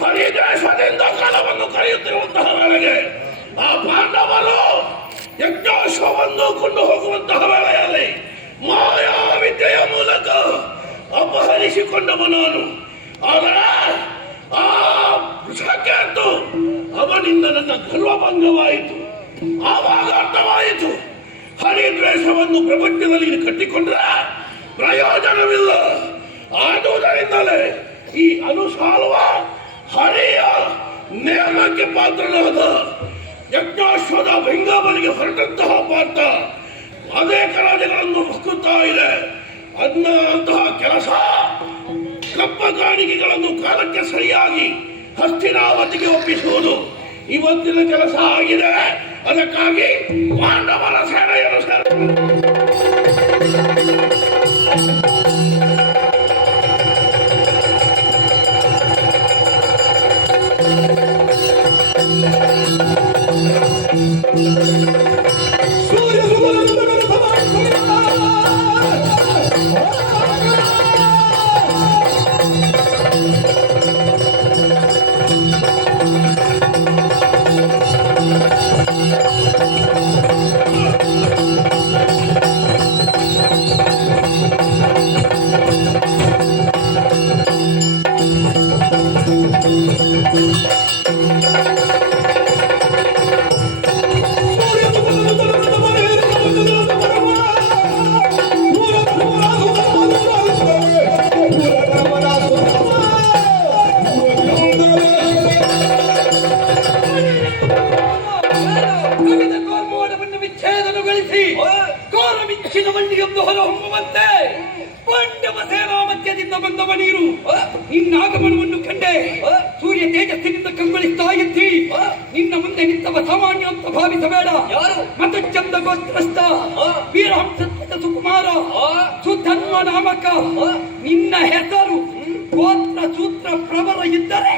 ಹರಿದೇಶದಿಂದ ಕಾಲವನ್ನು ಕರೆಯುತ್ತಿರುವಂತಹ ವೇಳೆಗೆ ಆ ಪಾಂಡವರು ಯಜ್ಞಾಶ್ವವನ್ನು ಕೊಂಡು ಹೋಗುವಂತಹ ವೇಳೆಯಲ್ಲಿ ಮಾಯಾ ವಿದ್ಯೆಯ ಮೂಲಕ ಅಪಹರಿಸಿಕೊಂಡವ ನಾನು. ಆದರೆ ಆ ಸಾಕೆತ್ತು ಅವನಿಂದ ನನ್ನ ಗರ್ವಭಂಗವಾಯಿತು. ಆವಾಗ ಅರ್ಥವಾಯಿತು, ಹರಿದ್ವೇಷವನ್ನು ಪ್ರಪಂಚದಲ್ಲಿ ಕಟ್ಟಿಕೊಂಡ್ರೆ ಪ್ರಯೋಜನವಿಲ್ಲ. ಆದುದರಿಂದಲೇ ಈ ಅನುಸಾಲ್ವ ಹರಿಯ ನೇಮಕ್ಕೆ ಪಾತ್ರನಾದ ಯಜ್ಞಾಶ್ವದ ಬೆಂಗಾವಲಿಗೆ ಹೊರಟಂತಹ ಪಾತ್ರ ಅನೇಕ ರಾಜ್ಯಗಳನ್ನು ಹುಕ್ಕುತ್ತಾ ಇದೆ. ಅಂತಹ ಕೆಲಸ ಕಪ್ಪ ಕಾಣಿಕೆಗಳನ್ನು ಕಾಲಕ್ಕೆ ಸರಿಯಾಗಿ ಹಸ್ತಿನಾವತಿಗೆ ಒಪ್ಪಿಸುವುದು ಇವತ್ತಿನ ಕೆಲಸ ಆಗಿದೆ. ಅದಕ್ಕಾಗಿ ಪಾಂಡವರ ಸೇನೆಯನ್ನು ಹೊರಹೊಮ್ಮುವಂತೆ ಪಾಂಡವ ಸೇನಾ ಮಧ್ಯದಿಂದ ಬಂದವ ನೀರು. ನಿನ್ನಾಗಮನವನ್ನು ಕಂಡೆ ತೇಜಸ್ಸಿನಿಂದ ಕಂಗೊಳಿಸ್ತಾ ಇದ್ದಿ. ನಿನ್ನ ಮುಂದೆ ನಿಂತವ ಸಾಮಾನ್ಯ ಅಂತ ಭಾವಿಸಬೇಡ. ಯಾರು? ಮತ್ತು ಚಂದ ಗೋತ್ರಸ್ಥ ವೀರಹಂಸ ಸುಕುಮಾರ ಸುಧನ್ವ ನಾಮಕ. ನಿನ್ನ ಹೆಸರು ಗೋತ್ರ ಸೂತ್ರ ಪ್ರಬಲ ಇದ್ದರೆ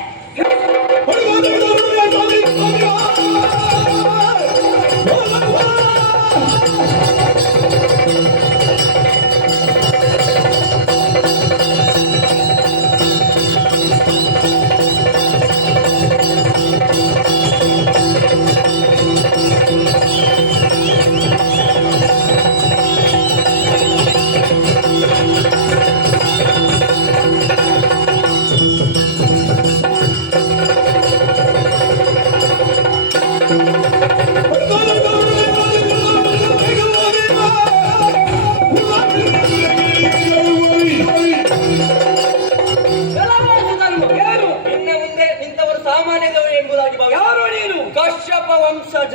ಕಶ್ಯಪ ವಂಶಜ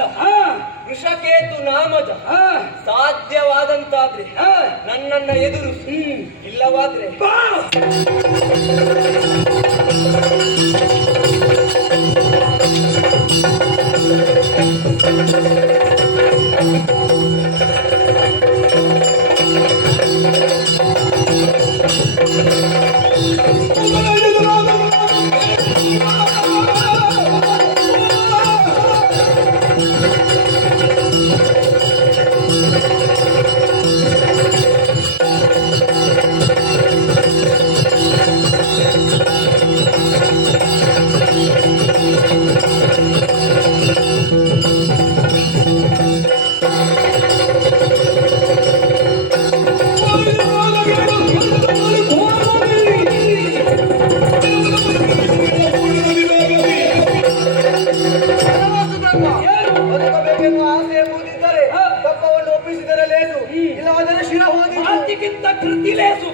ವೃಷಕೇತು ನಾಮಜ. ಸಾಧ್ಯವಾದಂತಾದ್ರೆ ನನ್ನನ್ನ ಎದುರಿಸಿ, ಇಲ್ಲವಾದ್ರೆ ಶಾಂತಿಗಿಂತ ಕೃತಿ ಲೇಸು.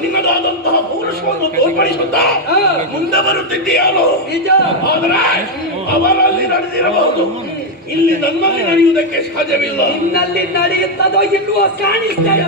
ನಿನ್ನದಾದಂತಹ ಪೌರುಷವನ್ನು ತೋರ್ಪಡಿಸುತ್ತಾ ಮುಂದೆ ಬರುತ್ತಿದ್ದೀಯಾನು. ಆದರೆ ಅವರಲ್ಲಿ ನಡೆದಿರಬಹುದು, ಇಲ್ಲಿ ನನ್ನಲ್ಲಿ ನಡೆಯುವುದಕ್ಕೆ ಸಾಧ್ಯವಿಲ್ಲ. ನಿನ್ನಲ್ಲಿ ನಡೆಯುತ್ತದೋ ಇಲ್ಲವೋ ಕಾಣಿಸ್ತೇವೆ.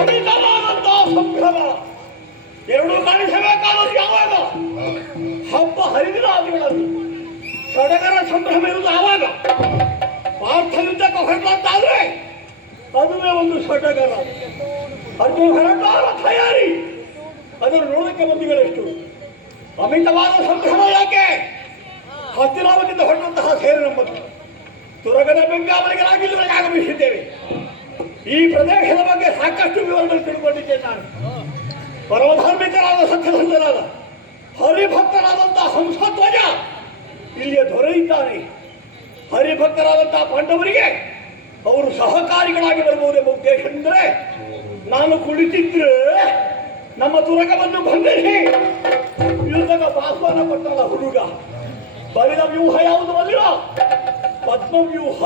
ಅಮಿತವಾದಂತಹ ಸಂಭ್ರಮ ಎರಡೂ ಕಾಣಿಸಬೇಕಾದದ್ದು ಯಾವಾಗ? ಹಬ್ಬ ಹರಿದಿನ ಆದಿಗಳಲ್ಲಿ ಸಡಗರ ಸಂಭ್ರಮ ಇರುವುದು ಆವಾಗ. ಪಾರ್ಥ ಯುದ್ಧಕ್ಕೆ ಹೊರಟಾದ್ರೆ ಅದುವೇ ಒಂದು ಸಡಗರ. ಅರ್ಜುನ ಹೊರಟಾರ ತಯಾರಿ, ಅದನ್ನು ನೋಡಕ್ಕೆ ಬಂದಿಗಳೆಷ್ಟು. ಅಮಿತವಾದ ಸಂಭ್ರಮ ಯಾಕೆ? ಹಸ್ತಿನಾವತಿಯಿಂದ ಹೊರಟಂತಹ ಸೇನೆ ನಮ್ಮದು. ತುರಗದ ಬೆಂಗಾವಲಿಗರಾಗಿಲ್ಲವರೆಗೆ ಆಗಮಿಸಿದ್ದೇವೆ. ಈ ಪ್ರದೇಶದ ಬಗ್ಗೆ ಸಾಕಷ್ಟು ವಿವರಗಳು ತಿಳ್ಕೊಂಡಿದ್ದೇನೆ ನಾನು. ಪರಮಧಾರ್ಮಿಕರಾದ ಸತ್ಯಸಂಧರಾದ ಹರಿಭಕ್ತರಾದಂತಹ ಹಂಸಧ್ವಜ ಇಲ್ಲಿಯ ದೊರೆಯಿದ್ದಾನೆ. ಹರಿಭಕ್ತರಾದಂತಹ ಪಾಂಡವರಿಗೆ ಅವರು ಸಹಕಾರಿಗಳಾಗಿ ಬರಬಹುದೆಂಬ ಉದ್ದೇಶದಿಂದಲೇ ನಾನು ಕುಳಿತಿದ್ರೆ ನಮ್ಮ ತುರಗವನ್ನು ಬಂಧಿಸಿ ಯುದ್ಧದ ಆಹ್ವಾನ ಕೊಟ್ಟಲ್ಲ ಹುಡುಗ. ಬಲಿದ ವ್ಯೂಹ ಯಾವುದು ಬಂದಿಲ್ಲ, ಪದ್ಮವ್ಯೂಹ.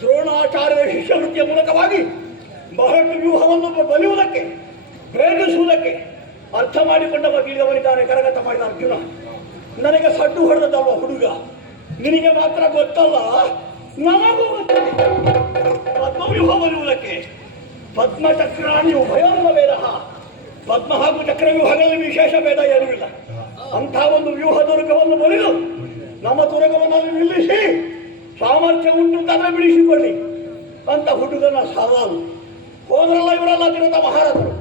ದ್ರೋಣಾಚಾರ್ಯ ಶಿಷ್ಯವೃತ್ತಿಯ ಮೂಲಕವಾಗಿ ಬಹಳಷ್ಟು ವ್ಯೂಹವನ್ನು ಬಲಿಯುವುದಕ್ಕೆ ಪ್ರೇರಿಸುವುದಕ್ಕೆ ಅರ್ಥ ಮಾಡಿಕೊಂಡವ ತಿಳಿದವನಿದ್ದಾನೆ. ಕರಗತ ಮಾಡಿದ ಅರ್ಜುನ. ನನಗೆ ಸಡ್ಡು ಹೊಡೆದಲ್ವ ಹುಡುಗ, ನಿನಗೆ ಮಾತ್ರ ಗೊತ್ತಲ್ಲ, ನಮಗೂ ಗೊತ್ತಿದೆ. ಪದ್ಮವ್ಯೂಹ ಬಲಿಯುವುದಕ್ಕೆ ಪದ್ಮಚಕ್ರಾಣಿ ಉಭಯೋರ್ವ ವೇದ. ಪದ್ಮ ಹಾಗೂ ಚಕ್ರವ್ಯೂಹಗಳಲ್ಲಿ ವಿಶೇಷ ಭೇದ ಏನೂ ಇಲ್ಲ. ಅಂಥ ಒಂದು ವ್ಯೂಹ ದುರ್ಗವನ್ನು ಬಲಿದು ನಮ್ಮ ತುರಗವನ್ನು ನಿಲ್ಲಿಸಿ ಸಾಮರ್ಥ್ಯ ಉಂಟು ತಂದ್ರೆ ಬಿಡಿಸಿಕೊಳ್ಳಿ ಅಂತ ಹುಡುಗನ ಸವಾಲು. ಹೋದ್ರಲ್ಲ ಇವರೆಲ್ಲ ತಿರುತ ಮಹಾರಥರು.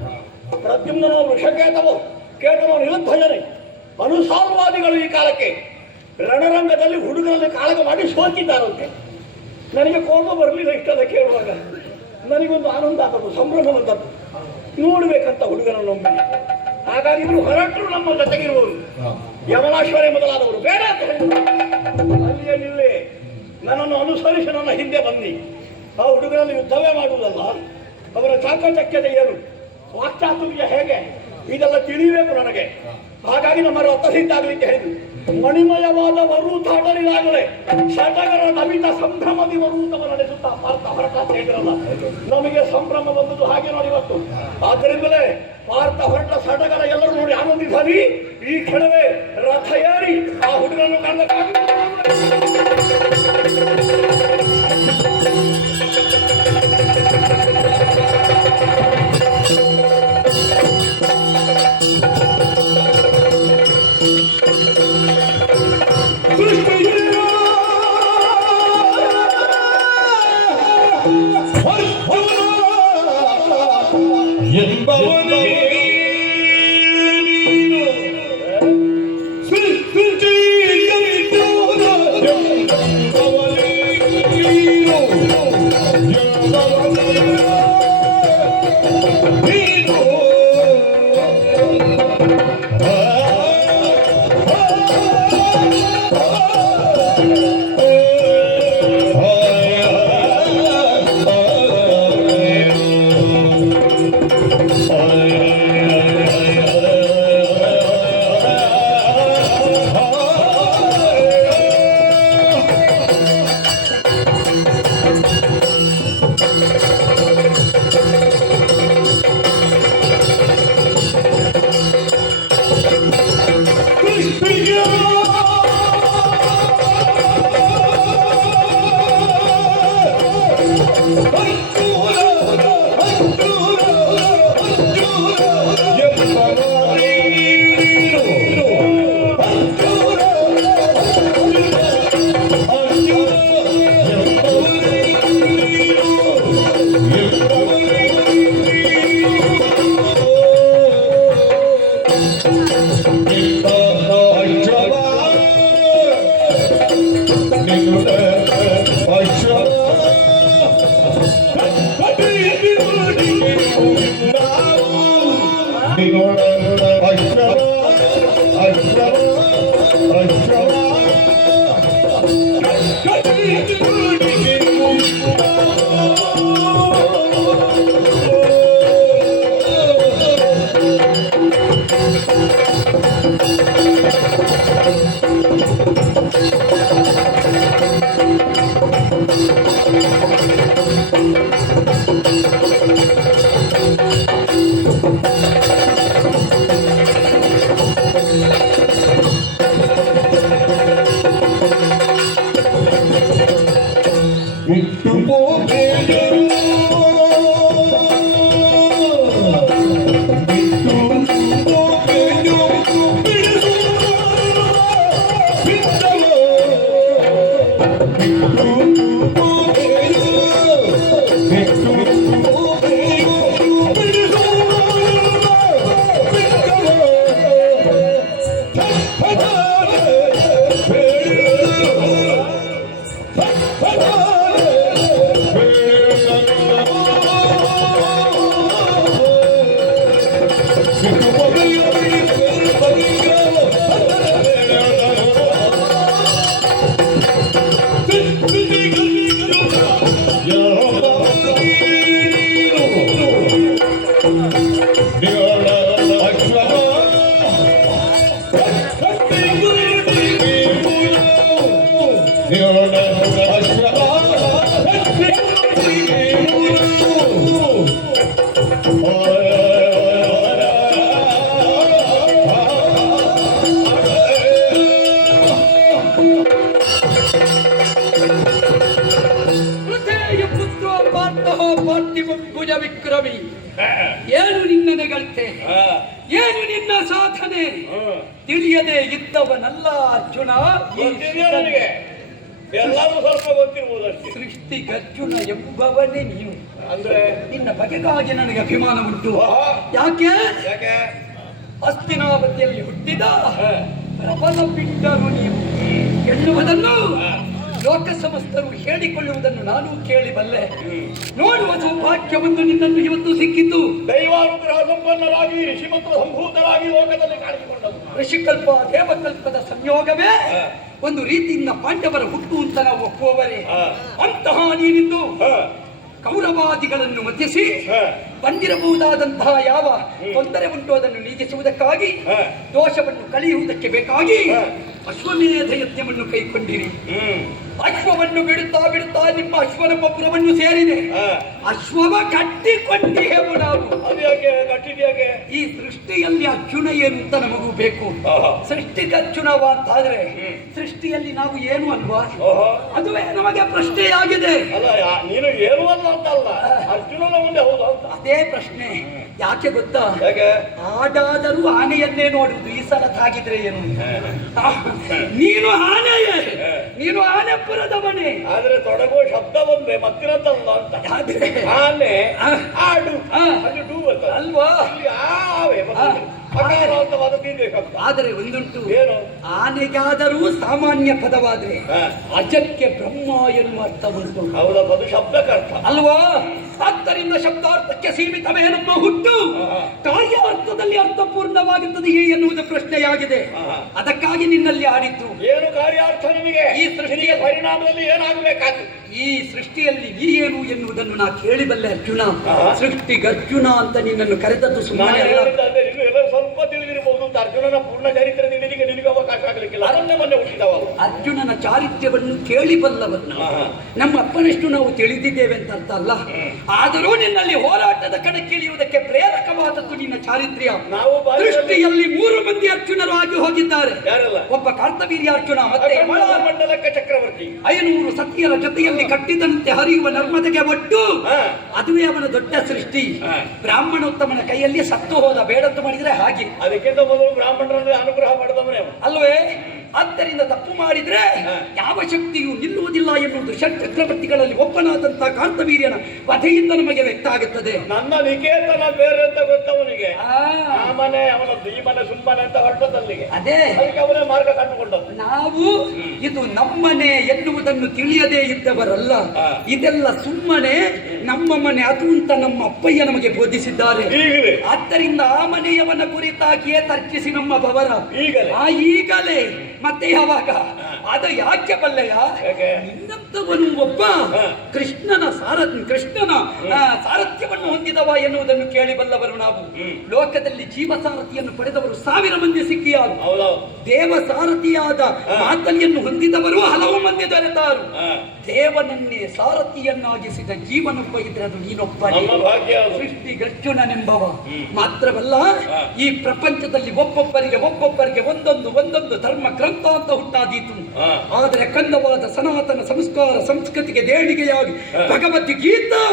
ಪ್ರದ್ಯುಮ್ನೋ ವೃಷಕೇತವೋ ಕೇತನೋ ನಿರುದ್ಧಜನೆ ಅನುಸಾರವಾದಿಗಳು ಈ ಕಾಲಕ್ಕೆ ರಣರಂಗದಲ್ಲಿ ಹುಡುಗರಲ್ಲಿ ಕಾಳಗ ಮಾಡಿ ಸೋತಿದ್ದಾರಂತೆ. ನನಗೆ ಕೋಪ ಬರಲಿಲ್ಲ ಇಷ್ಟದ ಕೇಳುವಾಗ. ನನಗೊಂದು ಆನಂದ ಆದದ್ದು, ಸಂಭ್ರಮ ಬಂದದ್ದು, ನೋಡ್ಬೇಕಂತ ಹುಡುಗನನ್ನೊಮ್ಮೆ. ಹಾಗಾಗಿ ಇವರು ಹೊರಟರು ನಮ್ಮ ಜೊತೆಗಿರುವವರು, ಯಮನಾಶ್ವರೇ ಮೊದಲಾದವರು ಬೇಡ ಅಂತ ಹೇಳಿದ್ರು. ಅಲ್ಲಿಯೇ ನಿಲ್ಲೇ ನನ್ನನ್ನು ಅನುಸರಿಸಿ ನನ್ನ ಹಿಂದೆ ಬನ್ನಿ. ಆ ಹುಡುಗರಲ್ಲಿ ಯುದ್ಧವೇ ಮಾಡುವುದಲ್ಲ, ಅವರ ಚಾಕಚಕ್ಯತೆ ಏನು, ವಾಕ್ಚಾತುರ್ಯ ಹೇಗೆ, ಇದೆಲ್ಲ ತಿಳಿಯಬೇಕು ನನಗೆ. ಹಾಗಾಗಿ ನಮ್ಮ ರಥ ಸಿದ್ಧಾಗಲಿಕ್ಕೆ ಹೇಳಿದ್ರು. ಮಣಿಮಯವಾದ ವರೂತಾಡಲಿದಾಗಲೇ ಸಡಗರ ನವಿತ ಸಂಭ್ರಮದಿ ವರೂತವ ನಡೆಸುತ್ತಾ ಪಾರ್ಥ ಹೊರಟ ಹೇಳಿರಲ್ಲ. ನಮಗೆ ಸಂಭ್ರಮ ಬಂದದ್ದು ಹಾಗೆ ನೋಡಿ ಇವತ್ತು. ಆದ್ದರಿಂದಲೇ ಪಾರ್ಥ ಹೊರಟ ಸಡಗರ ಎಲ್ಲರೂ ನೋಡಿ ಆನಂದಿಸಲಿ. ಈ ಕ್ಷಣವೇ ರಥ ಏರಿ ಆ ಹುಡುಗರನ್ನು ಕಾಣಬೇಕಾಗಿ ಪೃಥ್ವಿಯ ಪುತ್ರ ಪಾರ್ಥಃ ಪಾರ್ಥಿವಂ ಭುಜ ವಿಕ್ರಮಿ. ಏನು ನಿನ್ನ ನೆಗಳತೆ, ಏನು ನಿನ್ನ ಸಾಧನೆ ತಿಳಿಯದೆ ಇದ್ದವನಲ್ಲ ಅರ್ಜುನ. ಗೊತ್ತಿದೆಯಾ ನನಗೆ? ಎಲ್ಲರೂ ಸ್ವಲ್ಪ ಗೊತ್ತಿರ್ಬೋದು ಅಷ್ಟೇ. ಸೃಷ್ಟಿಗರ್ಜುನ ಎಂಬವನೇ ನೀನು. ಅಂದ್ರೆ ನಿನ್ನ ಬಗೆಗಾಗಿ ನನಗೆ ಅಭಿಮಾನ ಉಂಟು. ಆಹಾ. ಯಾಕೆ? ಯಾಕೆ? ಹಸ್ತಿನಾವತಿಯಲ್ಲಿ ಹುಟ್ಟಿದ ಪ್ರಬಲ ಪಿಂಡರು ನೀವು ಎನ್ನುವುದನ್ನು ಲೋಕ ಸಮಸ್ತರು ಹೇಳಿಕೊಳ್ಳುವುದನ್ನು ನಾನು ಕೇಳಿಬಲ್ಲೆ. ನೋಡುವ ಸೌಭಾಗ್ಯವೊಂದು ನಿನ್ನನ್ನು ಇವತ್ತು ಸಿಕ್ಕಿತು. ದೈವಾನುಗ್ರಹ ಸಂಪನ್ನರಾಗಿ ಋಷಿಮಂತ್ರ ಸಂಭೂತರಾಗಿ ಲೋಕದಲ್ಲಿ ಕಾಣಿಸಿಕೊಂಡರು. ಋಷಿಕಲ್ಪ ದೇವಕಲ್ಪದ ಸಂಯೋಗವೇ ಒಂದು ರೀತಿಯಿಂದ ಪಾಂಡವರ ಹುಟ್ಟು ಅಂತ ನಾವು ಒಪ್ಪುವವರೇ. ಅಂತಹ ನೀನಿಂದು ಕೌರವಾದಿಗಳನ್ನು ಮಧ್ಯಸಿ ಬಂದಿರಬಹುದಾದಂತಹ ಯಾವ ತೊಂದರೆ ಉಂಟು ಅದನ್ನು ನೀಗಿಸುವುದಕ್ಕಾಗಿ, ದೋಷವನ್ನು ಕಳೆಯುವುದಕ್ಕೆ ಬೇಕಾಗಿ ಅಶ್ವಮೇಧ ಯಜ್ಞವನ್ನು ಕೈಗೊಂಡಿರಿ. ಅಶ್ವವನ್ನು ಬಿಡುತ್ತಾ ಬಿಡುತ್ತಾ ನಿಮ್ಮ ಅಶ್ವನೆಂಬ ಪುರವನ್ನು ಸೇರಿದೆ. ಅಶ್ವವ ಕಟ್ಟಿಕೊಂಡಿಹೆವು ನಾವು. ಅದು ಯಾಕೆ ಕಟ್ಟಿದ್ಯಾಕೆ? ಈ ಸೃಷ್ಟಿಯಲ್ಲಿ ಅರ್ಜುನ ಏನು ಅಂತ ನಮಗೂ ಬೇಕು. ಸೃಷ್ಟಿಗೆ ಅರ್ಜುನವ ಅಂತಾದ್ರೆ ಸೃಷ್ಟಿಯಲ್ಲಿ ನಾವು ಏನು ಅಲ್ವಾ? ಅದುವೇ ನಮಗೆ ಪ್ರಶ್ನೆಯಾಗಿದೆ. ಅಲ್ಲ, ನೀನು ಏನು ಅಲ್ಲ ಅಂತಲ್ಲ, ಅರ್ಜುನನ ಮುಂದೆ ಹೌದು ಅಂತ. ಅದೇ ಪ್ರಶ್ನೆ. ಯಾಕೆ ಗೊತ್ತಾ? ಯಾಕೆ? ಆಡಾದರೂ ಆನೆಯನ್ನೇ ನೋಡುವುದು. ಈ ಸಲ ತಾಗಿದ್ರೆ ಏನು? ನೀನು ಆನೆಯೇ, ನೀನು ಆನೆಪುರದವನೇ. ಆದ್ರೆ ತೊಡಗುವ ಶಬ್ದ ಒಂದೇ, ಮತ್ತಿರದ್ದಲ್ಲ ಅಂತ. ಆದ್ರೆ ಆನೆ ಆಡು ಅಲ್ಲಿ ಡೂ ಅಂತ ಅಲ್ವಾ? ಇಲ್ಲಿ ಆವೆ ಅಕಾರಾಂತವಾದ ದೀರ್ಘ ಶಬ್ದ. ಆದರೆ ಒಂದುಂಟು, ಏನು? ಆನೆಗಾದರೂ ಸಾಮಾನ್ಯ ಪದವಾದ್ರೆ ಅಜಕ್ಕೆ ಬ್ರಹ್ಮ ಎನ್ನುವ ಅರ್ಥ ಉಂಟು. ಹೌದದು ಶಬ್ದಕ್ಕರ್ಥ ಅಲ್ವಾ? ಆದ್ದರಿಂದ ಶಬ್ದಾರ್ಥಕ್ಕೆ ಸೀಮಿತವೇ ನಮ್ಮ ಹುಟ್ಟು. ಕಾರ್ಯಾರ್ಥದಲ್ಲಿ ಅರ್ಥಪೂರ್ಣವಾಗುತ್ತದೆಯೇ ಎನ್ನುವುದು ಪ್ರಶ್ನೆಯಾಗಿದೆ. ಅದಕ್ಕಾಗಿ ನಿನ್ನಲ್ಲಿ ಆಡಿದ್ದು. ಏನು ಕಾರ್ಯಾರ್ಥ ನಿಮಗೆ? ಈ ಸೃಷ್ಟಿಯ ಪರಿಣಾಮದಲ್ಲಿ ಏನಾಗಬೇಕಾದ್ರು ಈ ಸೃಷ್ಟಿಯಲ್ಲಿ ನೀ ಏನು ಎನ್ನುವುದನ್ನು ನಾ ಕೇಳಿಬಲ್ಲೆ ಅರ್ಜುನ. ಸೃಷ್ಟಿಗರ್ಜುನ ಅಂತ ನಿನ್ನನ್ನು ಕರೆದದ್ದು ಸುಮ್ಮನೆ ಅಲ್ಲ. ಎಲ್ಲ ಸ್ವಲ್ಪ ತಿಳಿದಿರಬಹುದು. ಅರ್ಜುನನ ಪೂರ್ಣ ಚರಿತ್ರೆ ತಿಳಿದಿಗೆ ನಿನಗೆ ಅವಕಾಶ ಆಗಲಿಕ್ಕಿಲ್ಲ. ಅದನ್ನೇ ಮೊನ್ನೆ ಹುಟ್ಟಿದವ. ಅರ್ಜುನನ ಚಾರಿತ್ರ್ಯವನ್ನು ಕೇಳಿಬಲ್ಲವನ್ನ ನಮ್ಮ ಅಪ್ಪನಷ್ಟು ನಾವು ತಿಳಿದಿದ್ದೇವೆ ಅಂತ ಅರ್ಥ ಅಲ್ಲ. ಆದರೂ ನಿನ್ನಲ್ಲಿ ಹೋರಾಟದ ಕಣಕ್ಕಿಳಿಯುವುದಕ್ಕೆ ಪ್ರೇರಕವಾದದ್ದು ನಿನ್ನ ಚಾರಿತ್ರ್ಯ. ನಾವು ಸೃಷ್ಟಿಯಲ್ಲಿ 3 ಮಂದಿ ಅರ್ಜುನರು ಆಗಿ ಹೋಗಿದ್ದಾರೆ. ಯಾರಲ್ಲ? ಒಬ್ಬ ಕಾರ್ತವೀರ್ಯ ಅರ್ಜುನ, ಮತ್ತೆ ಮಂಡಲಕ್ಕೆ ಚಕ್ರವರ್ತಿ. 500 ಸತಿಯರ ಜೊತೆಯಲ್ಲಿ ಕಟ್ಟಿದಂತೆ ಹರಿಯುವ ನರ್ಮದೆಗೆ ಒಟ್ಟು. ಅದುವೇ ಅವನ ದೊಡ್ಡ ಸೃಷ್ಟಿ. ಬ್ರಾಹ್ಮಣೋತ್ತಮನ ಕೈಯಲ್ಲಿ ಸತ್ತು ಹೋದ. ಬೇಡದ್ದು ಮಾಡಿದ್ರೆ ಹಾಗೆ. ಅದಕ್ಕಿಂತ ಮೊದಲು ಬ್ರಾಹ್ಮಣರಲ್ಲಿ ಅನುಗ್ರಹ ಮಾಡಿದವನೇ ಅಲ್ವೇ? ಆದ್ದರಿಂದ ತಪ್ಪು ಮಾಡಿದ್ರೆ ಯಾವ ಶಕ್ತಿಯೂ ನಿಲ್ಲುವುದಿಲ್ಲ ಎನ್ನುವುದು ಷಟ್ಚಕ್ರವರ್ತಿಗಳಲ್ಲಿ ಒಬ್ಬನಾದಂತಹ ಕಾರ್ತವೀರ್ಯನ ವಧೆಯಿಂದ ನಮಗೆ ವ್ಯಕ್ತ ಆಗುತ್ತದೆ. ನನ್ನ ನಿಕೇತನ ಬೇರೆ ಅಂತ ಗೊತ್ತವನಿಗೆ. ಆ ಮನೆ ಅವನದ್ದು, ಈ ಮನೆ ಸುಮ್ಮನೆ ಅಂತ ಹೊರಟದಲ್ಲಿಗೆ. ಅದೇ ಅದಕ್ಕೆ ಅವನೇ ಮಾರ್ಗ ಕಂಡುಕೊಂಡದ್ದು. ನಾವು ಇದು ನಮ್ಮನೆ ಎನ್ನುವುದನ್ನು ತಿಳಿಯದೇ ಇದ್ದವರಲ್ಲ. ಇದೆಲ್ಲ ಸುಮ್ಮನೆ ನಮ್ಮ ಮನೆ ಅದು ಅಂತ ನಮ್ಮ ಅಪ್ಪಯ್ಯ ನಮಗೆ ಬೋಧಿಸಿದ್ದಾರೆ. ಆದ್ದರಿಂದ ಆ ಮನೆಯವನ ಕುರಿತಾಗಿಯೇ ತರ್ಕಿಸಿ ನಮ್ಮ ಭವರ ಈಗಲೇ ಮತ್ತೆ ಯಾವಾಗ ಅದು ಯಾಕೆ ಬಲ್ಲೆಯ? ನಿನ್ನಂತವನು ಒಬ್ಬ ಕೃಷ್ಣನ ಸಾರಥ್ಯವನ್ನು ಹೊಂದಿದವ ಎನ್ನುವುದನ್ನು ಕೇಳಿಬಲ್ಲವರು ನಾವು. ಲೋಕದಲ್ಲಿ ಜೀವ ಸಾರಥಿಯನ್ನು ಪಡೆದವರು 1000 ಮಂದಿ ಸಿಕ್ಕಿಯಾರು. ದೇವ ಸಾರಥಿಯಾದ ಮಾತಲ್ಲಿಯನ್ನು ಹೊಂದಿದವರು ಹಲವು ಮಂದಿ ದೊರೆತಾರು. ದೇವನನ್ನೇ ಸಾರಥಿಯನ್ನಾಗಿಸಿದ ಜೀವನೊಬ್ಬ ಇದ್ರೆ ಅದು ನೀನೊಬ್ಬನೇ. ಸೃಷ್ಟಿಗರ್ಜುನನೆಂಬವ ಮಾತ್ರವಲ್ಲ, ಈ ಪ್ರಪಂಚದಲ್ಲಿ ಒಬ್ಬೊಬ್ಬರಿಗೆ ಒಂದೊಂದು ಧರ್ಮ ಗ್ರಂಥ ಅಂತ ಹುಟ್ಟಾದೀತು. ಆದರೆ ಕಂದವಾದ ಸನಾತನ ಸಂಸ್ಕಾರ ಸಂಸ್ಕೃತಿಗೆ ದೇಣಿಗೆಯಾಗಿ ಭಗವದ್ಗೀತಾ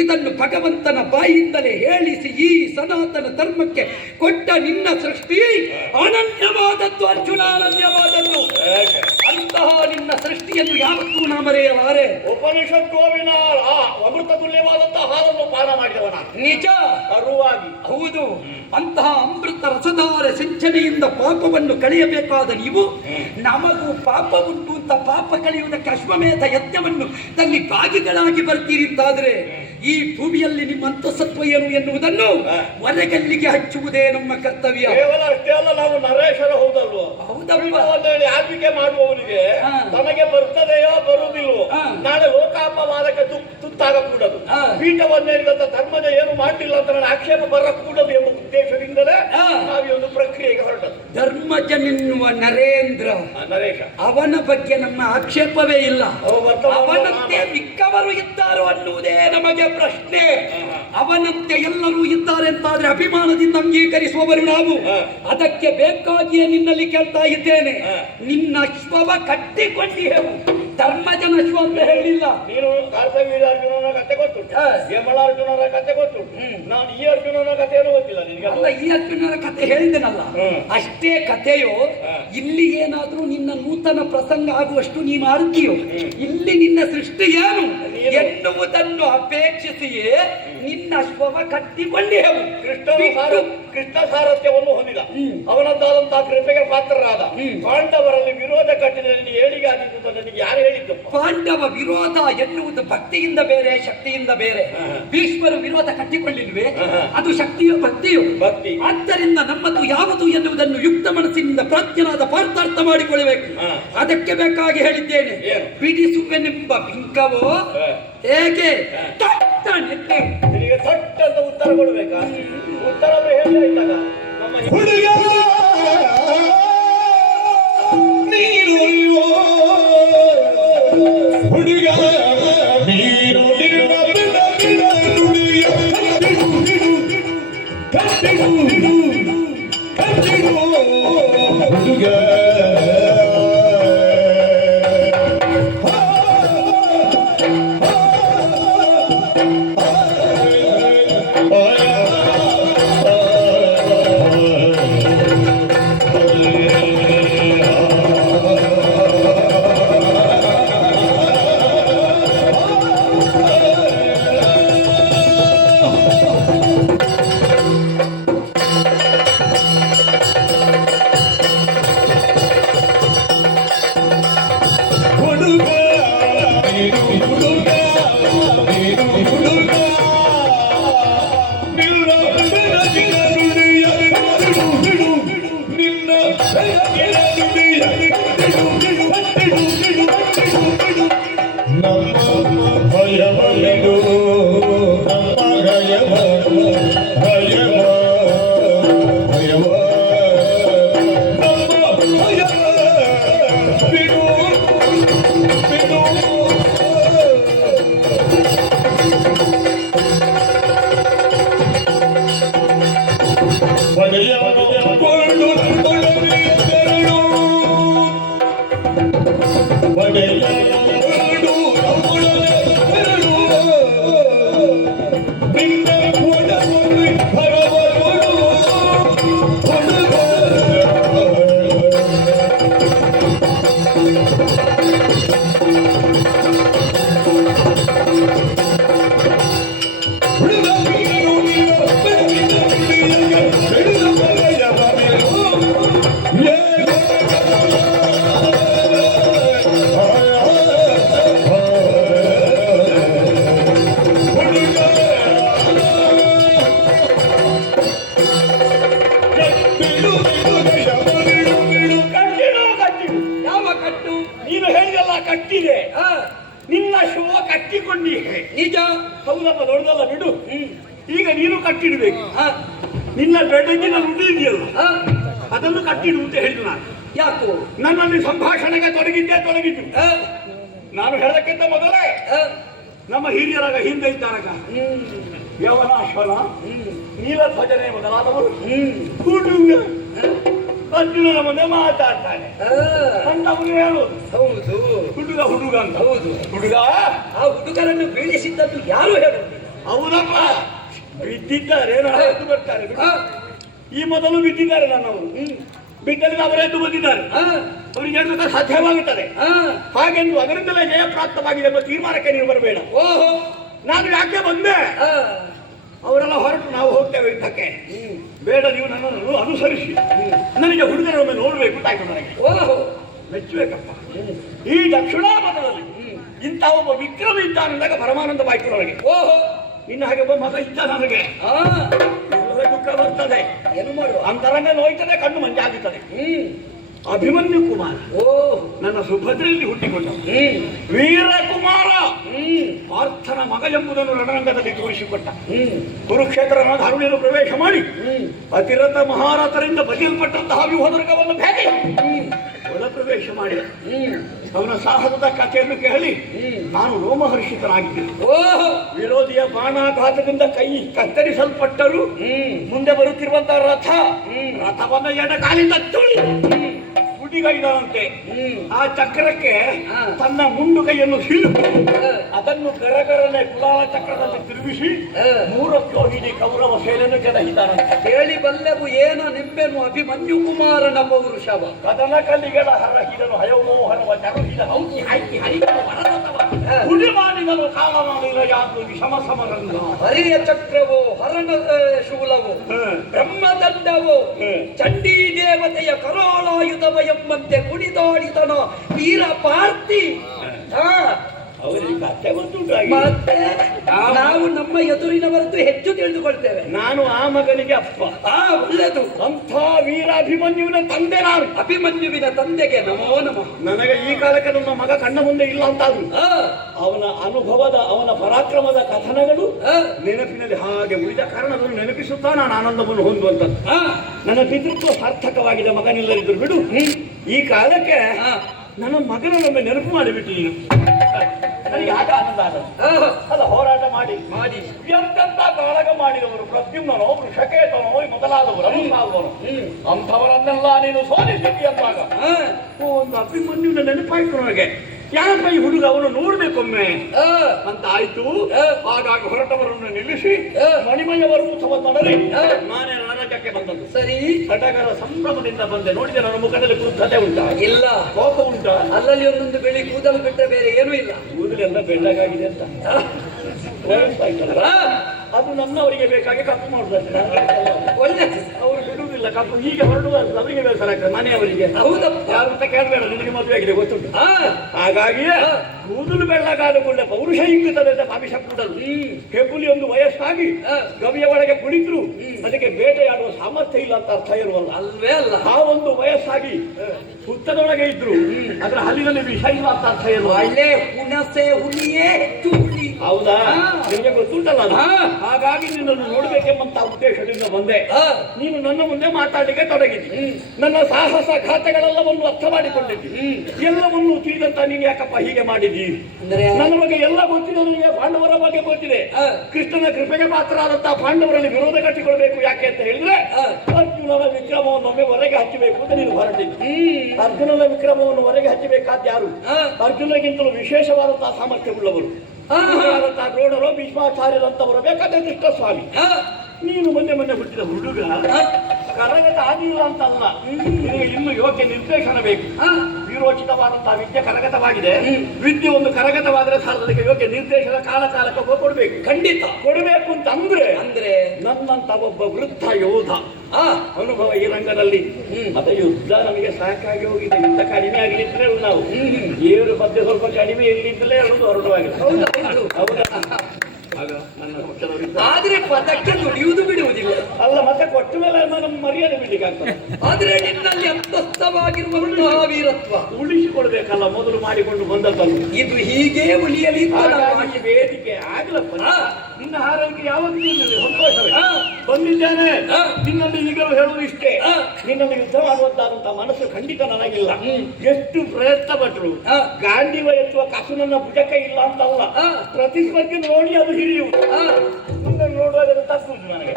ಇದನ್ನು ಭಗವಂತನ ಬಾಯಿಂದಲೇ ಹೇಳಿಸಿ ಈ ಸನಾತನ ಧರ್ಮಕ್ಕೆ ಕೊಟ್ಟ ನಿನ್ನ ಸೃಷ್ಟಿ ಅನನ್ಯವಾದದ್ದು ಅರ್ಜುನ, ಅನನ್ಯವಾದದ್ದು. ಅಂತಹ ನಿನ್ನ ಸೃಷ್ಟಿಯನ್ನು ಯಾವತ್ತೂ ನಾ ಮರೆಯಲಾರೆ. ಉಪನಿಷತ್ ಗೋವಿನ ಅಮೃತ ತುಲ್ಯವಾದಂತಹ ಹಾಲನ್ನು ಪಾನ ಮಾಡಿದವನ ನಿಜ ಅರುವಾಗಿ. ಹೌದು. ಅಂತಹ ಅಮೃತ ರಸಧಾರ ಸಿಂಚನೆಯಿಂದ ಪಾಪವನ್ನು ಕಳೆಯಬೇಕಾದ ನೀವು ನಮಗೂ ಪಾಪ ಉಂಟು ಅಂತ ಪಾಪ ಕಳೆಯುವುದಕ್ಕೆ ಅಶ್ವಮೇಧ ಯಜ್ಞವನ್ನು ತಲ್ಲಿ ಭಾಗಿಗಳಾಗಿ ಬರ್ತೀರಿ ಅಂತಾದ್ರೆ ಈ ಭೂಮಿಯಲ್ಲಿ ನಿಮ್ಮ ಅಂತಸತ್ವ ಏನು ಎನ್ನುವುದನ್ನು ಹೊರಗಲ್ಲಿಗೆ ಹಚ್ಚುವುದೇ ನಮ್ಮ ಕರ್ತವ್ಯ. ಕೇವಲ ಅಷ್ಟೇ ಅಲ್ಲ, ನಾವು ನರೇಶರ ಹೌದಲ್ವೋ? ಹೌದಲ್ವ? ಆಳ್ವಿಕೆ ಮಾಡುವವನಿಗೆ ತನಗೆ ಬರ್ತದೆಯೋ ಬರುವುದಿಲ್ವೋ, ನಾಳೆ ಲೋಕಾಪವಾದಕ್ಕೆ ತುತ್ತಾಗಕೂಡದು, ಪೀಠವನ್ನೇರಿದಂತ ಧರ್ಮದ ಏನು ಮಾಡಲಿಲ್ಲ ಅಂತ ನನ್ನ ಆಕ್ಷೇಪ ಬರಕೂಡದು ಎಂಬ ಉದ್ದೇಶ ಉದ್ದೇಶದಿಂದಲೇ ಹಾ. ನಾವು ಈ ಒಂದು ಪ್ರಕ್ರಿಯೆಗೆ ಹೊರಟದ್ದು. ಧರ್ಮಜನೆನ್ನುವ ನರೇಂದ್ರ ನರೇಶ ಅವನ ಬಗ್ಗೆ ನಮ್ಮ ಆಕ್ಷೇಪವೇ ಇಲ್ಲ. ಅವ ವರ್ತಮಾನ ಅವನಂತೆ ಮಿಕ್ಕವರು ಇದ್ದಾರೋ ಅನ್ನುವುದೇ ನಮಗೆ ಪ್ರಶ್ನೆ. ಅವನಂತೆ ಎಲ್ಲರೂ ಇದ್ದಾರೆ ಅಂತಾದ್ರೆ ಅಭಿಮಾನದಿಂದ ಅಂಗೀಕರಿಸುವವರು ನಾವು. ಅದಕ್ಕೆ ಬೇಕಾಗಿಯೇ ನಿನ್ನಲ್ಲಿ ಕೇಳ್ತಾ ಇದ್ದೇನೆ, ನಿನ್ನ ಅಶ್ವವ ಕಟ್ಟಿಕೊಂಡಿಹೆವು. ಧರ್ಮಜನ ಅಶ್ವ ಅಂತ ಹೇಳಿಲ್ಲ ನೀನು. ಕಾರ್ತವೀರ ಅರ್ಜುನನ ಕತೆ ಗೊತ್ತುಂಟು, ಯಮಳ ಅರ್ಜುನನ ಕತೆ ಗೊತ್ತುಂಟು. ನಾನು ಈ ಅರ್ಜುನನ ಕಥೆಯನ್ನು ಗೊತ್ತಿಲ್ಲ ನಿನಗೆ. ಅಲ್ಲ, ಈ ಅರ್ಜುನನ ಕತೆ ಹೇಳಿದನಲ್ಲ, ಅಷ್ಟೇ ಕಥೆಯೋ. ಇಲ್ಲಿ ಏನಾದ್ರೂ ನಿನ್ನ ನೂತನ ಪ್ರಸಂಗ ಆಗುವಷ್ಟು ನೀನು ಆಡ್ತೀಯೋ? ಇಲ್ಲಿ ನಿನ್ನ ಸೃಷ್ಟಿ ಏನು ಎನ್ನುವುದನ್ನು ಅಪೇಕ್ಷಿಸಿಯೇ ನಿನ್ನ ಅಶ್ವವ ಕಟ್ಟಿಕೊಂಡಿಹೆವು. ಕೃಷ್ಣ ಸಾರಥ್ಯವನ್ನು ಹೊಂದಿದ, ಅವನದ್ದಾದಂತಹ ಕೃಪೆಗೆ ಪಾತ್ರರಾದ ಪಾಂಡವರಲ್ಲಿ ವಿರೋಧ ಕಟ್ಟಿದಲ್ಲಿ ಏಳಿಗೆ ಆಗಿದ್ದು ನನಗೆ ಯಾರು ಹೇಳಿದ್ದು? ಪಾಂಡವ ವಿರೋಧ ಎನ್ನುವುದು ಭಕ್ತಿಯಿಂದ ಬೇರೆ, ಶಕ್ತಿಯಿಂದ ಬೇರೆ. ಭೀಷ್ಮರು ವಿರೋಧ ಕಟ್ಟಿಕೊಳ್ಳಿಲ್ವೇ? ಅದು ಶಕ್ತಿಯೋ ಭಕ್ತಿಯೋ? ಭಕ್ತಿ. ಆದ್ದರಿಂದ ನಮ್ಮದು ಯಾವುದು ಎನ್ನುವುದನ್ನು ಯುಕ್ತ ಮನಸ್ಸಿನಿಂದ ಪ್ರಾಜ್ಞನಾದ ಪಾರ್ಥಾರ್ಥ ಮಾಡಿಕೊಳ್ಳಬೇಕು. ಅದಕ್ಕೆ ಬೇಕಾಗಿ ಹೇಳಿದ್ದೇನೆ, ಬಿಡಿಸುವೆನೆಂಬ ಬಿಂಕವೋ ಹೇಗೆ ನಿನಗೆ ಥಟ್ ಅಂತ ಉತ್ತರ ಕೊಡ್ಬೇಕಾ? ಉತ್ತರ ಹೇಳಿದಾಗ ನಮ್ಮ ಹುಡುಗ ನೀರು ಹುಡುಗ ನೀರು ಹುಡುಗ ಕಟ್ಟಿದೆ. ನಿನ್ನ ಶೋ ಕಟ್ಟಿಕೊಂಡಿದೆ. ನಿಜ. ಹೌದಪ್ಪ, ದೊಡ್ಡದಲ್ಲ ಬಿಡು. ಈಗ ನೀನು ಕಟ್ಟಿಡ್ಬೇಕು. ನಿನ್ನ ಬೆಡಗಿನ ನುಡಿ ಇದೆಯಲ್ಲ, ಅದನ್ನು ಕಟ್ಟಿಡು ಅಂತ ಹೇಳಿದ್ದು ನಾನು. ಯಾಕೋ? ನನ್ನಲ್ಲಿ ಸಂಭಾಷಣೆಗೆ ತೊಡಗಿದ್ದು. ನಾನು ಹೇಳಕ್ಕಿಂತ ಮೊದಲೇ ನಮ್ಮ ಹಿರಿಯರಾಗ ಹಿಂದೆ ಇದ್ದಾರಾಗ ಯವನಾಶ್ವನ, ನೀಲಧ್ವಜನೆ ಮೊದಲಾದವರು ಹುಡುಗ ಅರ್ಜುನನ ಮುಂದೆ ಮಾತಾಡ್ತಾನೆ. ಅಂತವರು ಹೇಳೋದು ಹೌದು, ಹುಡುಗ ಹುಡುಗ ಅಂತ. ಹೌದು, ಹುಡುಗ. ಆ ಹುಡುಗರನ್ನು ಬೀಳಿಸಿದ್ದನ್ನು ಯಾರು ಹೇಳೋದು? ಅವರಪ್ಪ ಬಿದ್ದಿದ್ದಾರೆ, ನಾನು ಎದ್ದು ಬರ್ತಾರೆ. ಈ ಮೊದಲು ಬಿದ್ದಿದ್ದಾರೆ ನನ್ನವರು. ಬಿದ್ದಲ್ಲಿ ಅವರೆದ್ದು ಬಂದಿದ್ದಾರೆ. ಅವರಿಗೆ ಏನು ಸಾಧ್ಯವಾಗುತ್ತದೆ ಹಾಗೆಂದು ಅದರಿಂದಲೇ ಜಯ ಪ್ರಾಪ್ತವಾಗಿದೆ ಎಂಬ ತೀರ್ಮಾನಕ್ಕೆ ನೀವು ಬರಬೇಡ. ಓಹೋ, ನಾನು ಯಾಕೆ ಬಂದೆ? ಅವರೆಲ್ಲ ಹೊರಟು ನಾವು ಹೋಗ್ತೇವೆ ಯುದ್ಧಕ್ಕೆ. ಬೇಡ, ನೀವು ನನ್ನನ್ನು ಅನುಸರಿಸಿ ನನಗೆ ಹುಡುಗರೊಮ್ಮೆ ನೋಡಬೇಕು ತಾಯ್ತು. ನನಗೆ ಓಹೋ, ಮೆಚ್ಚಬೇಕಪ್ಪ. ಈ ದಕ್ಷಿಣಾಪಥದಲ್ಲಿ ಇಂಥ ಒಬ್ಬ ವಿಕ್ರಮ ಇದ್ದಾನಂದಾಗ ಪರಮಾನಂದವಾಯ್ತು ನನಗೆ. ಓಹೋ, ಇನ್ನು ಹಾಗೆ ಒಬ್ಬ ಮಗ ಇದ್ದ ನನಗೆ. ದುಃಖ ಬರ್ತದೆ, ಏನು ಮಾಡುವ? ಅಂತರಂಗ ನೋಯ್ತದೆ, ಕಣ್ಣು ಮಂಜಾಗುತ್ತದೆ. ಅಭಿಮನ್ಯು ಕುಮಾರ, ನನ್ನ ಸುಭದ್ರೆಯಲ್ಲಿ ಹುಟ್ಟಿಕೊಂಡ ವೀರಕುಮಾರ. ಪಾರ್ಥನ ಮಗ ಎಂಬುದನ್ನು ರಣರಂಗದಲ್ಲಿ ತೋರಿಸಿಕೊಟ್ಟ. ಕುರುಕ್ಷೇತ್ರ ಧರುಣಿಯನ್ನು ಪ್ರವೇಶ ಮಾಡಿ ಅತಿರಥ ಮಹಾರಥರಿಂದ ಬದಿಯಲ್ಪಟ್ಟಂತಹ ವ್ಯೂಹದುರ್ಗವನ್ನು ಭೇಟಿ ಒಳ ಪ್ರವೇಶ ಮಾಡಿದ. ಅವನ ಸಾಹಸದ ಕಥೆಯನ್ನು ಕೇಳಿ ನಾನು ರೋಮಹರ್ಷಿತನಾಗಿದ್ದೆ. ವಿರೋಧಿಯ ಬಾಣಾಘಾತದಿಂದ ಕೈ ಕತ್ತರಿಸಲ್ಪಟ್ಟರು. ಮುಂದೆ ಬರುತ್ತಿರುವಂತಹ ರಥವನ್ನ ಎಡಕಾಲಿಂದ ತುಳಿ ಗುಡಿಗೈದಂತೆ ಆ ಚಕ್ರಕ್ಕೆ ತನ್ನ ಮುಂಡು ಕೈಯನ್ನು ಹಿಡಿದು ಅದನ್ನು ಗರಗರನೆ ಕುಲಾಲ ಚಕ್ರದಲ್ಲಿ ತಿರುಗಿಸಿ 3 ಯೋಗಿನಿ ಕೌರವ ಸೇನೆಯನ್ನು ಕೆಡಹಿದ್ದಾರಂತೆ. ಹೇಳಿ ಬಲ್ಲೆವು ಏನ ನಿಂಬೆನು ಅಭಿಮನ್ಯು ಕುಮಾರನ ಪೌರುಷವ ಕದನ ಕಲ್ಲಿಗಳ ಹರಹಿದನು ಹಯೋಮೋಹನವ ಜರುಹಿದ ಹೌಕಿ ಹಾಕಿ ಹರಿದನು ವರದತವ ಗುಡಿ ಮಾಡಿದನು ಕಾಲಮಾನಿಲ ಯಾತು ವಿಷಮ ಸಮರಂಗ ಹರಿಯ ಚಕ್ರವೋ ಹರಣ ಶೂಲವೋ ಬ್ರಹ್ಮದಂಡವೋ ಚಂಡೀ ದೇವತೆಯ ಕರಾಳಾಯುಧವ ಎಂಬಂತೆ ಕುಣಿದಾಡಿದನು ವೀರ ಪಾರ್ಥಿ. ಅವರಿಗೆ ಕಥೆ ಗೊತ್ತುಂಟು. ಮತ್ತೆ ನಾವು ನಮ್ಮ ಎದುರಿನವರದ್ದು ಹೆಚ್ಚು ತಿಳಿದುಕೊಳ್ತೇವೆ. ನಾನು ಆ ಮಗನಿಗೆ ಅಪ್ಪ. ಒಳ್ಳೆದು. ಅಂಥ ವೀರ ಅಭಿಮನ್ಯುವಿನ ತಂದೆ ನಾನು. ಅಭಿಮನ್ಯುವಿನ ತಂದೆಗೆ ನಮೋ ನಮಃ. ನನಗೆ ಈ ಕಾಲಕ್ಕೆ ನನ್ನ ಮಗ ಕಣ್ಣ ಮುಂದೆ ಇಲ್ಲ ಅಂತಾದ್ರು ಅವನ ಅನುಭವದ ಅವನ ಪರಾಕ್ರಮದ ಕಥನಗಳು ನೆನಪಿನಲ್ಲಿ ಹಾಗೆ ಉಳಿದ ಕಾರಣ ಅದನ್ನು ನೆನಪಿಸುತ್ತಾ ನಾನು ಆನಂದವನ್ನು ಹೊಂದುವಂಥದ್ದು. ನನ್ನ ಪಿತೃತ್ವ ಸಾರ್ಥಕವಾಗಿದೆ ಮಗನಿಲ್ಲದಿದ್ರು ಬಿಡು. ಈ ಕಾಲಕ್ಕೆ ನನ್ನ ಮಗನ ನಮಗೆ ನೆನಪು ಮಾಡಿಬಿಟ್ಟು ನೀನು ನನಗೆ ಆಗ ಆನಂದ ಅಲ್ಲ. ಹೋರಾಟ ಮಾಡಿ ಎಂತೆಂತ ಕಾಳಗ ಮಾಡಿದವರು ಪ್ರದ್ಯುಮ್ನನೋ ವೃಷಕೇತನೋ ಮೊದಲಾದವರು ಅನುಭಾವನು ಅಂಥವರನ್ನೆಲ್ಲ ನೀನು ಸೋಲಿಸಿದ್ದಿ ಅಂದಾಗ ಒಂದು ಅಭಿಮನ್ಯುವಿನ ನೆನಪಾಯ್ತು ನನಗೆ. ಯಾರಪ್ಪ ಈ ಹುಡುಗ ಅವನು ನೋಡ್ಬೇಕೊಮ್ಮೆ ಅಂತ ಆಯ್ತು. ಹಾಗಾಗಿ ಹೊರಟವರನ್ನು ನಿಲ್ಲಿಸಿ ಮಣಿಮಯವರ ಉತ್ಸವ ಮಾಡಲಿ ನಾನೇ ರಣರಂಗಕ್ಕೆ ಬಂದದ್ದು. ಸರಿ, ಸಡಗರ ಸಂಭ್ರಮದಿಂದ ಬಂದೆ. ನೋಡಿದೆ ನನ್ನ ಮುಖದಲ್ಲಿ ಕ್ರುದ್ಧತೆ ಉಂಟಾ? ಇಲ್ಲ. ಕೋಪ ಉಂಟಾ? ಅಲ್ಲಲ್ಲಿ ಒಂದೊಂದು ಬೆಳಿ ಕೂದಲು ಬಿಟ್ಟ ಬೇರೆ ಏನೂ ಇಲ್ಲ. ಕೂದಲೆಲ್ಲ ಬೆಳ್ಳಗಾಗಿದೆ ಅಂತ ಅದು ನನ್ನವರಿಗೆ ಬೇಕಾಗಿ ಕಪ್ಪು ಮಾಡುದಂತೆ. ಒಳ್ಳೆ ಅವರು ಬಿಡುವುದಿಲ್ಲ ಕಪ್ಪು. ಹೀಗೆ ಹೊರಡುವ ಅವರಿಗೆ ಬೇಸರ ಆಗ್ತದೆ ಮನೆಯವರಿಗೆ. ಹೌದಪ್ಪ. ಯಾರು ಅಂತ ಕೇಳಬೇಡ, ನಿನಗೆ ಮದುವೆ ಆಗಿದೆ ಗೊತ್ತುಂಟು. ಹಾಗಾಗಿಯೇ ಕೂದಲು ಬೆಳ್ಳಗಾದ ಕೂಡಲೇ ಪೌರುಷ ಇಂಗುತ್ತದೆ ಅಂತ ಭವಿಷ್ಯ ಕೂಡಲು ಹೆಬ್ಬುಲಿ ಒಂದು ವಯಸ್ಸಾಗಿ ಗವಿಯ ಒಳಗೆ ಕುಳಿತರು ಅದಕ್ಕೆ ಬೇಟೆಯಾಡುವ ಸಾಮರ್ಥ್ಯ ಇಲ್ಲ ಅಂತ ಅರ್ಥ ಇರುವಲ್ಲ. ಅಲ್ವೇ ಅಲ್ಲ. ಆ ಒಂದು ವಯಸ್ಸಾಗಿ ಹುತ್ತದೊಳಗೆ ಇದ್ರು ಅದರ ಹಲ್ಲಿನಲ್ಲಿ ವಿಷ ಇಲ್ಲ ಅಂತ ಅರ್ಥ ಇರುವ. ಒಳ್ಳೆ ಹುಣಸೆ ಹುಲಿಯೇ ಹೆಚ್ಚು ಹುಲಿ. ಹೌದಾ? ನಿಮಗೆ ಗೊತ್ತುಂಟಲ್ಲ. ಹಾಗಾಗಿ ನಿನ್ನನ್ನು ನೋಡ್ಬೇಕೆಂಬಂತ ಉದ್ದೇಶದಿಂದ ಬಂದೆ. ನೀನು ನನ್ನ ಮುಂದೆ ಮಾತಾಡಲಿಕ್ಕೆ ತೊಡಗಿದ್ದಿ. ನನ್ನ ಸಾಹಸ ಖಾತೆಗಳೆಲ್ಲವನ್ನು ಅರ್ಥ ಮಾಡಿಕೊಂಡಿದ್ದಿ. ಎಲ್ಲವನ್ನು ತಿಳಿದಂತ ನೀನು ಯಾಕಪ್ಪ ಹೀಗೆ ಮಾಡಿದ್ದಿ? ನನ್ನ ಬಗ್ಗೆ ಎಲ್ಲ ಗೊತ್ತಿದೆ. ನನಗೆ ಪಾಂಡವರ ಬಗ್ಗೆ ಗೊತ್ತಿದೆ. ಕೃಷ್ಣನ ಕೃಪೆಗೆ ಪಾತ್ರರಾದಂತಹ ಪಾಂಡವರಲ್ಲಿ ವಿರೋಧ ಕಟ್ಟಿಕೊಳ್ಬೇಕು ಯಾಕೆ ಅಂತ ಹೇಳಿದ್ರೆ ಅರ್ಜುನನ ವಿಕ್ರಮವನ್ನು ಒಮ್ಮೆ ಹೊರಗೆ ಹಚ್ಚಬೇಕು ಅಂತ ನೀನು ಹೊರಟಿದ್ದಿ. ಅರ್ಜುನನ ವಿಕ್ರಮವನ್ನು ಹೊರಗೆ ಹಚ್ಚಬೇಕಾದ ಯಾರು? ಅರ್ಜುನಗಿಂತಲೂ ವಿಶೇಷವಾದಂತಹ ಸಾಮರ್ಥ್ಯವುಳ್ಳವರು ದ್ರೋಣರು ಭೀಷ್ಮಾಚಾರ್ಯರಂತವರು ಬೇಕಾದ್ರೆ ಕೃಷ್ಣಸ್ವಾಮಿ. ನೀನು ಮೊನ್ನೆ ಹುಟ್ಟಿದ ಹುಡುಗ ಕರಗತ ಆಗಿಲ್ಲ ಅಂತಲ್ಲ, ನಿನಗೆ ಇನ್ನು ಯೋಗ್ಯ ನಿರ್ದೇಶನ ಬೇಕು. ವೀರೋಚಿತವಾದಂತಹ ವಿದ್ಯೆ ಕರಗತವಾಗಿದೆ. ವಿದ್ಯೆ ಒಂದು ಕರಗತವಾದ್ರೆ ಸಾಲದಕ್ಕೆ ಯೋಗ್ಯ ನಿರ್ದೇಶನ ಕಾಲಕ್ಕೆ ಕೊಡ್ಬೇಕು. ಖಂಡಿತ ಕೊಡಬೇಕು ಅಂತ ಅಂದ್ರೆ ನನ್ನಂತ ಒಬ್ಬ ವೃದ್ಧ ಯೋಧ ಅನುಭವ ಈ ರಂಗದಲ್ಲಿ. ಮತ್ತೆ ಯುದ್ಧ ನಮಗೆ ಸಾಕಾಗಿ ಹೋಗಿದೆ. ಯುದ್ಧ ಕಡಿಮೆ ಆಗಲಿದ್ರೆ ನಾವು ಏಳು ಪದ್ಯ ಸ್ವಲ್ಪ ಕಡಿಮೆ ಇಲ್ಲಿದ್ದಲೇ ಹೇಳುದು ಹೊರಟವಾಗಿದೆ. ಆದ್ರೆ ಪದಕ್ಕೆ ದುಡಿಯುವುದು ಬಿಡುವುದಿಲ್ಲ ಅಲ್ಲ. ಮತ್ತೆ ಕೊಟ್ಟ ಮೇಲೆ ನಮ್ಮ ಮರ್ಯಾದೆ ಬಿಡ್ಲಿಕ್ಕೆ ಆಗ್ತದೆ. ಆದ್ರೆ ನಿನ್ನಲ್ಲಿ ಅಂತಸ್ಥವಾಗಿರುವಂತಹ ವೀರತ್ವ ಉಳಿಸಿಕೊಡ್ಬೇಕಲ್ಲ ಮೊದಲು ಮಾಡಿಕೊಂಡು ಬಂದದ್ದನ್ನು. ಇದು ಹೀಗೆ ಉಳಿಯಲಿ. ವೇದಿಕೆ ಆಗ್ಲಪ್ಪ. ನಿನ್ನ ಹಾರೈಕೆ ಯಾವತ್ತೂ ಸಂತೋಷವೇ. ಬಂದಿದ್ದೇನೆ ನಿನ್ನಲ್ಲಿ ಈಗಲೂ ಹೇಳುವುದು ಇಷ್ಟೇ. ನಿನ್ನಲ್ಲಿ ಯುದ್ಧ ಮಾಡುವಂತಾದಂತಹ ಮನಸ್ಸು ಖಂಡಿತ ನನಗಿಲ್ಲ. ಎಷ್ಟು ಪ್ರಯತ್ನ ಪಟ್ಟರು ಗಾಂಧೀವ ಎತ್ತುವ ಕಸು ನನ್ನ ಭುಜಕ್ಕೆ ಇಲ್ಲ ಅಂತಲ್ಲ. ಪ್ರತಿಸ್ಪರ್ಧೆ ನೋಡಿ ಅದು ಹಿರಿಯುವುದು. ನೋಡುವಾಗ ಅದು ತಪ್ಪುವುದು ನನಗೆ.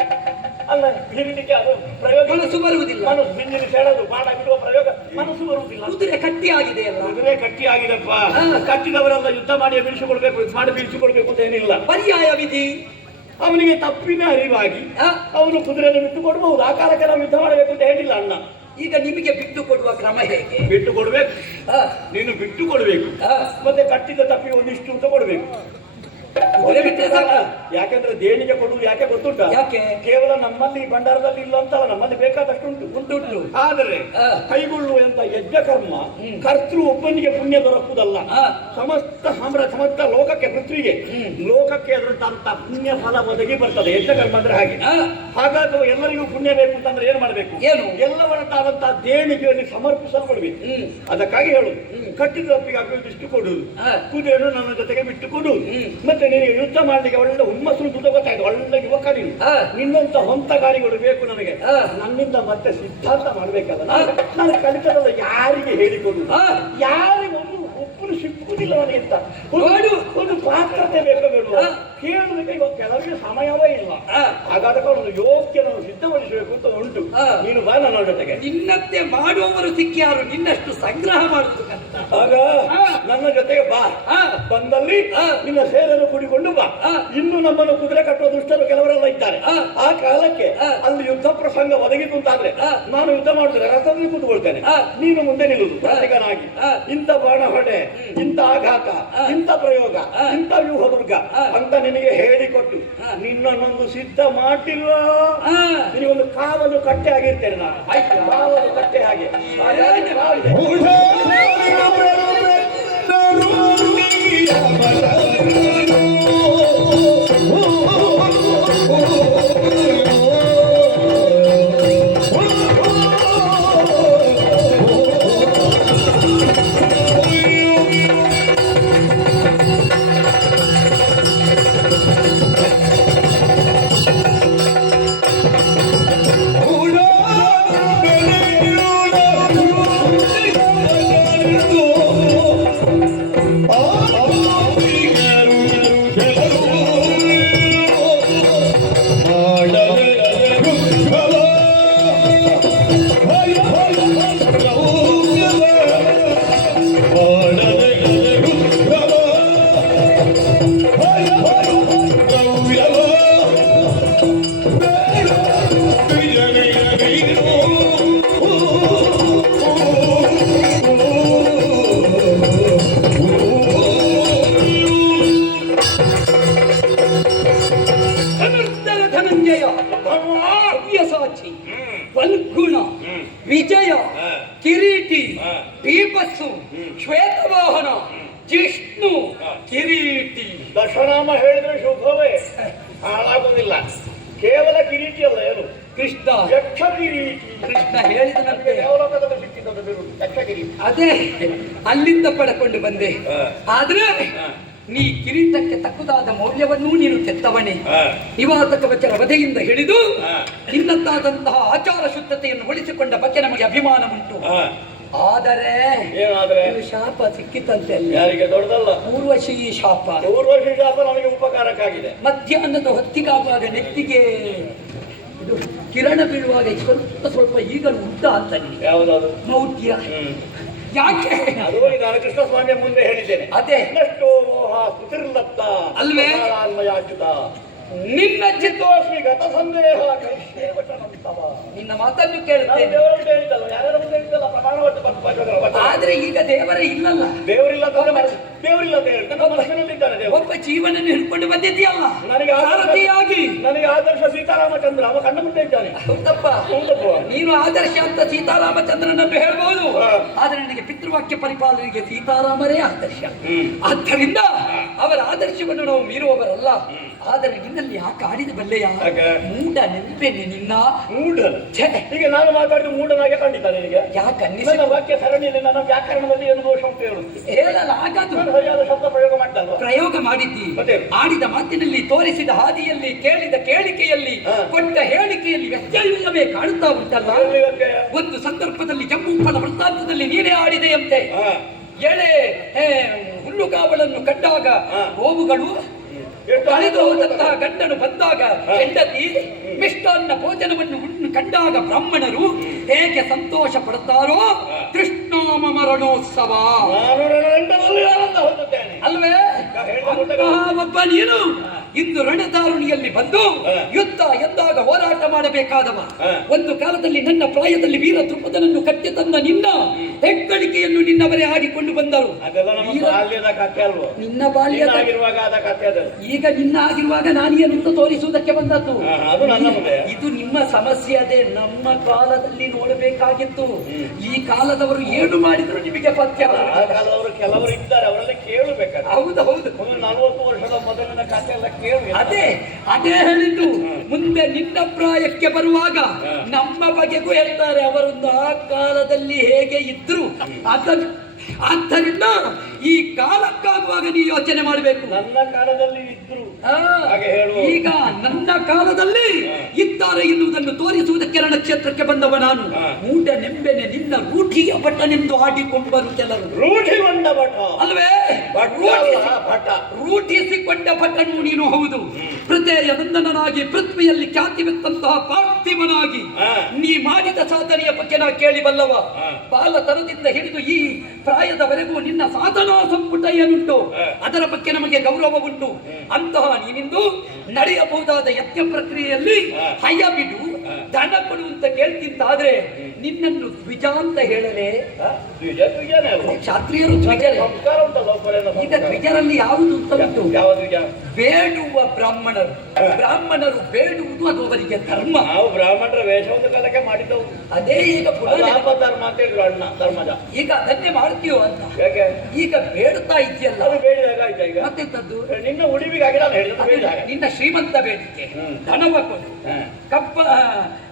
ಅಲ್ಲ, ಹಿರಿಲಿಕ್ಕೆ ಅದು ಪ್ರಯೋಗ ಮನಸ್ಸು ಬರುವುದಿಲ್ಲ. ಮನಸ್ಸು ಬಿಂದಿನ ಸೆಳೆದು ಬಾಣ ಬಿಡುವ ಪ್ರಯೋಗ ಮನಸ್ಸು ಬರುವುದಿಲ್ಲ. ಕುದುರೆ ಕಟ್ಟಿ ಆಗಿದೆ ಅಲ್ಲ. ಕುದುರೆ ಕಟ್ಟಿ ಆಗಿದಪ್ಪ. ಕಟ್ಟಿದವರೆಲ್ಲ ಯುದ್ಧ ಮಾಡಿ ಬೀಳಿಸಿಕೊಳ್ಬೇಕು ಅಂತ ಏನಿಲ್ಲ. ಪರ್ಯಾಯ ವಿಧಿ ಅವನಿಗೆ ತಪ್ಪಿನ ಅರಿವಾಗಿ ಅವನು ಕುದುರೆಯನ್ನು ಬಿಟ್ಟು ಕೊಡಬಹುದು. ಆ ಕಾಲಕ್ಕೆ ನಾವು ಯುದ್ಧ ಮಾಡಬೇಕು ಅಂತ ಹೇಳಿಲ್ಲ ಅಣ್ಣ. ಈಗ ನಿಮಗೆ ಬಿಟ್ಟು ಕೊಡುವ ಕ್ರಮ ಹೇಗೆ? ಬಿಟ್ಟು ಕೊಡ್ಬೇಕು. ನೀನು ಬಿಟ್ಟು ಕೊಡ್ಬೇಕು. ಮತ್ತೆ ಕಟ್ಟಿದ ತಪ್ಪಿಗೆ ಒಂದಿಷ್ಟು ಅಂತ ಕೊಡ್ಬೇಕು. ಕುದುರೆ ಬಿಟ್ಟರೆ ಸಾಕು. ಯಾಕಂದ್ರೆ ದೇಣಿಗೆ ಕೊಡುವುದು ಯಾಕೆ ಗೊತ್ತುಂಟ? ಯಾಕೆ? ಕೇವಲ ನಮ್ಮಲ್ಲಿ ಭಂಡಾರದಲ್ಲಿ ಇಲ್ಲ ಅಂತಲ್ಲ, ನಮ್ಮಲ್ಲಿ ಬೇಕಾದಷ್ಟು ಉಂಟು. ಉಂಟು. ಆದರೆ ಕೈಗೊಳ್ಳುವಂತ ಯಜ್ಞ ಕರ್ಮ ಕರ್ತೃ ಒಬ್ಬನಿಗೆ ಪುಣ್ಯ ದೊರಕುವುದಲ್ಲ, ಸಮಸ್ತ ಲೋಕಕ್ಕೆ, ಪೃಥ್ವಿಗೆ, ಲೋಕಕ್ಕೆ ಅದರಂತ ಪುಣ್ಯ ಫಲ ಒದಗಿ ಬರ್ತದೆ. ಯಜ್ಞ ಕರ್ಮ ಅಂದ್ರೆ ಹಾಗೆ. ಹಾಗಾದ್ರೆ ಎಲ್ಲರಿಗೂ ಪುಣ್ಯ ಬೇಕು ಅಂತಂದ್ರೆ ಏನ್ ಮಾಡ್ಬೇಕು? ಏನು? ಎಲ್ಲವರಂತಾದಂತಹ ದೇಣಿಗೆಯಲ್ಲಿ ಸಮರ್ಪಿಸಲ್ಪಡ್ಬೇಕು. ಅದಕ್ಕಾಗಿ ಹೇಳುದು, ಕಟ್ಟಿದ ಒಪ್ಪಿಗೆ ಹಾಕುವುದು ಇಷ್ಟು ಕೊಡುವುದು, ಕುದುರೆಯನ್ನು ನನ್ನ ಜೊತೆಗೆ ಬಿಟ್ಟು ಕೊಡುವುದು, ಮತ್ತೆ ನಿನಗೆ ಯುದ್ಧ ಮಾಡ್ಲಿಕ್ಕೆ ಒಳ್ಳೆ ಹುಮ್ಮಸ್ಸು ಅಂತ ಗೊತ್ತಾಯ್ತು, ಒಳ್ಳೆ ಯುವಕ ನೀನು, ನಿನ್ನಂತ ಹೊಂತಗಾರಿಗಳು ಬೇಕು ನನಗೆ, ನನ್ನಿಂದ ಮತ್ತೆ ಸಿದ್ಧಾಂತ ಮಾಡ್ಬೇಕಲ್ಲ. ನಾನು ಕಲಿತದಲ್ಲ ಯಾರಿಗೆ ಹೇಳಿಕೊಡುದು, ಯಾರಿಗೆ ಒಬ್ಬರು ಸಿಕ್ಕುವುದಿಲ್ಲ ನನಗಿಂತ ಒಂದು ಪಾತ್ರತೆ ಬೇಕು ಬೇಡ ಕೇಳುವುದಕ್ಕೆ ಇವತ್ತು ಕೆಲವರಿಗೆ ಸಮಯವೇ ಇಲ್ಲ. ಹಾಗಾದಾಗ ಒಂದು ಯೋಗ್ಯನನ್ನು ಸಿದ್ಧಪಡಿಸಬೇಕು ಅಂತ ಉಂಟು. ನೀನು ಬಾ ನನ್ನ ಜೊತೆಗೆ. ನಿನ್ನಂತೆ ಮಾಡುವವರು ಸಿಕ್ಕಿಯಾರು, ನಿನ್ನಷ್ಟು ಸಂಗ್ರಹ ಮಾಡುವುದು ಕಷ್ಟ. ಆಗ ನನ್ನ ಜೊತೆಗೆ ಬಾ, ಬಂದಲ್ಲಿ ನಿನ್ನ ಸೇರನ್ನು ಕೂಡಿಕೊಂಡು ಬಾ. ಇನ್ನು ನಮ್ಮನ್ನು ಕುದುರೆ ಕಟ್ಟುವ ದುಷ್ಟರು ಕೆಲವರೆಲ್ಲ ಇದ್ದಾರೆ. ಆ ಕಾಲಕ್ಕೆ ಅಲ್ಲಿ ಯುದ್ಧ ಪ್ರಸಂಗ ಒದಗಿತು ಅಂತಾದ್ರೆ ನಾನು ಯುದ್ಧ ಮಾಡಿದ್ರೆ ರಥದಲ್ಲಿ ಕೂತ್ಕೊಳ್ತೇನೆ, ನೀನು ಮುಂದೆ ನಿಲ್ಲುದು ಪ್ರತಿಗನಾಗಿ. ಇಂಥ ಬಾಣ ಹೊಡೆ, ಇಂಥ ಆಘಾತ, ಇಂಥ ಪ್ರಯೋಗ, ಇಂಥ ವ್ಯೂಹ ದುರ್ಗ ಅಂತ ನಿನಗೆ ಹೇಳಿಕೊಟ್ಟು ನಿನ್ನನ್ನೊಂದು ಸಿದ್ಧ ಮಾಡಿಲ್ಲ. ನಿನಗೊಂದು ಕಾವಲು ಕಟ್ಟೆ ಆಗಿರ್ತೇನೆ ನಾನು. ಕಾವಲು ಕಟ್ಟೆ ಹಾಗೆ ಫಲ್ಗುಣ, ವಿಜಯ, ಕಿರೀಟಿ, ಭೀಮಸ್ಸು, ಶ್ವೇತವಾಹನ, ಜಿಷ್ಣು, ಕಿರೀಟಿ. ದಶನಾಮ ಹೇಳಿದ್ರೆ ಶುಭವೇ, ಹಾಳಾಗುವುದಿಲ್ಲ. ಕೇವಲ ಕಿರೀಟಿ ಅಲ್ಲ, ಏನು ಕೃಷ್ಣ ಯಕ್ಷ ಕಿರೀಟಿ. ಕೃಷ್ಣ ಹೇಳಿದನಂತೆ ದೇವಲೋಕದಲ್ಲಿ ಸಿಕ್ಕಿದ್ದು ಯಕ್ಷ ಕಿರೀಟಿ. ಅದೇ ಅಲ್ಲಿಂದ ಪಡ್ಕೊಂಡು ಬಂದೆ. ಆದ್ರೆ ನೀ ಕಿರೀಟಕ್ಕೆ ತಕ್ಕುದಾದ ಮೌಲ್ಯವನ್ನೂ ನೀನು ತೆತ್ತವಣೆ. ನಿವಾತ ಕವಚರ ವಧೆಯಿಂದ ಹಿಡಿದು ಇನ್ನದ್ದಾದಂತಹ ಆಚಾರ ಶುದ್ಧತೆಯನ್ನು ಉಳಿಸಿಕೊಂಡ ಬಗ್ಗೆ ನಮಗೆ ಅಭಿಮಾನ ಉಂಟು. ಆದರೆ ಏನಾದ್ರೆ ಶಾಪ ಸಿಕ್ಕಿತಂತೆ. ಯಾರಿಗೆ ದೊಡ್ಡದಲ್ಲ, ಊರ್ವಶಿ ಶಾಪ. ಊರ್ವಶಿ ಶಾಪ ನಮಗೆ ಉಪಕಾರಕ್ಕಾಗಿದೆ. ಮಧ್ಯಾಹ್ನದ ಹೊತ್ತಿಗಾಗುವಾಗ ನೆತ್ತಿಗೆ ಇದು ಕಿರಣ ಬೀಳುವಾಗ ಸ್ವಲ್ಪ ಈಗಲೂ ಉದ್ದ ಅಂತಾನೆ. ಯಾವುದಾದ್ರು ಮೌಢ್ಯ. ಯಾಕೆ? ಅದು ನಾನು ಕೃಷ್ಣ ಸ್ವಾಮಿಯ ಮುಂದೆ ಹೇಳಿದ್ದೇನೆ. ಅದೇ ಎಷ್ಟೋ ಮೋಹ ಸುತಿರ್ಲತ್ತ ಅಲ್ವೇ ಅನ್ಮಯಾಚ್ಯುತ ನಿನ್ನ ಚಿತ್ತೋಸ್ಮಿ ಗತ ಸಂದೇಹ ಕೈಶ್ಯೇ ವಚನಂತವ. ನಿನ್ನ ಮಾತನ್ನು ಕೇಳುತ್ತೇನೆ. ದೇವರ ಮುಂದೆ ಹೇಳಿದ್ದಲ್ಲ, ಯಾರ್ಯಾರ ಮುಂದೆ ಹೇಳಿದ್ದಲ್ಲ, ಪ್ರಮಾಣ ವಚನ. ಆದ್ರೆ ಈಗ ದೇವರೇ ಇಲ್ಲಲ್ಲ. ದೇವರಿಲ್ಲ ಅಂತಂದ್ರೆ ದೇವರಿಲ್ಲ ಅಂತ ಹೇಳ್ತಾನೆ, ಮನುಷ್ಯನಲ್ಲಿದ್ದಾನೆ ದೇವರು. ಒಬ್ಬ ಜೀವನನ್ನು ಹಿಡ್ಕೊಂಡು ಬಂದಿದ್ದೀಯಲ್ಲ ನನಗೆ ಸಾರಥಿಯಾಗಿ. ನನಗೆ ಆದರ್ಶ ಸೀತಾರಾಮಚಂದ್ರ, ಅವ ಕಣ್ಣ ಮುಂದೆ ಇದ್ದಾನೆ. ಹೌದಪ್ಪ, ನೀನು ಆದರ್ಶ ಅಂತ ಸೀತಾರಾಮಚಂದ್ರನನ್ನು ಹೇಳ್ಬಹುದು. ಆದ್ರೆ ನನಗೆ ಪಿತೃವಾಕ್ಯ ಪರಿಪಾಲನೆಗೆ ಸೀತಾರಾಮರೇ ಆದರ್ಶ. ಆದ್ದರಿಂದ ಅವರ ಆದರ್ಶವನ್ನು ನಾವು ಮೀರುವವರಲ್ಲ. ಆದರೆ ನಿನ್ನಲ್ಲಿ ಯಾಕೆ ಆಡಿದ ಬಲ್ಲೆಯ ಮೂಢ ನೆನಪೇನೆ ನಿನ್ನ. ಮೂಢ ಈಗ ನಾನು ಮಾತಾಡಿದ ಮೂಢನಾಗೆ ಖಂಡಿತ ನಿನಗೆ ಯಾಕೆ ನನ್ನ ವಾಕ್ಯ ಸರಣಿಯಲ್ಲಿ ನನ್ನ ವ್ಯಾಕರಣದಲ್ಲಿ ಏನು ದೋಷ ಉಂಟು ಹೇಳುತ್ತೆ. ಹೇಳಲ್ಲ, ಹಾಗಾದ್ರೂ ಸರಿಯಾದ ಶಬ್ದ ಪ್ರಯೋಗ ಮಾಡ್ತಲ್ವ? ಪ್ರಯೋಗ ಮಾಡಿದ್ದಿ. ಆಡಿದ ಮಾತಿನಲ್ಲಿ, ತೋರಿಸಿದ ಹಾದಿಯಲ್ಲಿ, ಕೇಳಿದ ಕೇಳಿಕೆಯಲ್ಲಿ, ಕೊಟ್ಟ ಹೇಳಿಕೆಯಲ್ಲಿ ವ್ಯತ್ಯಾಸವೇ ಕಾಣುತ್ತಾ ಉಂಟಲ್ಲ. ಒಂದು ಸಂದರ್ಭದಲ್ಲಿ ಜಂಬೂಫಲ ವೃತ್ತಾಂತದಲ್ಲಿ ನೀನೇ ಆಡಿದೆಯಂತೆ. ಎಳೆ ಹುಲ್ಲುಗಾವಳನ್ನು ಕಂಡಾಗ ಗೋವುಗಳು, ಕಳೆದು ಹೋದಂತಹ ಗಂಡನು ಬಂದಾಗ ಹೆಂಡತಿ, ಮಿಷ್ಟಾನ್ನ ಭೋಜನವನ್ನು ಕಂಡಾಗ ಬ್ರಾಹ್ಮಣರು ಹೇಗೆ ಸಂತೋಷ ಪಡುತ್ತಾರೋ ಕೃಷ್ಣಾಮ ಮರಣೋತ್ಸವ ಅಲ್ವೇ? ಒಬ್ಬ ನೀನು ಇಂದು ರಣಧಾರುಣಿಯಲ್ಲಿ ಬಂದು ಯುದ್ಧ ಎಂದಾಗ ಹೋರಾಟ ಮಾಡಬೇಕಾದವ. ಒಂದು ಕಾಲದಲ್ಲಿ ನನ್ನ ಪ್ರಾಯದಲ್ಲಿ ವೀರ ದ್ರುಪದನನ್ನು ಕಟ್ಟಿ ತಂದ ನಿನ್ನ ಹೆಗ್ಗಳಿಕೆಯನ್ನು ನಿನ್ನವರೇ ಆಡಿಕೊಂಡು ಬಂದರು. ಅದೆಲ್ಲ ನಮ್ಮ ಬಾಲ್ಯದ ಕಥೆ ಅಲ್ವೋ? ನಿನ್ನ ಬಾಲ್ಯದ ಆಗಿರುವಾಗ ಆದ ಕಥೆ ಅದಲ್ಲ. ಈಗ ನಿನ್ನ ಆಗಿರುವಾಗ ನಾನೇನು ತೋರಿಸುವುದಕ್ಕೆ ಬಂದದ್ದು. ಅದು ನನ್ನ ಮುಂದೆ. ಇದು ನಿಮ್ಮ ಸಮಸ್ಯೆ. ಅದೇ ನಮ್ಮ ಕಾಲದಲ್ಲಿ ನೋಡಬೇಕಾಗಿತ್ತು. ಈ ಕಾಲದವರು ಏನು ಮಾಡಿದ್ರು ನಿಮಗೆ ಪಥ್ಯ. ಆ ಕಾಲದವರು ಕೆಲವರು ಇದ್ದಾರೆ, ಅವರೆಲ್ಲ ಕೇಳಬೇಕಾದ್ರೆ. ಹೌದು ಹೌದು, 40 ವರ್ಷದ ಮೊದಲಿನ ಕಥೆ ಎಲ್ಲ ಕೇಳಿ. ಅದೇ ಹೇಳಿದ್ದು. ಮುಂದೆ ನಿನ್ನ ಪ್ರಾಯಕ್ಕೆ ಬರುವಾಗ ನಮ್ಮ ಬಗೆಗೂ ಹೇಳ್ತಾರೆ, ಅವರೊಂದು ಆ ಕಾಲದಲ್ಲಿ ಹೇಗೆ ಇದ್ರು. ಆದ್ದರಿಂದ ಈ ಕಾಲಕ್ಕಾಗುವಾಗ ನೀವು ಯೋಚನೆ ಮಾಡಬೇಕು. ನನ್ನ ಕಾಲದಲ್ಲಿ ಇದ್ರು ಹಾಗೆ ಹೇಳುವ. ಈಗ ನನ್ನ ಕಾಲದಲ್ಲಿ ಇದ್ದಾರೆ ಎನ್ನುವುದನ್ನು ತೋರಿಸುವುದಕ್ಕೆ ರಣಕ್ಷೇತ್ರಕ್ಕೆ ಬಂದವ ನಾನು. ಮೂಢ ನೆಂಬೆನೆ ನಿನ್ನ ರೂಢಿಯ ಭಟ್ಟನೆಂದು ಆಡಿಕೊಂಡರು ಕೆಲವರು. ರೂಢಿಗೊಂಡ ಭಟ ಅಲ್ವೇ? ಭಟ ರೂಢಿಸಿಕೊಂಡ ಭಟನು ನೀನು. ಹೌದು, ಪ್ರತ್ಯಯ ನಂದನನಾಗಿ ಪೃಥ್ವಿಯಲ್ಲಿ ಖ್ಯಾತಿವೆತ್ತಂತಹ ಪಾರ್ಥಿವನಾಗಿ ನೀ ಮಾಡಿದ ಸಾಧನೆಯ ಬಗ್ಗೆ ನಾ ಕೇಳಿ ಬಲ್ಲವ. ಬಾಲತನದಿಂದ ಹಿಡಿದು ಈ ಪ್ರಾಯದವರೆಗೂ ನಿನ್ನ ಸಾಧನಾ ಸಂಪುಟ ಏನುಂಟು ಅದರ ಬಗ್ಗೆ ನಮಗೆ ಗೌರವ ಉಂಟು. ಅಂತಹ ನೀನಿಂದು ನಡೆಯಬಹುದಾದ ಯಜ್ಞ ಪ್ರಕ್ರಿಯೆಯಲ್ಲಿ ಹಯ ಬಿಡು, ದನ ಕೊಡು ಅಂತ ಕೇಳ್ತಿದ್ದಾದ್ರೆ ನಿನ್ನನ್ನು ದ್ವಿಜ ಅಂತ ಹೇಳಲೇ? ಕ್ಷಾತ್ರಿಯರು ದ್ವಿಜರೇ. ಈಗ ದ್ವಿಜರಲ್ಲಿ ಯಾವುದು ಅಂತ ಉಂಟು? ಬೇಡುವ ಬ್ರಾಹ್ಮಣರು. ಬ್ರಾಹ್ಮಣರು ಬೇಡುವುದು ಅದು ಅವರಿಗೆ ಧರ್ಮ. ನಾವು ಬ್ರಾಹ್ಮಣರ ವೇಷವನ್ನು ಕಾಲಕ್ಕೆ ಮಾಡಿದ್ದವು. ಅದೇ ಈಗ ಧರ್ಮ ಅಂತ ಹೇಳಿದ್ರು ಅಣ್ಣ ಧರ್ಮದ. ಈಗ ಅದನ್ನೇ ಮಾಡ್ತೀವೋ ಅಂತ. ಹೇಗೆ ಈಗ ಬೇಡ್ತಾ ಇದೆಯಲ್ಲ, ಅದು ಬೇಡಿದಾಗ ಆಯ್ತಾ? ಈಗ ಮತ್ತೆಂತದ್ದು? ನಿನ್ನ ಉಳಿವಿಗಾಗಿ ನಾನು ಹೇಳಿದ ನಿನ್ನ ಶ್ರೀಮಂತ ಬೇಡಿಕೆ, ಧನವ ಕೊಡು, ಕಪ್ಪ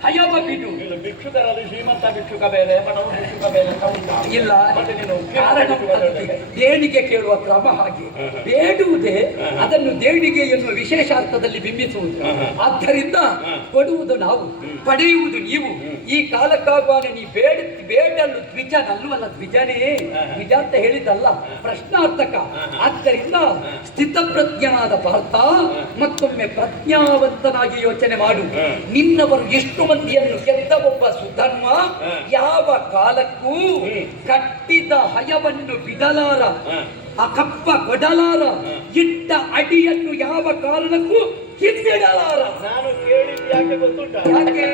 ಹಯವ ಬಿಡು. ಭಿಕ್ಷುಕರಲ್ಲಿ ಶ್ರೀಮಂತ ಭಿಕ್ಷುಕ ಬೇರೆ, ಬಡವ ಭಿಕ್ಷುಕ ಬೇರೆ ಅಂತ ಉಂಟಾ? ಇಲ್ಲ. ಮತ್ತೆ ನೀನು ಕಾರಣ ದೇಣಿಗೆ ಕೇಳುವ ಕ್ರಮ ಹಾಗೆ. ಬೇಡುವುದೇ ಅದನ್ನು ದೇಣಿಗೆ ಎನ್ನುವ ವಿಶೇಷ ಅರ್ಥದಲ್ಲಿ ಬಿಂಬಿಸುವುದು. ಆದ್ದರಿಂದ ಕೊಡುವುದು ನಾವು, ಪಡೆಯುವುದು ನೀವು. ಈ ಕಾಲಕ್ಕಾಗುವಾಗ ನೀ ಬೇಡಲು ದ್ವಿಜನಲ್ವಲ್ಲ, ದ್ವಿಜನೇ ದ್ವಿಜ ಅಂತ ಹೇಳಿದ್ದಲ್ಲ, ಪ್ರಶ್ನಾರ್ಥಕ. ಆದ್ದರಿಂದ ಸ್ಥಿತಪ್ರಜ್ಞನಾದ ಪಾರ್ಥ ಮತ್ತೊಮ್ಮೆ ಪ್ರಜ್ಞಾವಂತನಾಗಿ ಯೋಚನೆ ಮಾಡು. ನಿನ್ನವರು ಎಷ್ಟು ಮಂದಿಯನ್ನು ಗೆದ್ದ ಒಬ್ಬ ಸುಧರ್ಮ ಯಾವ ಕಾಲಕ್ಕೂ ಕಟ್ಟಿದ ಹಯವನ್ನು ಬಿಡಲಾರ, ಆ ಕಪ್ಪ ಕೊಡಲಾರ, ಇಟ್ಟ ಅಡಿಯನ್ನು ಯಾವ ಕಾರಣಕ್ಕೂ ಕಿತ್ತಿಡಲಾರ. ನಾನು ಕೇಳಿದ್ದು ಯಾಕೆ ಗೊತ್ತುಂಟ? ಯಾಕೆ?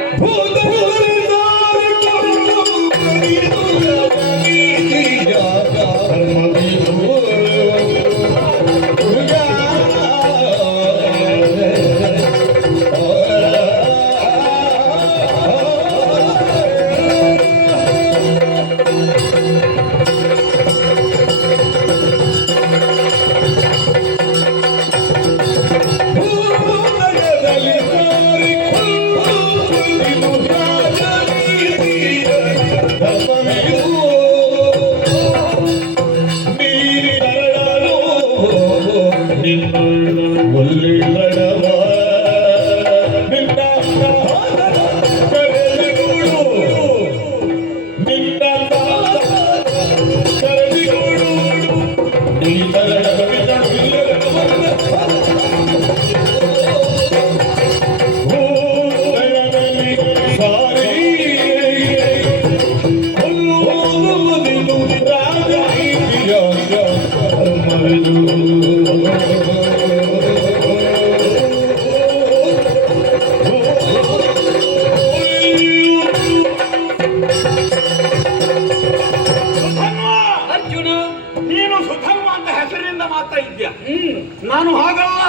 ನಾನು ಹಾಗಲ್ಲ,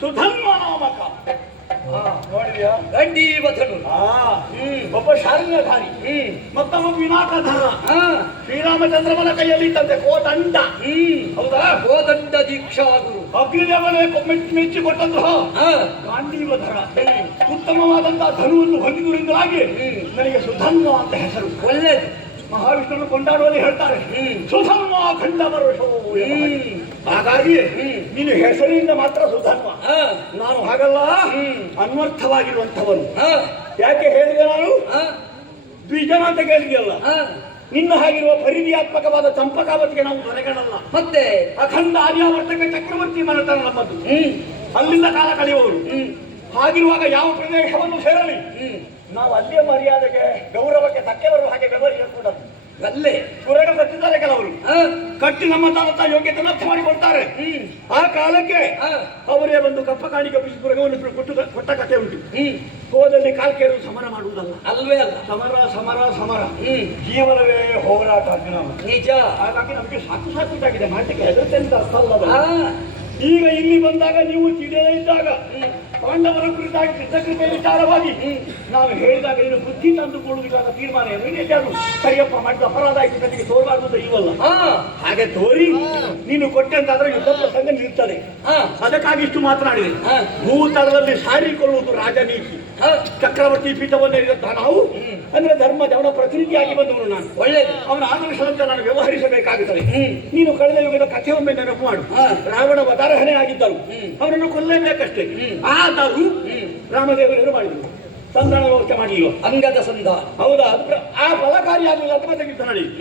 ಸುಧನ್ವ ನಾಮಕ. ನೋಡಿದ್ಯಾ? ದಂಡೀವಧನು. ಒಬ್ಬ ಶಾರ್ಂಗಧಾರಿ, ಮತ್ತೊಬ್ಬ ವಿನಾಟಧರ. ಶ್ರೀರಾಮಚಂದ್ರಮನ ಕೈಯಲ್ಲಿ ಇದ್ದಂತೆ ಕೋದಂಡ. ಹೌದಾ? ಕೋದಂಡ ದೀಕ್ಷಾ ಗುರು. ಅಗ್ನಿದೇವನೇ ಮೆಚ್ಚಿಕೊಟ್ಟಂತಹ ಗಾಂಡೀವಧರ. ಉತ್ತಮವಾದಂತಹ ಧನುವನ್ನು ಹೊಂದಿದುರಿಂದಾಗಿ ನನಗೆ ಸುಧನ್ವ ಅಂತ ಹೆಸರು. ಒಳ್ಳೆಯದು. ಮಹಾವಿಷ್ಣುವನ್ನು ಕೊಂಡಾಡುವಲ್ಲಿ ಹೇಳ್ತಾರೆ ಸುಧನ್ವ ಖಂಡ ವರುಷವು. ಹಾಗಾಗಿ ನೀನು ಹೆಸರಿನಿಂದ ಮಾತ್ರ ಸುಧನ್ವ. ನಾನು ಹಾಗಲ್ಲ, ಅನ್ವರ್ಥವಾಗಿರುವಂಥವನು. ಯಾಕೆ ಹೇಳಿದೆ ನಾನು? ದ್ವಿಜನ ಅಂತ ಕೇಳಿದೆಯಲ್ಲ, ನಿನ್ನ ಹಾಗಿರುವ ಪರಿಧಿಯಾತ್ಮಕವಾದ ಚಂಪಕಾವತಿಗೆ ನಾವು ದೊರೆಗಳಲ್ಲ. ಮತ್ತೆ ಅಖಂಡ ಆರ್ಯಾವರ್ತಕ ಚಕ್ರವರ್ತಿ ಮನೆತನ ನಮ್ಮದು. ಅಲ್ಲಿಂದ ಕಾಲ ಕಳೆಯುವವರು. ಹಾಗಿರುವಾಗ ಯಾವ ಪ್ರದೇಶವನ್ನು ಸೇರಲಿ ನಾವು ಅಲ್ಲಿಯ ಮರ್ಯಾದೆಗೆ ಗೌರವಕ್ಕೆ ಧಕ್ಕೆ ಬರುವ ಹಾಗೆ ವ್ಯವಹರಿಸಕೂಡದು. ಅಲ್ಲೇ ಕುರಡ ಕಟ್ಟಿದ್ದಾರೆ ಕೆಲವರು, ಆ, ಕಟ್ಟಿ ನಮ್ಮ ತಾಲೂಕ ಯೋಗ್ಯತೆ ಅರ್ಥ ಮಾಡಿಕೊಳ್ತಾರೆ. ಹ್ಮ್ ಆ ಕಾಲಕ್ಕೆ ಆ, ಅವರೇ ಬಂದು ಕಪ್ಪ ಕಾಣಿಕೆ ಪುರಗವನ್ನು ಕೊಟ್ಟ ಕಥೆ ಉಂಟು. ಹ್ಮ್ ಹೋದಲ್ಲಿ ಕಾಲ್ಕೇರು ಸಮರ ಮಾಡುವುದಲ್ಲ, ಅಲ್ವೇ ಅಲ್ಲ. ಸಮರ ಸಮರ ಸಮರ, ಹ್ಮ್ ಜೀವನವೇ ಹೋರಾಟ ಅರ್ಜುನ. ನಿಜ. ಹಾಗಾಗಿ ನಮಗೆ ಸಾಕು ಸಾಕಿದ್ದಾಗಿದೆ, ಮಾಡಲಿಕ್ಕೆ ಹೆದರುತ್ತೆ ಅಂತ ಅರ್ಥ ಅಲ್ಲ. ಆ, ಈಗ ಇಲ್ಲಿ ಬಂದಾಗ ನೀವು ತಿಳಿಯದೇ ಇದ್ದಾಗ ಪಾಂಡವರ ಕುರಿತಾಗಿ ಕೃತಕೃತ್ಯ ವಿಚಾರವಾಗಿ ನಾನು ಹೇಳಿದಾಗ ನೀನು ಬುದ್ಧಿ ತಂದುಕೊಳ್ಳುವುದಿಲ್ಲ ತೀರ್ಮಾನ ಏನು ಸರಿಯಪ್ಪ ಮಾಡಿದ ಅಪರಾಧ ಆಯ್ತು ಕಣ್ಣಿಗೆ ತೋರಬಾರ್ದು ಇಲ್ವಲ್ಲ. ಆ, ಹಾಗೆ ತೋರಿ ನೀನು ಕೊಟ್ಟೆ ಅಂತಾದ್ರೆ ಯುದ್ಧ ಪ್ರಸಂಗ ನಿಲ್ತದೆ. ಆ, ಅದಕ್ಕಾಗಿ ಇಷ್ಟು ಮಾತನಾಡಿದೆ. ಆ, ಭೂತಳದಲ್ಲಿ ಸಾರಿಕೊಳ್ಳುವುದು ರಾಜನೀತಿ. ಆ, ಚಕ್ರವರ್ತಿ ಪೀಠವನ್ನೇರಿದಂತಹ ನಾವು ಅಂದ್ರೆ ಧರ್ಮದ ಅವನ ಪ್ರತಿನಿಧಿಯಾಗಿ ಬಂದವನು ನಾನು. ಒಳ್ಳೇದು. ಅವನ ಆದರ್ಶದಂತೆ ನಾನು ವ್ಯವಹರಿಸಬೇಕಾಗುತ್ತದೆ. ಹ್ಮ್ ನೀನು ಕಳೆದ ಯುಗದ ಕಥೆಯೊಮ್ಮೆ ನೆನಪು ಮಾಡು. ಹಾ. ರಾವಣ ವಧಾರಹಣೆ ಆಗಿದ್ದರು, ಅವನನ್ನು ಕೊಲ್ಲೇಬೇಕಷ್ಟೇ. ಆದರೂ ರಾಮದೇವರೇನು ಮಾಡಿದರು, ಸಂಧಾನ ವ್ಯವಸ್ಥೆ ಮಾಡಲಿಲ್ಲ. ಅಂಗದ ಸಂಧಾನ. ಹೌದಾ? ಆ ಫಲಕಾರಿಯಾಗಲಿಲ್ಲ ಅಂತ ಮತ್ತೆ ಯುದ್ಧ ನಡೆಯಿತು.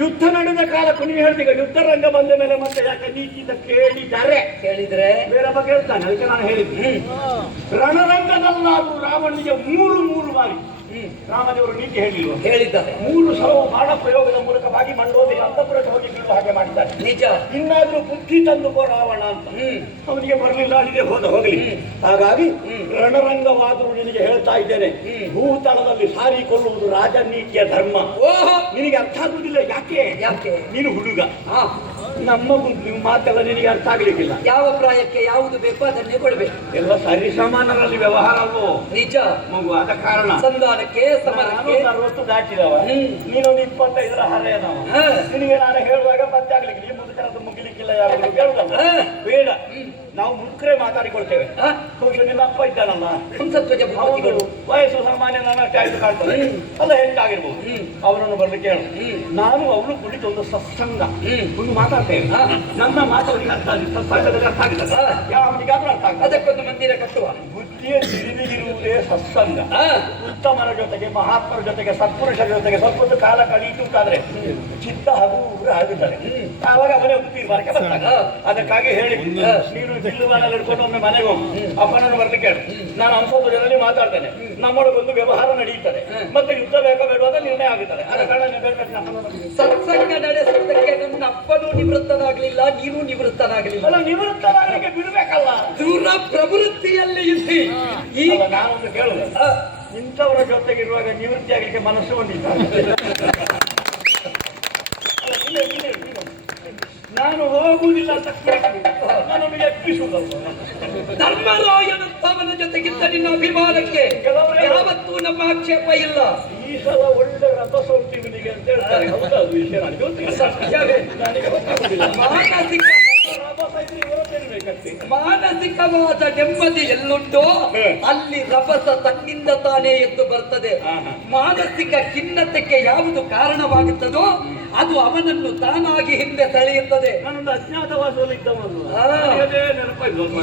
ಯುದ್ಧ ನಡೆದ ಕಾಲಕ್ಕೂ ನೀವು ಹೇಳ್ತೀಗ ಯುದ್ಧ ರಂಗ ಬಂದ ಮೇಲೆ ಮತ್ತೆ ಯಾಕೆ ನೀತಿ ಕೇಳಿದ್ದಾರೆ ಕೇಳಿದ್ರೆ ಬೇರೆ ಬಗ್ಗೆ ಹೇಳ್ತಾನೆ. ಅದಕ್ಕೆ ನಾನು ಹೇಳಿದ್ದೆ ರಣರಂಗದಲ್ಲಾದರೂ ರಾವಣನಿಗೆ ಮೂರು ಬಾರಿ ರಾಮದೇವರು ನೀತಿ ಹೇಳಿಲ್ವ? ಹೇಳಿದ್ದಾರೆ. 3 ಸಲ ಬಾಣ ಪ್ರಯೋಗದ ಮೂಲಕವಾಗಿ ಮಂಡೋದಯ ಅಂತಪುರಕ್ಕೆ ಹೋಗಿ ಬೀಳುವ ಹಾಗೆ ಮಾಡಿದ್ದಾರೆ. ನಿಜ. ಇನ್ನಾದ್ರೂ ಬುದ್ಧಿ ತಂದುಕೋ ರಾವಣ ಅಂತ. ಅವನಿಗೆ ಬರಲಿಲ್ಲ, ಅಲ್ಲಿದೆ ಹೋಗಲಿ. ಹಾಗಾಗಿ ರಣರಂಗವಾದರೂ ನಿನಗೆ ಹೇಳ್ತಾ ಇದ್ದೇನೆ, ಭೂತಳದಲ್ಲಿ ಸಾರಿಕೊಳ್ಳುವುದು ರಾಜನೀತಿಯ ಧರ್ಮ. ಓಹೋ, ನಿನಗೆ ಅರ್ಥ ಆಗುವುದಿಲ್ಲ. ಯಾಕೆ? ಯಾಕೆ? ನೀನು ಹುಡುಗ. ಆ, ನಮ್ಮ ನೀವು ಮಾತೆಲ್ಲ ನಿನಗೆ ಅರ್ಥ ಆಗ್ಲಿಕ್ಕಿಲ್ಲ. ಯಾವ ಪ್ರಾಯಕ್ಕೆ ಯಾವುದು ಬೇಕೋ ಅದನ್ನೇ ಕೊಡ್ಬೇಕು. ಎಲ್ಲ ಸರಿಸಮಾನರಲ್ಲಿ ವ್ಯವಹಾರ ಅಲ್ವೋ ನಿಜ. ಮಗು. ಆದ ಕಾರಣ ಸಂಧಾನಕ್ಕೆ ಸಮರಕ್ಕೆ 60 ದಾಟಿದವ, ನೀನೊಂದು 25ರ ಹರೆಯದವ. ಹಾ. ನಿನಗೆ ನಾನು ಹೇಳುವಾಗ ಮತ್ತೆ ಆಗ್ಲಿಕ್ಕೆ ಈ ಮುದುಕರದ್ದು ಮುಗಿಲಿಕ್ಕಿಲ್ಲ ಯಾರು ಕೇಳುದಲ್ಲ. ಬೇಡ, ನಾವು ಮುದುಕರೇ ಮಾತಾಡಿಕೊಳ್ತೇವೆ. ಬಹುಶಃ ನಿನ್ನ ಅಪ್ಪ ಇದ್ದಾನಲ್ಲ, ಸಂಸತ್ವಜ ಹೌದು, ಭಾವತಿಗಳು. ವಯಸ್ಸು ಸಾಮಾನ್ಯ ನನ್ನ ಆಯ್ತು ಕಾಣ್ತದೆ, ಅಲ್ಲ ಹೆಚ್ಚಾಗಿರ್ಬೋದು. ಅವರನ್ನು ಬರ್ಲಿಕ್ಕೆ ಹೇಳು. ನಾನು ಅವಳು ಕುಳಿತು ಒಂದು ಸತ್ಸಂಗ ಒಂದು ಮಾತಾಡ್ತೇವೆ. ನನ್ನ ಮಾತು ಅವನಿಗೆ ಅರ್ಥ ಆಗಿದೆ, ಸತ್ಸಂಗದಲ್ಲಿ ಅರ್ಥ ಆಗಿದೆ, ಯಾವನಿಗಾದ್ರೂ ಅರ್ಥ ಆಗ್ತದೆ. ಅದಕ್ಕೊಂದು ಮಂದಿರ ಕಟ್ಟುವ. ಬುದ್ಧಿಯ ತಿಳಿದಿರುವುದೇ ಸತ್ಸಂಗ. ಆ, ಉತ್ತಮರ ಜೊತೆಗೆ, ಮಹಾತ್ಮರ ಜೊತೆಗೆ, ಸತ್ಪುರುಷರ ಜೊತೆಗೆ ಸ್ವಲ್ಪ ಕಾಲ ಕಳೀತು ಅಂತಾದ್ರೆ ಚಿತ್ತ ಹಗುರ ಆಗುತ್ತಾರೆ. ಆವಾಗ ಅವನೇ ಒಂದು ತೀರ್ಮಾನಕ್ಕೆ ಬರ್ತಾನೆ. ಅದಕ್ಕಾಗಿ ಹೇಳಿ, ನೀನು ಬಿಲ್ಲುವಾನಲ್ಲಿ ಹಿಡ್ಕೊಂಡು ಒಮ್ಮೆ ಮನೆಗೆ ಹೋಗು, ಅಪ್ಪನನ್ನು ಬರ್ಲಿಕ್ಕೆ ಹೇಳು. ನಾನು ಅಂಶದಲ್ಲಿ ಮಾತಾಡ್ತೇನೆ, ನಮ್ಮೊಳಗೊಂದು ವ್ಯವಹಾರ ನಡೆಯುತ್ತದೆ, ಮತ್ತೆ ಯುದ್ಧ ಬೇಕೋ ಬೇಡವಾದ ನಿರ್ಣಯ ಆಗುತ್ತದೆ. ಆದ ಕಾರಣ ನೀವು ಬೇಕಾದ್ರೆ ಅಪ್ಪನನ್ನು ಸತ್ಸಂಗ ನಡೆಸುವುದಕ್ಕೆ ನನ್ನ ಅಪ್ಪನೂ ನಿವೃತ್ತನಾಗ್ಲಿಲ್ಲ, ನೀನು ನಿವೃತ್ತನಾಗಲಿಲ್ಲ. ಅಲ್ಲ, ನಿವೃತ್ತರಾಗಲಿಕ್ಕೆ ಬಿಡಬೇಕಲ್ಲ. ದೂರ ಪ್ರವೃತ್ತಿಯಲ್ಲಿ ಇದ್ದಿ. ಈ ಅಲ್ಲ, ನಾನೊಂದು ಕೇಳುದು, ಇಂಥವರ ಜೊತೆಗಿರುವಾಗ ನಿವೃತ್ತಿ ಆಗಲಿಕ್ಕೆ ಮನಸ್ಸು ಹೊಂದಿದ್ದ. ನಾನು ಹೋಗುವುದಿಲ್ಲ ಅಂತ ನಮಗೆ ಎಪ್ಪಿಸುವುದಲ್ಲ. ಧರ್ಮರಾಯನಂತವನ ಜೊತೆಗಿದ್ದ ನಿನ್ನ ಅಭಿಮಾನಕ್ಕೆ ಯಾವತ್ತೂ ನಮ್ಮ ಆಕ್ಷೇಪ ಇಲ್ಲ. ಈ ಸಲ ಒಳ್ಳೆ ರಥ ಸೋಲ್ತೀವಿನಿಗೆ ಅಂತ ಹೇಳ್ತಾರೆ. ಹೌದಾ? ಅದು ವಿಷಯ ನನಗೆ ಗೊತ್ತಿಲ್ಲ. ಸತ್ಯವೇ. ನನಗೆ ಗೊತ್ತಾಗುದಿಲ್ಲ. ಮಾನಸಿಕವಾದ ನೆಮ್ಮದಿ ಎಲ್ಲುಂಟೋ ಅಲ್ಲಿ ರಭಸ ತನ್ನಿಂದ ತಾನೇ ಎದ್ದು ಬರ್ತದೆ. ಮಾನಸಿಕ ಖಿನ್ನತೆಗೆ ಯಾವುದು ಕಾರಣವಾಗುತ್ತದೋ ಅದು ಅವನನ್ನು ತಾನಾಗಿ ಹಿಂದೆ ಸೆಳೆಯುತ್ತದೆ. ನಾನೊಂದು ಅಜ್ಞಾತವಾಸದಲ್ಲಿ ಇದ್ದವನು,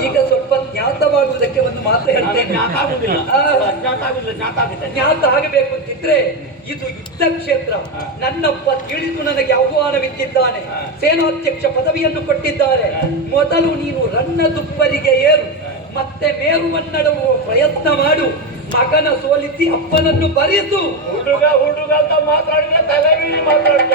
ಈಗ ಸ್ವಲ್ಪ ಜ್ಞಾತವಾಗುವುದಕ್ಕೆ ಒಂದು ಮಾತು ಹೇಳ್ತೇನೆ. ಜ್ಞಾತ ಆಗಬೇಕು ಅಂತಿದ್ರೆ ಇದು ಯುದ್ಧ ಕ್ಷೇತ್ರ. ನನ್ನಪ್ಪ ತಿಳಿದು ನನಗೆ ಆಹ್ವಾನವಿತ್ತಿದ್ದಾನೆ, ಸೇನಾಧ್ಯಕ್ಷ ಪದವಿಯನ್ನು ಕೊಟ್ಟಿದ್ದಾರೆ. ಮೊದಲು ನೀನು ರನ್ನ ದುಪ್ಪರಿಗೆ ಏರು, ಮತ್ತೆ ಮೇರುವನ್ನಡುವ ಪ್ರಯತ್ನ ಮಾಡು. ಮಗನ ಸೋಲಿಸಿ ಅಪ್ಪನನ್ನು ಬರಿಸು. ಹುಡುಗ ಅಂತ ಮಾತಾಡಿದ್ರೆ ತಲೆವೀರಿ ಮಾತಾಡ್ತ.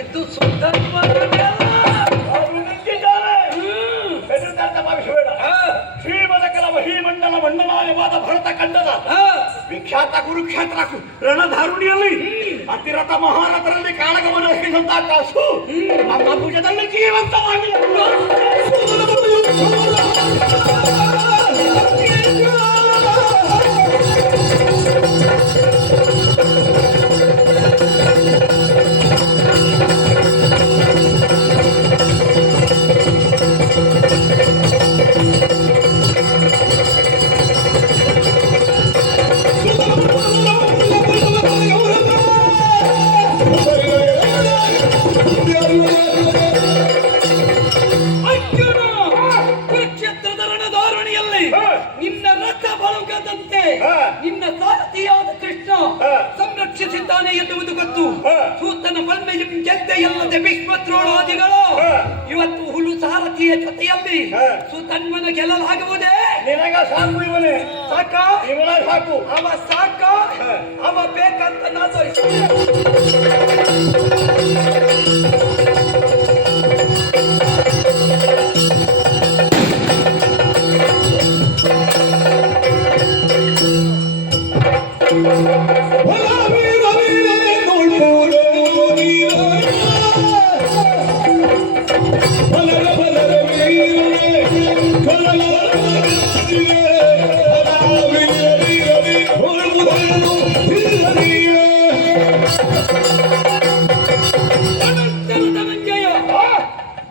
ಇದು ಸುಂದರ ಶ್ರೀಮದಕಲ ಮಹೀಮಂಡಲ ಮಂಡಲಾಯವಾದ ಭರತ ಖಂಡದ ವಿಖ್ಯಾತ ಕುರುಕ್ಷೇತ್ರ ರಣಧಾರುಣಿಯಲ್ಲಿ ಅತಿರಥ ಮಹಾರಥರಲ್ಲಿ ಕಾಳಗವನ್ನು ಹೇಳಿದಂತಹ ಕಾಸು ನಮ್ಮ ಭುಜದಲ್ಲಿ ಜೀವಂತವಾಗಿ ಕುರುಕ್ಷೇತ್ರದ ರಣಧಾರಣಿಯಲ್ಲಿ ನಿನ್ನ ರಥ ಬಳಗದಂತೆ ನಿನ್ನ ಸಾರಥಿಯಾದ ಕೃಷ್ಣ ಸಂರಕ್ಷಿಸಿದ್ದಾನೆ ಎನ್ನುವುದು ಗೊತ್ತು. ಸೂತನ ಬಲ್ಮೆಯಂ ಗೆದ್ದೆಯಲ್ಲದೆ ಭೀಷ್ಮದ್ರೋಣಾದಿಗಳು ಇವತ್ತು ಹುಲು ಸಾರಥಿಯ ಜೊತೆಯಲ್ಲಿ ಸುತನ್ಮನ ಗೆಲ್ಲಲಾಗುವುದೇ? ನಿನಗ ಸಾಕು ಇವನೇ ಸಾಕ ಇವನ ಸಾಕು ಅವ ಸಾಕ ಅವ ಬೇಕಂತ ನಾ ತೋರಿಸ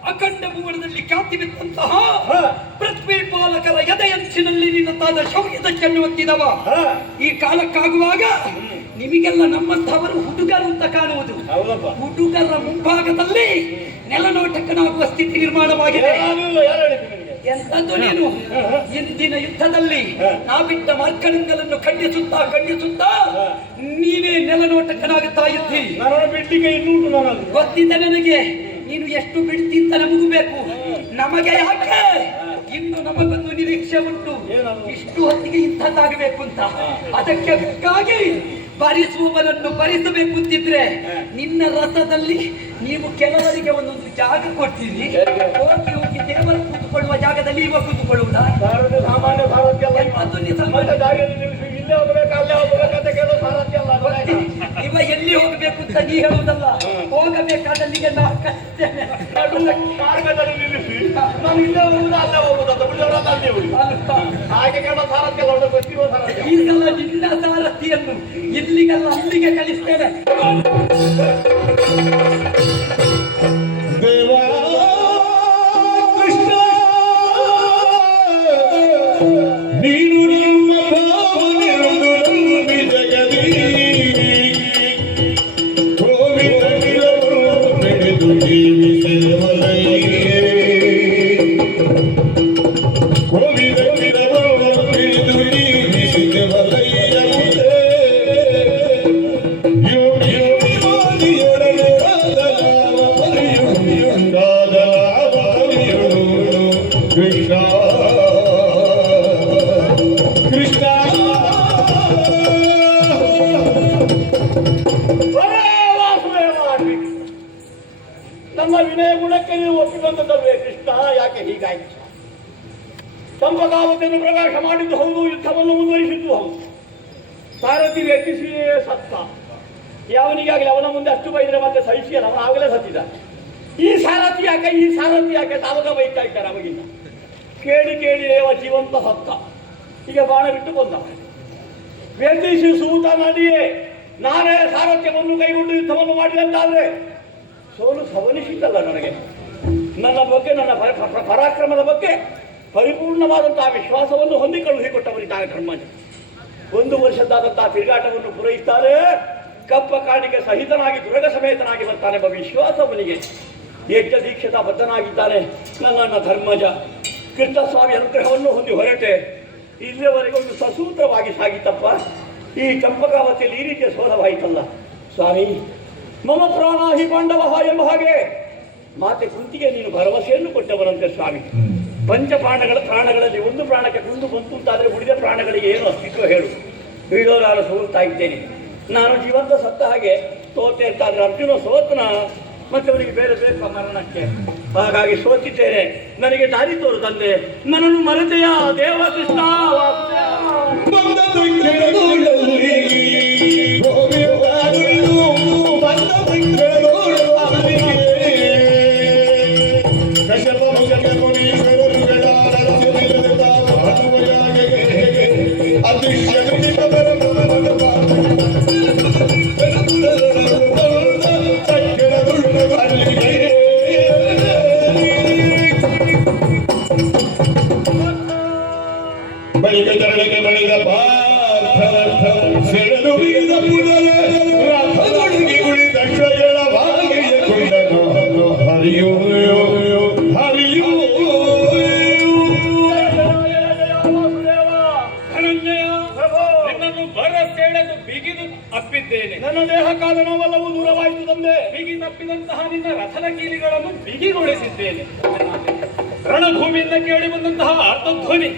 ಅಖಂಡ ಭೂಮಣದಲ್ಲಿ ಖ್ಯಾತಿ ಬಿತ್ತಂತಹ ಪೃಥ್ವಿ ಪಾಲಕರ ಎದೆಯಂಚಿನಲ್ಲಿ ನಿನ್ನತಾದ ಶೌರ್ಯದ ಚೆನ್ನು ಒತ್ತಿದವ ಈ ಕಾಲಕ್ಕಾಗುವಾಗ ನಿಮಗೆಲ್ಲ ನಮ್ಮಂತಹವರು ಹುಡುಗರು ಅಂತ ಕಾಣುವುದು. ಹುಡುಗರ ಮುಂಭಾಗದಲ್ಲಿ ನೆಲನೋಟಕನಾಗುವ ಸ್ಥಿತಿ ನಿರ್ಮಾಣವಾಗಿದೆ. ಎಂತದ್ದು ನೀನು ಇಂದಿನ ಯುದ್ಧದಲ್ಲಿ ನಾವಿದ್ದ ಮಾರ್ಕಳಿಂಗಲನ್ನು ಖಂಡಿಸುತ್ತಾ ನೀನೇ ನೆಲನೋಟಕನಾಗುತ್ತಾ ಇದ್ದಿ. ಬಿಡ್ಲಿಕ್ಕೆ ಇನ್ನುಂಟು ಗೊತ್ತಿದೆ ನನಗೆ ನೀನು ಎಷ್ಟು ಬಿಡ್ತಿ ಅಂತ ನಮಗೂ ಬೇಕು. ನಮಗೆ ಯಾಕೆ ಇನ್ನು ನಮಗೊಂದು ನಿರೀಕ್ಷೆ ಉಂಟು, ಇಷ್ಟು ಹೊತ್ತಿಗೆ ಇಂಥದ್ದಾಗಬೇಕು ಅಂತ. ಅದಕ್ಕೆ ಬೇಕಾಗಿ ಭರಿಸುವವನನ್ನು ಭರಿಸಬೇಕು ಅಂತಿದ್ರೆ ನಿನ್ನ ರಥದಲ್ಲಿ ನೀವು ಕೆಲವರಿಗೆ ಒಂದೊಂದು ಜಾಗ ಕೊಡ್ತೀರಿ. ಹೋಗಿ ಹೋಗಿ ದೇವರು ಕೂತ್ಕೊಳ್ಳುವ ಜಾಗದಲ್ಲಿ ಇವ ಕೂತ್ಕೊಳ್ಳುವುದಾ? ಸಾಮಾನ್ಯ ಸಾರಥ್ಯ ಇಲ್ಲೇ ಹೋಗ್ಬೇಕು ಅಲ್ಲೇ ಹೋಗ್ಬೇಕಂತ ಕೆಲವು ಸಾರಥ್ಯ ಅಲ್ಲ. ಇವ ಎಲ್ಲಿ ಹೋಗ್ಬೇಕು ಅಂತ ನೀ ಹೇಳುವುದಲ್ಲ, ಹೋಗಬೇಕಾದಲ್ಲಿಗೆ ನಾ ಕರ್ತೇನೆ. ಮಾರ್ಗದಲ್ಲಿ ನಿಲ್ಲಿಸಿ ನಾನು ಇಲ್ಲೇ ಹೋಗುದಾ ಅಲ್ಲೇ ಹೋಗುದಂತ ಬಿಡೋರಲ್ಲ ಅಲ್ಲೇ ಹೋಗಿ ಹಾಗೆ ಕೆಲವು ಸಾರಥ್ಯ ಅಲ್ಲ ಗೊತ್ತಿರುವ ಸಾರಥ್ಯ. ಈ ಸಲ ನಿನ್ನ ಸಾರಥಿಯನ್ನು ಇಲ್ಲಿಗೆಲ್ಲ ಅಲ್ಲಿಗೆ ಕಳಿಸ್ತೇನೆ. ದೇವಾ ಕೃಷ್ಣ ನೀನು ನಮ್ಮ ಭಾವನೆಯೊಂದು ನಂಬಿ ಜಗದಿ ಕೋವಿದಗಿರವರು ಬೆಳೆದು ಜೀವಿಸಿದವಲೈಗೆ ಕೋವಿದಗಿರವರು ಬೆಳೆದು ಜೀವಿಸಿದವಲೈಯ ಮುಂದೆ ಯೋಗಿ ಯೋಗಿ ಮಾದಿಯೊಡನೆ ಕೃಷ್ಣ ಕೃಷ್ಣ ನಮ್ಮ ವಿನಯ ಗುಣಕ್ಕೆ ನೀವು ಒಪ್ಪಿಕೊಂಡದಲ್ವೇ ಕೃಷ್ಣ? ಯಾಕೆ ಹೀಗಾಯ್ತು? ಸಂಪಗಾವತಿಯನ್ನು ಪ್ರಕಾಶ ಮಾಡಿದ್ದು ಹೌದು, ಯುದ್ಧವನ್ನು ಮುಂದುವರಿಸಿದ್ದು ಹೌದು. ಸಾರಥಿ ವ್ಯಕ್ತಿಸಿಯೇ ಸತ್ತ. ಯಾವನಿಗಾಗಲಿ ಅವನ ಮುಂದೆ ಅಷ್ಟು ಬೈದ್ರೆ ಮತ್ತೆ ಸಹಿಸಿಯಲ್ಲ, ಅವನ ಆಗಲೇ ಸತ್ತಿದ್ದ. ಈ ಸಾರಥಿ ಯಾಕೆ ತಾವಾಗ ಬೈತಾ ಇದ್ದಾರೆ ಅವಾಗಿಂದ. ಕೇಳಿ ಕೇಳಿ ಅವ ಜೀವಂತ ಸತ್ತ. ಈಗ ಬಾಣ ಬಿಟ್ಟು ಬಂದ. ವ್ಯಂಜಿಸಿ ಸೂತ ನದಿಯೇ ನಾನೇ ಸಾರಥ್ಯವನ್ನು ಕೈಗೊಂಡು ಯುದ್ಧವನ್ನು ಮಾಡಿದಂತಾದ್ರೆ ಸೋಲು ಸವನಿಸಿದ್ದಲ್ಲ ನನಗೆ. ನನ್ನ ಬಗ್ಗೆ, ನನ್ನ ಪರಾಕ್ರಮದ ಬಗ್ಗೆ ಪರಿಪೂರ್ಣವಾದಂತಹ ವಿಶ್ವಾಸವನ್ನು ಹೊಂದಿ ಕಳುಹಿಕೊಟ್ಟವರಿದ್ದಾಗ ಧರ್ಮಜ 1 ವರ್ಷದಾದಂತಹ ತಿರುಗಾಟವನ್ನು ಪೂರೈಸುತ್ತಾರೆ. ಕಪ್ಪ ಕಾಣಿಕೆ ಸಹಿತನಾಗಿ ದುರ್ಗ ಸಮೇತನಾಗಿ ಬರ್ತಾನೆ. ವಿಶ್ವಾಸವನಿಗೆ ಯಜ್ಞ ದೀಕ್ಷಿತ ಬದ್ಧನಾಗಿದ್ದಾನೆ ನನ್ನ ಧರ್ಮಜ. ಕೃಷ್ಣಸ್ವಾಮಿ ಅನುಗ್ರಹವನ್ನು ಹೊಂದಿ ಹೊರಟೆ. ಇಲ್ಲಿಯವರೆಗೆ ಒಂದು ಸಸೂತ್ರವಾಗಿ ಸಾಗಿತಪ್ಪ. ಈ ಚಂಪಕಾವತಿಯಲ್ಲಿ ಈ ರೀತಿಯ ಸೋಲವಾಯಿತಲ್ಲ ಸ್ವಾಮಿ. ಮಮ ಪ್ರಾಣ ಹಿ ಪಾಂಡವ ಎಂಬ ಹಾಗೆ ಮಾತೆ ಕುಂತಿಗೆ ನೀನು ಭರವಸೆಯನ್ನು ಕೊಟ್ಟವರಂತೆ ಸ್ವಾಮಿ. ಪಂಚಪ್ರಾಣಗಳ ಪ್ರಾಣಗಳಲ್ಲಿ ಒಂದು ಪ್ರಾಣಕ್ಕೆ ಕುಂದು ಬಂತು ಅಂತಾದರೆ ಉಳಿದ ಪ್ರಾಣಗಳಿಗೆ ಏನು ಅಸ್ತಿತ್ವ ಹೇಳು? ಬೀಳೋಲಾರು ಸೋಲ್ತಾ ಇದ್ದೇನೆ. ನಾನು ಜೀವಂತ ಸತ್ತ ಹಾಗೆ ಸೋತೆ ಅಂತಾದ್ರೆ ಅರ್ಜುನ ಸೋತನ ಮತ್ತೆ ಅವರಿಗೆ ಬೇರೆ ಬೇಕು ಮರಣಕ್ಕೆ. ಹಾಗಾಗಿ ಸೋತಿದ್ದೇನೆ, ನನಗೆ ದಾರಿ ತೋರು ತಂದೆ. ನನ್ನನ್ನು ಮರೆತೆಯ ದೇವ ಕೃಷ್ಣ. ಬಂದದ್ದು ಕೆಳಗೋಳಲ್ಲಿ ಗೋವಿಂದ ನಿನ್ನ ರಥದ ಕೀಲಿಗಳನ್ನು ಬಿಗಿಗೊಳಿಸಿದ್ದೇನೆ. ರಣಭೂಮಿಯಿಂದ ಕೇಳಿ ಬಂದಂತಹ ಅರ್ಥಧ್ವನಿ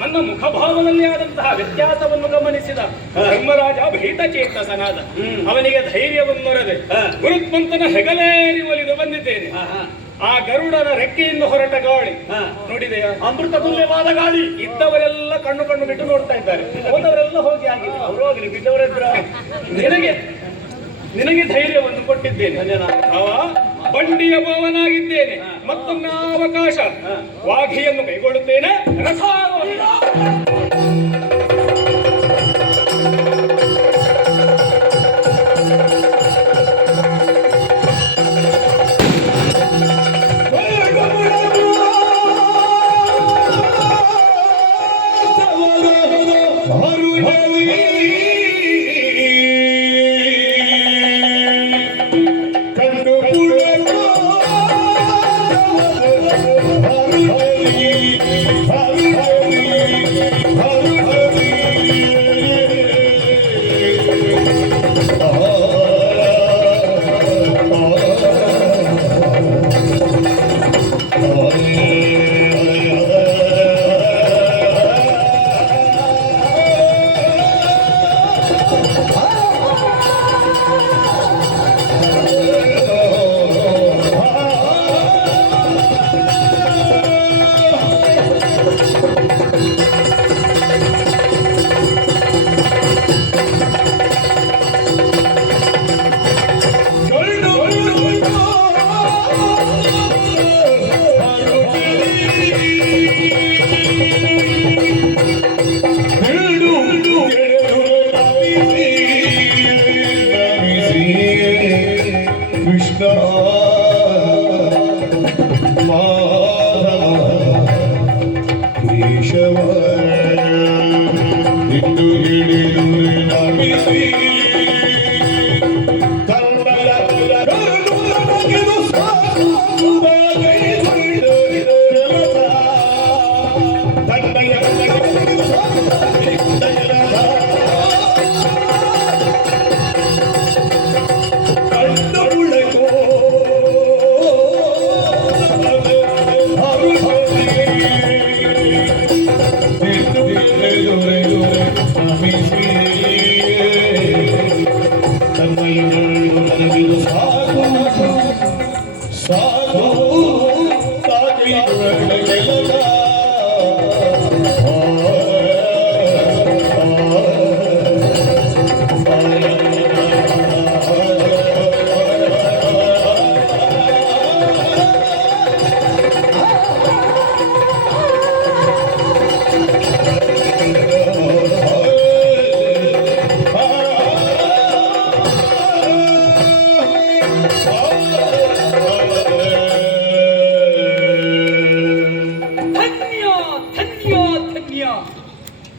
ನನ್ನ ಮುಖಭಾವದಲ್ಲಿ ಆದಂತಹ ವ್ಯತ್ಯಾಸವನ್ನು ಗಮನಿಸಿದ ಧರ್ಮರಾಜ ಭೀತಚೇತಸನಾದ. ಅವನಿಗೆ ಧೈರ್ಯವನ್ನೊರದೆ ಗುರುತ್ಮಂತನ ಹೆಗಲೇರಿ ಒಲಿದು ಬಂದಿದ್ದೇನೆ. ಆ ಗರುಡನ ರೆಕ್ಕೆಯಿಂದ ಹೊರಟ ಗಾಳಿ ನೋಡಿದೆಯಾ? ಅಮೃತ ತುಲ್ಯವಾದ ಗಾಳಿ. ಇದ್ದವರೆಲ್ಲ ಕಣ್ಣು ಕಣ್ಣು ಬಿಟ್ಟು ನೋಡ್ತಾ ಇದ್ದಾರೆ. ಹೋದವರೆಲ್ಲ ಹೋಗಿ ಆಗಿದೆ. ಅವರು ಹೋಗ್ಲಿ, ಬಿದ್ದವರಿದ್ರ ನಿನಗೆ ಧೈರ್ಯವನ್ನು ಕೊಟ್ಟಿದ್ದೇನೆ. ಅವ ಬಂಡಿಯ ಭಾವನಾಗಿದ್ದೇನೆ. ಮತ್ತೊಮ್ಮೆ ಅವಕಾಶ ವಾಘಿಯನ್ನು ಕೈಗೊಳ್ಳುತ್ತೇನೆ. ರಥಾರೋಹಣ.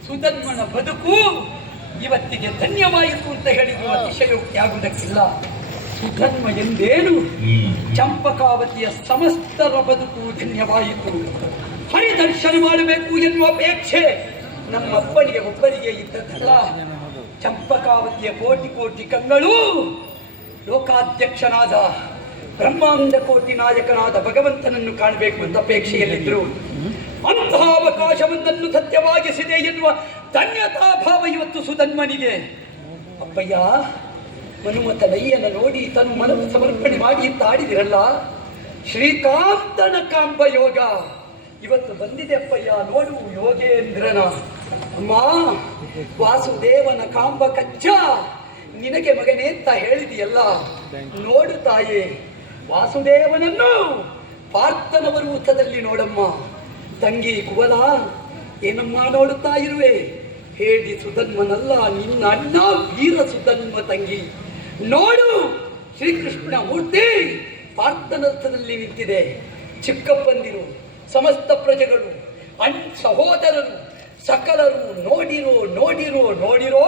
ಸುಧನ್ವನ ಬದುಕು ಇವತ್ತಿಗೆ ಧನ್ಯವಾಯಿತು ಅಂತ ಹೇಳಿದ್ರು ಅತಿಶಯೋಕ್ತಿ ಆಗುವುದಕ್ಕಿಲ್ಲ. ಸುಧನ್ವ ಎಂದೇನು? ಚಂಪಕಾವತಿಯ ಸಮಸ್ತರ ಬದುಕು ಧನ್ಯವಾಯಿತು. ಹರಿದರ್ಶನ ಮಾಡಬೇಕು ಎನ್ನುವ ಅಪೇಕ್ಷೆ ನಮ್ಮಪ್ಪನಿಗೆ ಒಬ್ಬರಿಗೆ ಇದ್ದದ್ದಲ್ಲ. ಚಂಪಕಾವತಿಯ ಕೋಟಿ ಕೋಟಿ ಕಂಗಳು ಲೋಕಾಧ್ಯಕ್ಷನಾದ ಬ್ರಹ್ಮಾಂಡ ಕೋಟಿ ನಾಯಕನಾದ ಭಗವಂತನನ್ನು ಕಾಣಬೇಕು ಅಂತ ಅಪೇಕ್ಷೆಯಲ್ಲಿದ್ದರು. ಅಂತಹ ಅವಕಾಶವೊಂದನ್ನು ಸತ್ಯವಾಗಿಸಿದೆ ಎನ್ನುವ ಧನ್ಯತಾ ಭಾವ ಇವತ್ತು ಸುಧನ್ವನಿಗೆ. ಅಪ್ಪಯ್ಯ, ಮನುಮತನಯ್ಯನ ನೋಡಿ ತನ್ನ ಮನಸ್ಸು ಸಮರ್ಪಣೆ ಮಾಡಿ ಅಂತ ಆಡಿದಿರಲ್ಲ, ಶ್ರೀಕಾಂತನ ಕಾಂಬ ಯೋಗ ಇವತ್ತು ಬಂದಿದೆ ಅಪ್ಪಯ್ಯ. ನೋಡು ಯೋಗೇಂದ್ರನ ಅಮ್ಮ ವಾಸುದೇವನ ಕಾಂಬ ಕಚ್ಚ ನಿನಗೆ ಮಗನೇ ಅಂತ ಹೇಳಿದೆಯಲ್ಲ. ನೋಡು ತಾಯಿ, ವಾಸುದೇವನನ್ನು ಪಾರ್ಥನವರ ಊಟದಲ್ಲಿ ನೋಡಮ್ಮ. ತಂಗಿ ಕುವಲ ಏನಮ್ಮ ನೋಡುತ್ತಾ ಇರುವೆ? ಹೇಳಿ ಸುಧನ್ವನಲ್ಲ, ನಿನ್ನ ಅಣ್ಣ ವೀರ ಸುಧನ್ವ ತಂಗಿ. ನೋಡು, ಶ್ರೀಕೃಷ್ಣ ಮೂರ್ತಿ ಪಾರ್ಥನರ್ಥದಲ್ಲಿ ನಿಂತಿದೆ. ಚಿಕ್ಕಪ್ಪಂದಿರು, ಸಮಸ್ತ ಪ್ರಜೆಗಳು, ಸಹೋದರರು ಸಕಲರು ನೋಡಿರೋ ನೋಡಿರೋ ನೋಡಿರೋ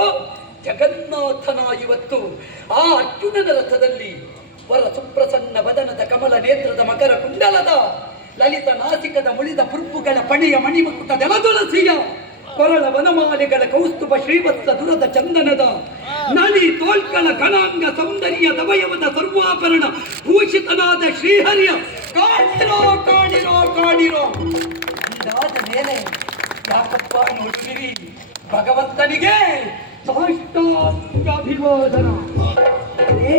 ಜಗನ್ನಾಥನ ಇವತ್ತು ಆ ಅರ್ಜುನನ ರಥದಲ್ಲಿ ವರ ಸುಪ್ರಸನ್ನ ವದನದ ಕಮಲ ನೇತ್ರದ ಮಕರ ಕುಂಡಲದ ಲಲಿತ ನಾಸಿಕದ ಮುಳಿದ ಪುರ್ಪುಗಳ ಪಣೆಯ ಮಣಿಮುಕುಟದೆಲದುಲಸಿಯ ಕೊರಳ ವನಮಾಲೆಗಳ ಕೌಸ್ತುಭ ಶ್ರೀವತ್ಸ ದುರದ ಚಂದನದ ನಲಿ ತೋಳ್ಕಳ ಕಣಾಂಗ ಸೌಂದರ್ಯ ದವಯವದ ಸರ್ವಾಭರಣ ಭೂಷಿತನಾದ ಶ್ರೀಹರಿಯ ಕಾಣಿರೋ ಕಾಣಿರೋ ಕಾಣಿರೋ. ಇದಾದ ಮೇಲೆ ಯಾಕಪ್ಪ ನೋಡ್ತೀರಿ ಭಗವಂತನಿಗೆ ಸಾಷ್ಟಾಂಗ ಅಭಿವಾದನ. ಅದೇ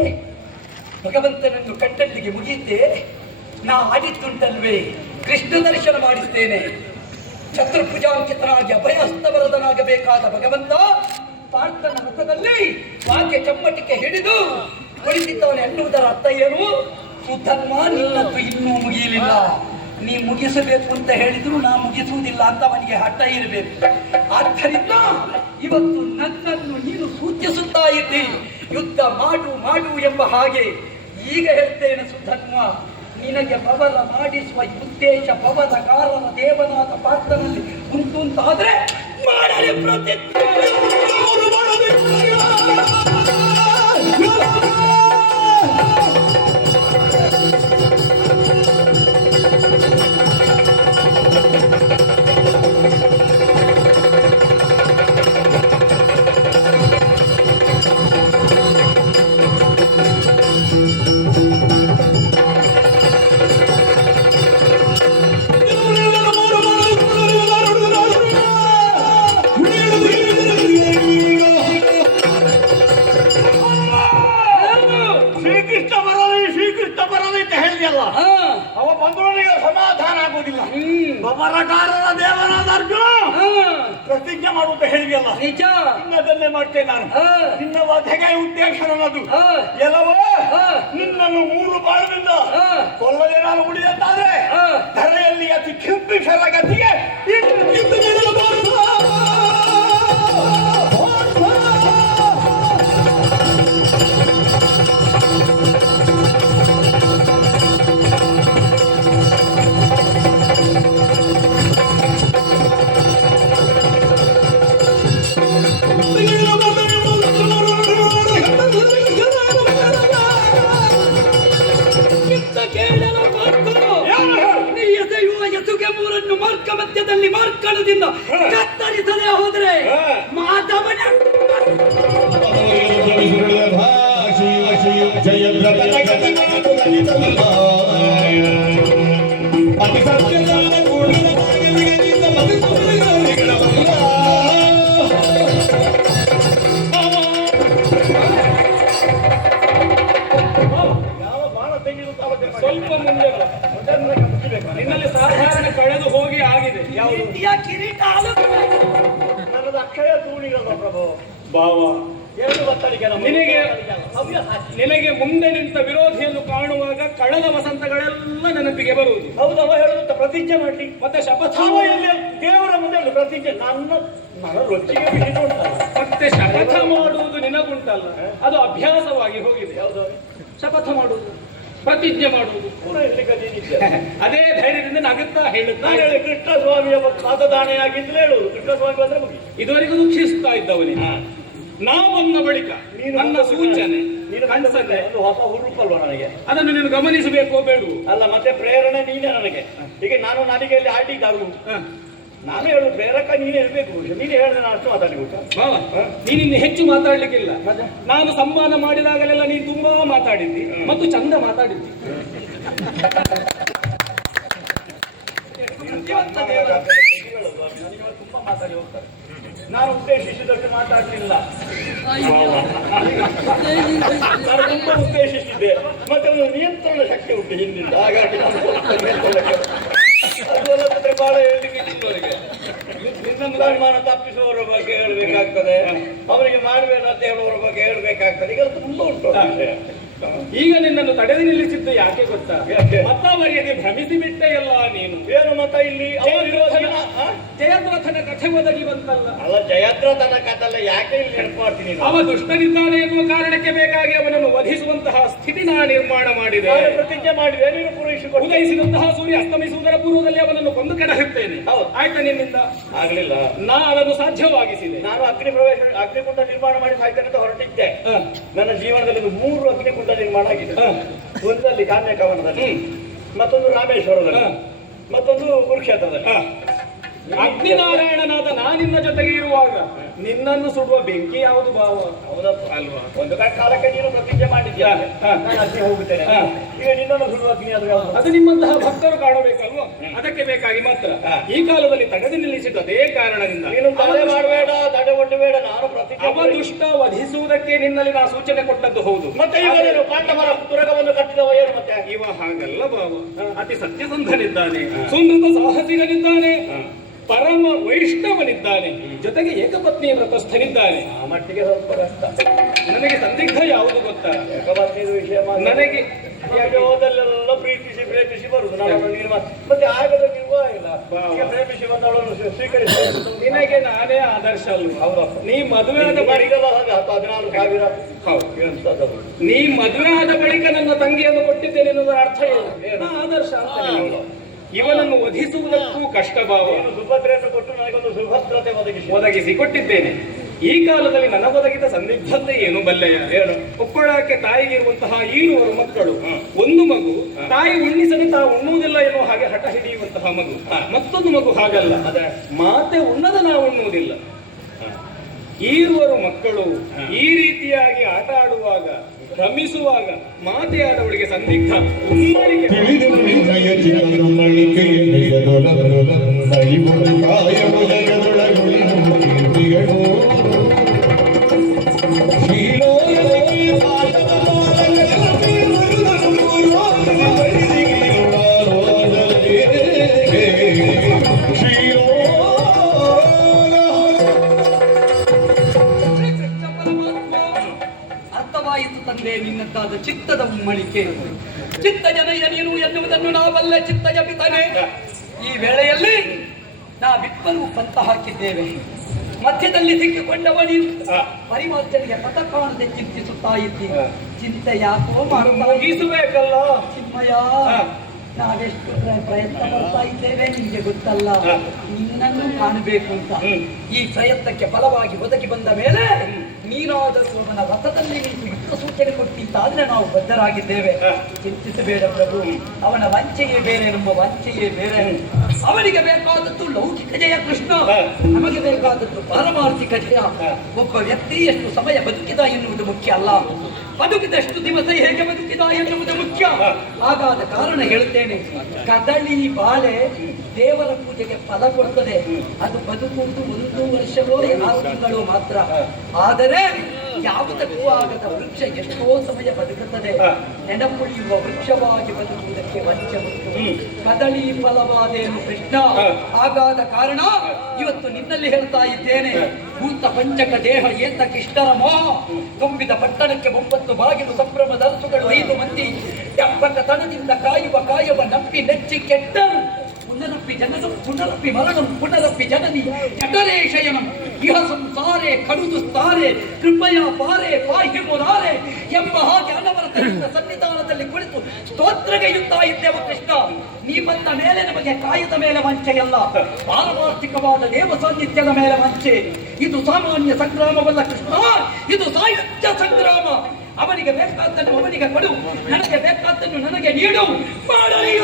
ಭಗವಂತನನ್ನು ಕಂಡಲ್ಲಿಗೆ ಮುಗಿಯುತ್ತೆ. ನಾ ಆಡಿದ್ದುಂಟಲ್ವೇ ಕೃಷ್ಣ ದರ್ಶನ ಮಾಡಿಸ್ತೇನೆ. ಚತುರ್ಭುಜಾಂಕಿತನಾಗಿ ಅಭಯಸ್ತವರದನಾಗಬೇಕಾದ ಭಗವಂತ ಪಾರ್ಥನ ರಥದಲ್ಲಿ ವಾಕ್ಯ ಚಮ್ಮಟಿಕೆ ಹಿಡಿದು ಕುಳಿತಿದ್ದವನು ಎನ್ನುವುದರ ಅರ್ಥ ಏನು? ಸುಧರ್ಮ ನಿನ್ನದ್ದು ಇನ್ನೂ ಮುಗಿಯಲಿಲ್ಲ, ನೀ ಮುಗಿಸಬೇಕು ಅಂತ ಹೇಳಿದ್ರು ನಾ ಮುಗಿಸುವುದಿಲ್ಲ ಅಂತ ಅವನಿಗೆ ಹಠ ಇರಬೇಕು. ಆದ್ದರಿಂದ ಇವತ್ತು ನನ್ನನ್ನು ನೀನು ಸೂಚಿಸುತ್ತಾ ಇದ್ದಿ, ಯುದ್ಧ ಮಾಡು ಮಾಡು ಎಂಬ ಹಾಗೆ. ಈಗ ಹೇಳ್ತೇನೆ ಸುಧರ್ಮ, ನಿನಗೆ ಪವನ ಮಾಡಿಸುವ ಉದ್ದೇಶ ಪವನಕಾರನ ದೇವನಾದ ಪಾತ್ರನಲ್ಲಿ ಉಂಟು ಅಂತಾದ್ರೆ ಮಾಡಲಿ ಪ್ರತಿಜ್ಞೆ. ಅವ ಬಂದವನಿಗೆ ಸಮಾಧಾನ ಆಗುವುದಿಲ್ಲ. ಬಬರಕಾರರ ದೇವನಾದ ಅರ್ಜುನ ಪ್ರತಿಜ್ಞೆ ಮಾಡುವಂತ ಹೇಳಿದೆಯಲ್ಲ, ನಿಜ ಅದನ್ನೇ ಮಾಡ್ತೇನೆ ನಾನು. ನಿನ್ನ ವಧೆಗೆ ಉದ್ದೇಶ ನನ್ನದು. ಎಲ್ಲವೋ ನಿನ್ನನ್ನು 3 ಬಾಣದಿಂದ ಕೊಲ್ಲದೆ ನಾನು ಉಳಿದಂತಾದ್ರೆ ಧರೆಯಲ್ಲಿ ಅತಿ ಕಿಂಪಿಷರ ಗತಿಗೆ ಮಾರ್ಗ ಮಧ್ಯದಲ್ಲಿ ಮಾರ್ಕಣದಿಂದ ಕತ್ತರಿಸದೆ ಹೋದ್ರೆ ಮಾಧವನ ಅತಿ ಸತ್ಯದ ಸ್ವಲ್ಪ ಮುಂದೆ ನಿನ್ನಲ್ಲಿ ಸಾಧಾರಣ ಕಳೆದು ಹೋಗಿ ಆಗಿದೆ. ಇಂಡಿಯಾ ಕಿರೀಟ ನನ್ನದು ಅಕ್ಷಯ ತೂಣಿಗಲ್ಲ ಪ್ರಭು. ಭಾವ ಎರಡು ಬತ್ತಳಿಕೆ ನಿನಗೆ ಮುಂದೆ ನಿಂತ ವಿರೋಧಿಯನ್ನು ಕಾಣುವಾಗ ಕಳೆದ ವಸಂತಗಳೆಲ್ಲ ನೆನಪಿಗೆ ಬರುವುದು. ಹೌದು, ಅವ ಹೇಳುವಂತ ಪ್ರತಿಜ್ಞೆ ಮಾಡ್ಲಿ. ಮತ್ತೆ ಶಪಥ ದೇವರ ಮುಂದೆ ಒಂದು ಪ್ರತಿಜ್ಞೆ ನನ್ನ ರೊಚ್ಚಿಗೆ ಬಿಟ್ಟು ಉಂಟಲ್ಲ. ಮತ್ತೆ ಶಪಥ ಮಾಡುವುದು ನಿನಗುಂಟಲ್ಲ, ಅದು ಅಭ್ಯಾಸವಾಗಿ ಹೋಗಿದೆ. ಯಾವುದು ಶಪಥ ಮಾಡುವುದು, ಪ್ರತಿಜ್ಞೆ ಮಾಡುವುದು ಪೂರ ಇರ್ಲಿಕ್ಕೆ ಅದೇ ಧೈರ್ಯದಿಂದ ನಗುತ್ತಾ ಹೇಳುತ್ತಾ ನಾನು ಹೇಳಿ ಕೃಷ್ಣ ಸ್ವಾಮಿಯ ಪಾದದಾಣೆಯಾಗಿಂದಲೇ ಹೇಳುವುದು. ಕೃಷ್ಣ ಸ್ವಾಮಿ ಬಂದ್ರೆ ಮುಗಿ. ಇದುವರೆಗೂ ದುಃಖಿಸ್ತಾ ಇದ್ದವನಿಗೆ ನಾ ಬಂದ ಬಳಿಕ ನನ್ನ ಸೂಚನೆ ಕನಸನ್ನೇ ಒಂದು ಹೊಸ ಹುರುಪಲ್ವ ನನಗೆ. ಅದನ್ನು ನೀನು ಗಮನಿಸಬೇಕೋ ಬೇಡು? ಅಲ್ಲ, ಮತ್ತೆ ಪ್ರೇರಣೆ ನೀನೇ ನನಗೆ. ಈಗ ನಾನು ನಾಲಿಗೆಯಲ್ಲಿ ಆಡಿದ್ದಾರು, ನಾನು ಹೇಳುದು ಪ್ರೇರಕ ನೀನೇ ಇರಬೇಕು. ನೀನೇ ಹೇಳಿದ್ರೆ ನಾನು ಅಷ್ಟು ಮಾತಾಡಬೇಕು. ನೀನಿನ್ನು ಹೆಚ್ಚು ಮಾತಾಡ್ಲಿಕ್ಕಿಲ್ಲ. ನಾನು ಸನ್ಮಾನ ಮಾಡಿದಾಗಲೆಲ್ಲ ನೀನು ತುಂಬಾ ಮಾತಾಡಿದ್ದಿ ಮತ್ತು ಚಂದ ಮಾತಾಡಿದ್ದಿ. ತುಂಬಾ ಮಾತಾಡಿ ಹೋಗ್ತಾರೆ. ನಾನು ಉದ್ದೇಶಿಸಿದಷ್ಟು ಮಾತಾಡಲಿಲ್ಲ. ನಾನು ತುಂಬಾ ಉದ್ದೇಶಿಸಿದ್ದೆ. ಮತ್ತೆ ಒಂದು ನಿಯಂತ್ರಣ ಶಕ್ತಿ ಉಂಟು ಹಿಂದಿಂದ, ಹಾಗಾಗಿ ಅದು ಬಹಳ ಹೇಳಲಿಕ್ಕೆ ನಿನ್ನನ್ನು ಸನ್ಮಾನ ತಪ್ಪಿಸುವವರ ಬಗ್ಗೆ ಹೇಳ್ಬೇಕಾಗ್ತದೆ, ಅವರಿಗೆ ಮಾಡಬೇಡ ಅಂತ ಹೇಳುವವರ ಬಗ್ಗೆ ಹೇಳ್ಬೇಕಾಗ್ತದೆ. ಈಗ ತುಂಬಾ ಉಂಟು. ಈಗ ನಿನ್ನನ್ನು ತಡೆದು ನಿಲ್ಲಿಸಿದ್ದು ಯಾಕೆ ಗೊತ್ತಾ? ಮತ ಮರ್ಯಾದೆ ಭ್ರಮಿಸಿ ಬಿಟ್ಟೆ ಎಲ್ಲ ನೀನು. ಏನು ಮತ ಇಲ್ಲಿ? ಜಯದ್ರಥನ ಕಥೆ ಒದಗಿ ಬಂತಲ್ಲ. ಅಲ್ಲ, ಜಯದ್ರಥನ ಕಥೆಲ್ಲ ಯಾಕೆ ಇಲ್ಲಿ ನೆನಪು ಮಾಡ್ತೀನಿ? ಅವ ದುಷ್ಟನಿದ್ದಾನೆ ಎನ್ನುವ ಕಾರಣಕ್ಕೆ ಬೇಕಾಗಿ ಅವನನ್ನು ವಧಿಸುವಂತಹ ಸ್ಥಿತಿ ನಾ ನಿರ್ಮಾಣ ಮಾಡಿದೆ. ಪ್ರತಿಜ್ಞೆ ಮಾಡಿದೆ, ನೀನು ಪೂರೈಸಿಕೊಂಡು ಉದಯಿಸಿದಂತಹ ಸೂರ್ಯ ಅಸ್ತಮಿಸುವುದರ ಪೂರ್ವದಲ್ಲಿ ಅವನನ್ನು ಕೊಂದು ಕೆಡಹುತ್ತೇನೆ. ಆಯ್ತಾ ನಿನ್ನಿಂದ? ಆಗ್ಲಿಲ್ಲ. ನಾ ಅದನ್ನು ಸಾಧ್ಯವಾಗಿಸಿದೆ. ನಾನು ಅಗ್ನಿಕುಂಡ ನಿರ್ಮಾಣ ಮಾಡಿ ಸಾಯ್ತೇನೆ ಅಂತ ಹೊರಟಿದ್ದೆ. ನನ್ನ ಜೀವನದಲ್ಲಿ 3 ಅಗ್ನಿಕುಂಡ ನಿರ್ಮಾಣ ಆಗಿದೆ. ಒಂದಲ್ಲಿ ಕಾಮ್ಯ ಕವನದಲ್ಲಿ, ಮತ್ತೊಂದು ರಾಮೇಶ್ವರದಲ್ಲಿ, ಮತ್ತೊಂದು ಕುರುಕ್ಷೇತ್ರದಲ್ಲಿ. ಅಗ್ನಿನಾರಾಯಣನಾದ ನಾನಿನ್ನ ಜೊತೆಗೆ ಇರುವಾಗ ನಿನ್ನನ್ನು ಸುಡುವ ಬೆಂಕಿ ಯಾವುದು ಭಾವ? ಹೌದಪ್ಪ ಅಲ್ವಾ? ಒಂದು ಕಾಲಕ್ಕೆ ನೀನು ಪ್ರತಿಜ್ಞೆ ಮಾಡಿದ್ಯಾ ನಾನು ಅಗ್ನಿ ಹೋಗುತ್ತೇನೆ. ಈಗ ನಿನ್ನನ್ನು ಸುಡುವ ಅಗ್ನಿ ಆದ್ರೆ ಯಾವುದು? ಅದು ನಿಮ್ಮಂತಹ ಭಕ್ತರು ಕಾಣಬೇಕಲ್ವಾ? ಅದಕ್ಕೆ ಬೇಕಾಗಿ ಮಾತ್ರ ಈ ಕಾಲದಲ್ಲಿ ತಡೆದು ನಿಲ್ಲಿಸಿದ್ದು ಅದೇ ಕಾರಣದಿಂದ. ನೀನು ತಡೆ ಮಾಡಬೇಡ, ತಡೆ ಒಡ್ಡಬೇಡ, ನಾನು ಪ್ರತಿಜ್ಞೆ ಅವದುಷ್ಟ ವಧಿಸುವುದಕ್ಕೆ ನಿನ್ನಲ್ಲಿ ನಾ ಸೂಚನೆ ಕೊಟ್ಟದ್ದು ಹೌದು. ಮತ್ತೆ ಈಗ ನೀನು ಪಾಂಡವರ ತುರಗವನ್ನು ಕಟ್ಟಿದವ ಏನು ಮತ್ತೆ? ಇವ ಹಾಗಲ್ಲ ಬಾವ, ಅತಿ ಸತ್ಯಸಂಧನಿದ್ದಾನೆ, ಸುಂದರ ಸಾಹಸಿಗನಿದ್ದಾನೆ, ಪರಮ ವೈಷ್ಣವನಿದ್ದಾನೆ, ಜೊತೆಗೆ ಏಕಪತ್ನಿ ವ್ರತಸ್ಥನಿದ್ದಾನೆ. ಆ ಮಟ್ಟಿಗೆ ಸ್ವಲ್ಪ ಕಷ್ಟ. ನನಗೆ ಸಂದಿಗ್ಧ ಯಾವುದು ಗೊತ್ತಾ? ಏಕಪತ್ನಿಯ ವಿಷಯ ನನಗೆ ಯಾವ್ದಲ್ಲೆಲ್ಲ ಪ್ರೇಮಿಸಿ ಬರುದು ನಾನು ನೀನು ಮತ್ತೆ ಆಗದ ನಿರ್ವಾಹ ಇಲ್ಲ. ಈಗ ಪ್ರೇಮಿಸಿ ಬಂದವಳನ್ನು ಸ್ವೀಕರಿಸಿ ನಿನಗೆ ನಾನೇ ಆದರ್ಶ ಅಲ್ವಾ? ಹೌದಪ್ಪ. ನೀ ಮದುವೆ ಆದ ಬಳಿಕ ಬರಿಗಲ್ಲ ಹಾಗೆ 14,000 ಹೌದು, ಎಂತದದು? ನೀ ಮದುವೆ ಆದ ಬಳಿಕ ನನ್ನ ತಂಗಿಯನ್ನು ಕೊಟ್ಟಿದ್ದೇನೆ ಎನ್ನುವುದರ ಅರ್ಥ ಏನು? ನಾ ಆದರ್ಶ ಅಂತ ಹೇಳುವುದು. ಇವನನ್ನು ವಧಿಸುವುದಕ್ಕೂ ಕಷ್ಟ ಭಾವ. ನೀನು ಸುಭದ್ರೆಯನ್ನು ಕೊಟ್ಟು ನನಗೊಂದು ಸುಭದ್ರತೆ ಒದಗಿಸಿ ಕೊಟ್ಟಿದ್ದೇನೆ. ಈ ಕಾಲದಲ್ಲಿ ನನಗೊದಗಿದ ಸಂದಿಗ್ಧತೆ ಏನು ಬಲ್ಲೆಯ? ಏನು? ಒಪ್ಪಳಕ್ಕೆ ತಾಯಿಗಿರುವಂತಹ 7 ಮಕ್ಕಳು, ಒಂದು ಮಗು ತಾಯಿ ಉಣ್ಣಿಸದೆ ತಾ ಉಣ್ಣುವುದಿಲ್ಲ ಎನ್ನುವ ಹಾಗೆ ಹಠ ಹಿಡಿಯುವಂತಹ ಮಗು, ಮತ್ತೊಂದು ಮಗು ಹಾಗಲ್ಲ, ಮಾತೆ ಉಣ್ಣದ ನಾವು ಉಣ್ಣುವುದಿಲ್ಲ. 7 ಮಕ್ಕಳು ಈ ರೀತಿಯಾಗಿ ಆಟ ಆಡುವಾಗ, ಭ್ರಮಿಸುವಾಗ ಮಾತೆಯಾದವಳಿಗೆ ಸಂದಿಗ್ಧ ಉಮ್ಮಳಿಕೆ. ತಿಳಿದು ನಿನ್ನಯ ಚಿತ್ರಮಳಿಕೆಯ ನಿಜದೊಲದೊಲದ ಇವನ ಕಾಯಮೊಲಗದೊಳಗುಳಿನ ಕೀರ್ತಿಗಳು ಶ್ರೀಲೋಕದಲ್ಲಿ ಪಾಠದ ಮಾಲಕದಲ್ಲಿ ಮರುದನು ಅರ್ಥವಾಯಿತು ತಂದೆ ನಿನ್ನದ್ದಾದ ಚಿತ್ತದ ಉಮ್ಮಳಿಕೆ. ಚಿತ್ತ ಜನಯ ನೀನು ಎನ್ನುವುದನ್ನು ನಾವಲ್ಲೇ ಚಿತ್ತಯ ಪಿತನೆ. ಈ ವೇಳೆಯಲ್ಲಿ ನಾವಿಬ್ಬರು ಪಂಥ ಹಾಕಿದ್ದೇವೆ. ಮಧ್ಯದಲ್ಲಿ ಸಿಕ್ಕಿಕೊಂಡವ ನೀನು ಪರಿವರ್ತನೆಗೆ ಪಥ ಕಾಣದೆ ಚಿಂತಿಸುತ್ತಾ ಇದ್ದಿ. ಚಿಂತೆ ಯಾಕೋ ಮುಗಿಸಬೇಕಲ್ಲ ಚಿನ್ಮಯ. ನಾವೆಷ್ಟು ಪ್ರಯತ್ನ ಮಾಡ್ತಾ ಇದ್ದೇವೆ ನಿಮ್ಗೆ ಗೊತ್ತಲ್ಲ. ನಿನ್ನನ್ನು ಕಾಣಬೇಕು ಅಂತ ಈ ಪ್ರಯತ್ನಕ್ಕೆ ಫಲವಾಗಿ ಒದಗಿ ಬಂದ ಮೇಲೆ ನೀನಾದರೂ ಅವನ ರಥದಲ್ಲಿ ನಿಂತು ಯುಕ್ತ ಸೂಚನೆ ಕೊಟ್ಟಿದ್ದಾದ್ರೆ ನಾವು ಬದ್ಧರಾಗಿದ್ದೇವೆ. ಚಿಂತಿಸಬೇಡ ಪ್ರಭು, ಅವನ ವಂಚೆಯೇ ಬೇರೆ, ನಮ್ಮ ವಂಚೆಯೇ ಬೇರೆ. ಅವನಿಗೆ ಬೇಕಾದದ್ದು ಲೌಕಿಕ ಜಯ ಕೃಷ್ಣ, ನಮಗೆ ಬೇಕಾದದ್ದು ಪಾರಮಾರ್ಥಿಕ ಜಯ. ಒಬ್ಬ ವ್ಯಕ್ತಿ ಎಷ್ಟು ಸಮಯ ಬದುಕಿದ ಎನ್ನುವುದು ಮುಖ್ಯ ಅಲ್ಲ, ಬದುಕಿದಷ್ಟು ದಿವಸ ಹೇಗೆ ಬದುಕಿದ ಎನ್ನುವುದು ಮುಖ್ಯ. ಹಾಗಾದ ಕಾರಣ ಹೇಳುತ್ತೇನೆ, ಕದಳಿ ಬಾಳೆ ದೇವರ ಪೂಜೆಗೆ ಫಲ ಕೊಡುತ್ತದೆ. ಅದು ಬದುಕುವುದು 1 ವರ್ಷವೋ 6 ತಿಂಗಳು ಮಾತ್ರ. ಆದರೆ ಯಾವುದಕ್ಕೂ ಆಗದ ವೃಕ್ಷ ಎಷ್ಟೋ ಸಮಯ ಬದುಕುತ್ತದೆ. ನೆನಪುಳಿಯುವ ವೃಕ್ಷವಾಗಿ ಬದುಕುವುದಕ್ಕೆ ವಂಚ ಉಂಟು. ಕದಳಿ ಫಲವಾದೇನು ಕೃಷ್ಣ. ಹಾಗಾದ ಕಾರಣ ಇವತ್ತು ನಿನ್ನಲ್ಲಿ ಹೇಳ್ತಾ ಇದ್ದೇನೆ, ಭೂತ ಪಂಚಕ ದೇಹ ಏತ ಕಿಷ್ಟರ ಮೋಹ ತುಂಬಿದ ಪಟ್ಟಣಕ್ಕೆ 9 ಬಾಗಿಲು ಸಂಭ್ರಮ ದರ್ಸುಗಳು 5 ಮಂದಿ ಎಪ್ಪಕ ತನದಿಂದ ಕಾಯುವ ಕಾಯವ ನಪ್ಪಿ ನೆಚ್ಚಿ ಕೆಟ್ಟ ಪುನರಪ್ಪಿ ಜನನಂ ಪುನರಪ್ಪಿ ಮರಣಂ ಪುನರಪ್ಪಿ ಜನನಿ ಜಠರೇ ಶಯನಂ ಇಹ ಸಂಸಾರೇ ಕಡುದುಸ್ತಾರೆ ಕೃಪಯ ಪಾರೆ ಪಾಹಿ ಮುರಾರೆ ಎಂಬ ಹಾಗೆ ಅನವರತರಿಂದ ಸನ್ನಿಧಾನದಲ್ಲಿ ಕುಳಿತು ಸ್ತೋತ್ರಗೈಯುತ್ತಾ ಇದ್ದೇವೆ ಕೃಷ್ಣ. ನೀ ಬಂದ ಮೇಲೆ ನಮಗೆ ಕಾಯದ ಮೇಲೆ ವಂಚೆಯಲ್ಲ, ಪಾರಮಾರ್ಥಿಕವಾದ ದೇವ ಸಾನ್ನಿಧ್ಯದ ಮೇಲೆ ವಂಚೆ. ಇದು ಸಾಮಾನ್ಯ ಸಂಗ್ರಾಮವಲ್ಲ ಕೃಷ್ಣ, ಇದು ಸಾಹಿತ್ಯ ಸಂಗ್ರಾಮ. ಅವನಿಗೆ ಬೇಕಾದ್ದನ್ನು ಅವನಿಗೆ ಕೊಡು, ನನಗೆ ಬೇಕಾದ್ದನ್ನು ನನಗೆ ನೀಡು. ಮಾಡಲಿ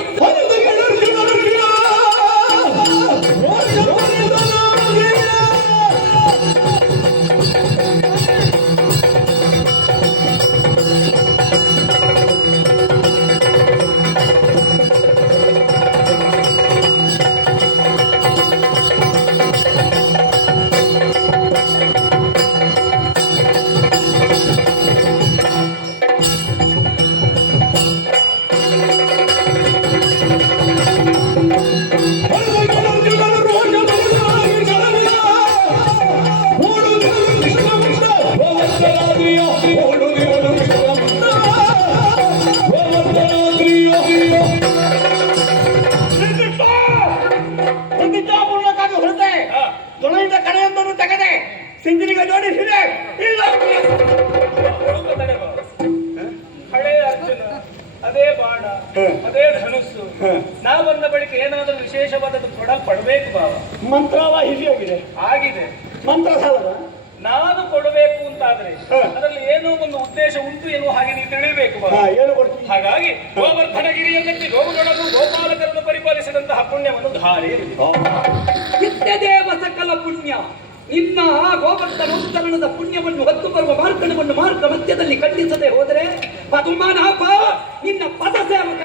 ತೊಳೆಯಿಂದ ಕಡೆಯೊಂದನ್ನು ತೆಗೆದೆ ಸಿಂಧನಿಗೆ ಜೋಡಿಸಿದೆ. ಹಳೆಯ ಅರ್ಜುನ, ಅದೇ ಬಾಣ, ಅದೇ ಧನುಸ್ಸು. ನಾವು ಬಂದ ಬಳಿಕ ಏನಾದರೂ ವಿಶೇಷವಾದದ್ದು ಕೊಡಲ್ಪಡಬೇಕು ಬಾವ. ಮಂತ್ರವಾಹಿಸಿ ಹೋಗಿದೆ, ಆಗಿದೆ. ಮಂತ್ರ ಸಾಲದ ನಾನು ಕೊಡಬೇಕು ಅಂತಾದ್ರೆ ಅದರಲ್ಲಿ ಏನೋ ಒಂದು ಉದ್ದೇಶ ಉಂಟು ಎನ್ನುವ ಹಾಗೆ ನೀವು ತಿಳಿಯಬೇಕು ಬಾಬಾ. ಏನು ಕೊಡ್ತೀನಿ? ಹಾಗಾಗಿ ಗೋವರ್ಧನಗಿರಿಯಲ್ಲಿ ಗೋವುಗಳನ್ನು ಗೋಪಾಲಕರನ್ನು ಪರಿಪಾಲಿಸಿದಂತಹ ಪುಣ್ಯವನ್ನು ಧಾರೆ ಎರೆದಿದೆ. ನಿತ್ಯದೇವ ಸಕಲ ಪುಣ್ಯ. ನಿನ್ನ ಆ ಗೋವರ್ಧನೋತ್ತರಣದ ಪುಣ್ಯವನ್ನು ಹೊತ್ತು ಬರುವ ಮಾರ್ಗಣವನ್ನು ಮಾರ್ಗ ಮಧ್ಯದಲ್ಲಿ ಖಂಡಿಸದೆ ಹೋದರೆ ಪದುಮಾನಾಪ ನಿನ್ನ ಪದ ಸೇವಕ.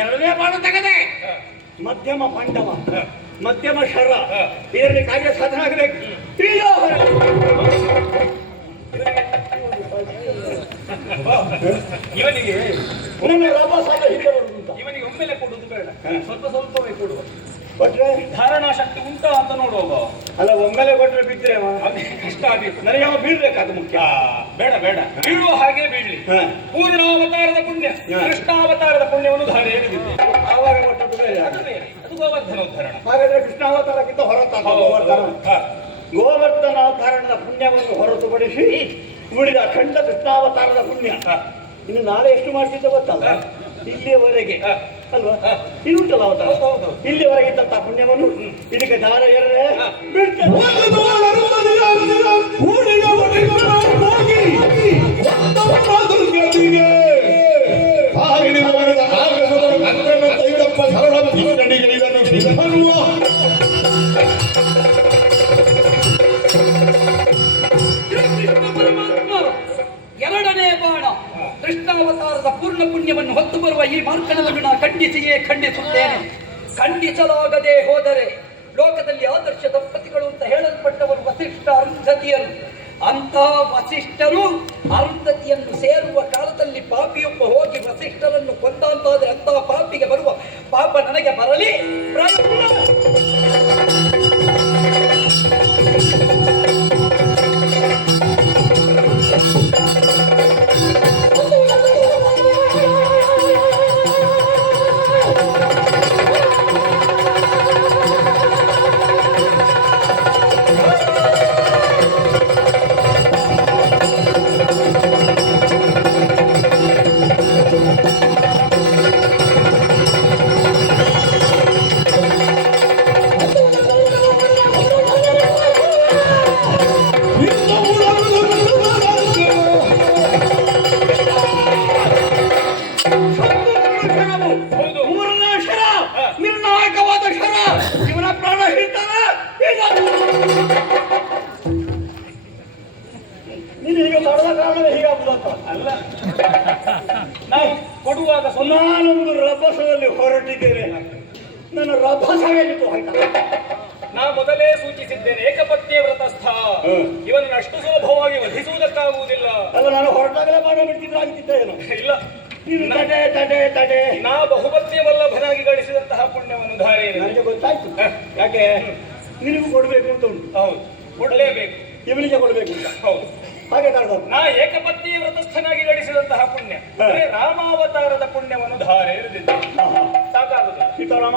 ಎರಡನೇ ಬಾಣ ತೆಗೆದೆ. ಮಧ್ಯಮ ಪಾಂಡವ, ಮಧ್ಯಮ ಶರ, ಇದರಲ್ಲಿ ಕಾರ್ಯ ಸಾಧನ ಆಗಬೇಕು. ಈಗ ಇವನಿಗೆ ನನ್ನ ಲಾಭ ಸಾಲ ಹಿಂದೆ ಬರುವುದಂತ ಇವನಿಗೆ ಒಮ್ಮೆಲೆ ಕೊಡುವುದು ಬೇಡ, ಸ್ವಲ್ಪ ಸ್ವಲ್ಪವೇ ಕೊಡುವ. ಕೊಟ್ರೆ ಧಾರಣಾ ಶಕ್ತಿ ಉಂಟಾ ಅಂತ ನೋಡುವ. ಅಲ್ಲ, ಒಮ್ಮೆಲೆ ಕೊಟ್ರೆ ಬಿದ್ದರೆ ಅದೇ ಕಷ್ಟ ಆದೀತು. ನನಗೆ ಯಾವ ಬೀಳ್ಬೇಕಾದ ಮುಖ್ಯ. ಬೇಡ ಬೇಡ, ಬೀಳುವ ಹಾಗೆ ಬೀಳ್ಲಿ. ಪೂರ್ಣಾವತಾರದ ಪುಣ್ಯ, ಕೃಷ್ಣಾವತಾರದ ಪುಣ್ಯವನ್ನು ಧಾರೆ ಎರೆದಿದ್ದೆ. ಆವಾಗ ಕೊಟ್ಟದ್ದು ಬೇರೆ. ಅದು ಗೋವರ್ಧನೋದ್ಧರಣ. ಹಾಗಾದ್ರೆ ಕೃಷ್ಣಾವತಾರಕ್ಕಿಂತ ಹೊರತಾದ ಗೋವರ್ಧನಾವತಾರಣದ ಪುಣ್ಯವನ್ನು ಹೊರತುಪಡಿಸಿ ಉಳಿದ ಅಖಂಡ ಕೃಷ್ಣಾವತಾರದ ಪುಣ್ಯ ಇನ್ನು ನಾಳೆ ಎಷ್ಟು ಮಾಡ್ತಿದ್ದ ಗೊತ್ತಲ್ಲ. ಇಲ್ಲಿಯವರೆಗೆ ಅಲ್ವಾ, ಇನ್ನುಂಟಲ್ಲ ಅವತಾರ, ಇಲ್ಲಿಯವರೆಗೆ ಇದ್ದಂತಹ ಪುಣ್ಯವನ್ನು ಇದಕ್ಕೆ ದಾರ ಎರೆ ಎರಡನೇ ಬಾಣ ಕೃಷ್ಣಾವತಾರದ ಪೂರ್ಣ ಪುಣ್ಯವನ್ನು ಹೊತ್ತು ಬರುವ ಈ ಮಾರ್ಗಣವನ್ನು ನಾನು ಖಂಡಿಸಿಯೇ ಖಂಡಿಸುತ್ತೇನೆ. ಖಂಡಿಸಲಾಗದೆ ಹೋದರೆ ಲೋಕದಲ್ಲಿ ಆದರ್ಶ ದಂಪತಿಗಳು ಅಂತ ಹೇಳಲ್ಪಟ್ಟವರು ವಸಿಷ್ಠ ಅರುಂಧತಿಯರು. ಅಂತಹ ವಸಿಷ್ಠರು ಅರುಂಧತಿಯನ್ನು ಸೇರುವ ಕಾಲದಲ್ಲಿ ಪಾಪಿಯೊಬ್ಬ ಹೋಗಿ ವಸಿಷ್ಠರನ್ನು ಕೊಂದಂತಾದರೆ ಅಂತಹ ಪಾಪಿಗೆ ಬರುವ ಪಾಪ ನನಗೆ ಬರಲಿ. ನಿರ್ಣಾಯಕವಾದ ಶರ ಇವನ ಪ್ರಾಣ ಹಿಡಿತಾನೆ. ನೀನು ಈಗ ಮಾಡದ ಕಾರಣವೇ ಹೀಗಾಗುದಂತ ಅಲ್ಲ, ನಾವು ಕೊಡುವಾಗ ನಾನೊಂದು ರಭಸದಲ್ಲಿ ಹೊರಟಿದ್ದೇನೆ. ನನ್ನ ರಭಸವೇ ನಿಂತು ಹೋಯ್ತಾ. ನಾ ಮೊದಲೇ ಸೂಚಿಸಿದ್ದೇನೆ, ಏಕಪತ್ನಿ ವ್ರತಸ್ಥ ಇವನನ್ನು ಅಷ್ಟು ಸುಲಭವಾಗಿ ವಧಿಸುವುದಕ್ಕಾಗುವುದಿಲ್ಲ. ಅಲ್ಲ, ನಾನು ಹೊರಟಾಗಲೇ ಮಾಡೋ ಬಿಡ್ತಿದ್ರೆ ಆಗ್ತಿದ್ದ ಏನು. ಇಲ್ಲ, ನೀನು ತಡೆ ತಡೆ ತಡೆ. ನಾ ಬಹುಪತ್ನಿ ವಲ್ಲಭನಾಗಿ ಗಳಿಸಿದಂತಹ ಪುಣ್ಯವನ್ನು ಧಾರೆ ನನಗೆ ಗೊತ್ತಾಯ್ತು. ಯಾಕೆ ನಿನಗೂ ಕೊಡ್ಬೇಕು ಅಂತ ಉಂಟು. ಹೌದು, ಕೊಡಲೇಬೇಕು. ಇವನಿಗೆ ಕೊಡ್ಬೇಕು ಅಂತ. ಹೌದು, ಹಾಗೆ ಕಾಡ್ದ. ನಾ ಏಕಪತ್ನಿ ವ್ರತಸ್ಥನಾಗಿ ಗಳಿಸಿದಂತಹ ಪುಣ್ಯ, ರಾಮಾವತಾರದ ಪುಣ್ಯವನ್ನು ಧಾರೆ ಎರೆದಿದ್ದೆ. ಸಾಕಾಗುದಿಲ್ಲ. ಸೀತಾರಾಮ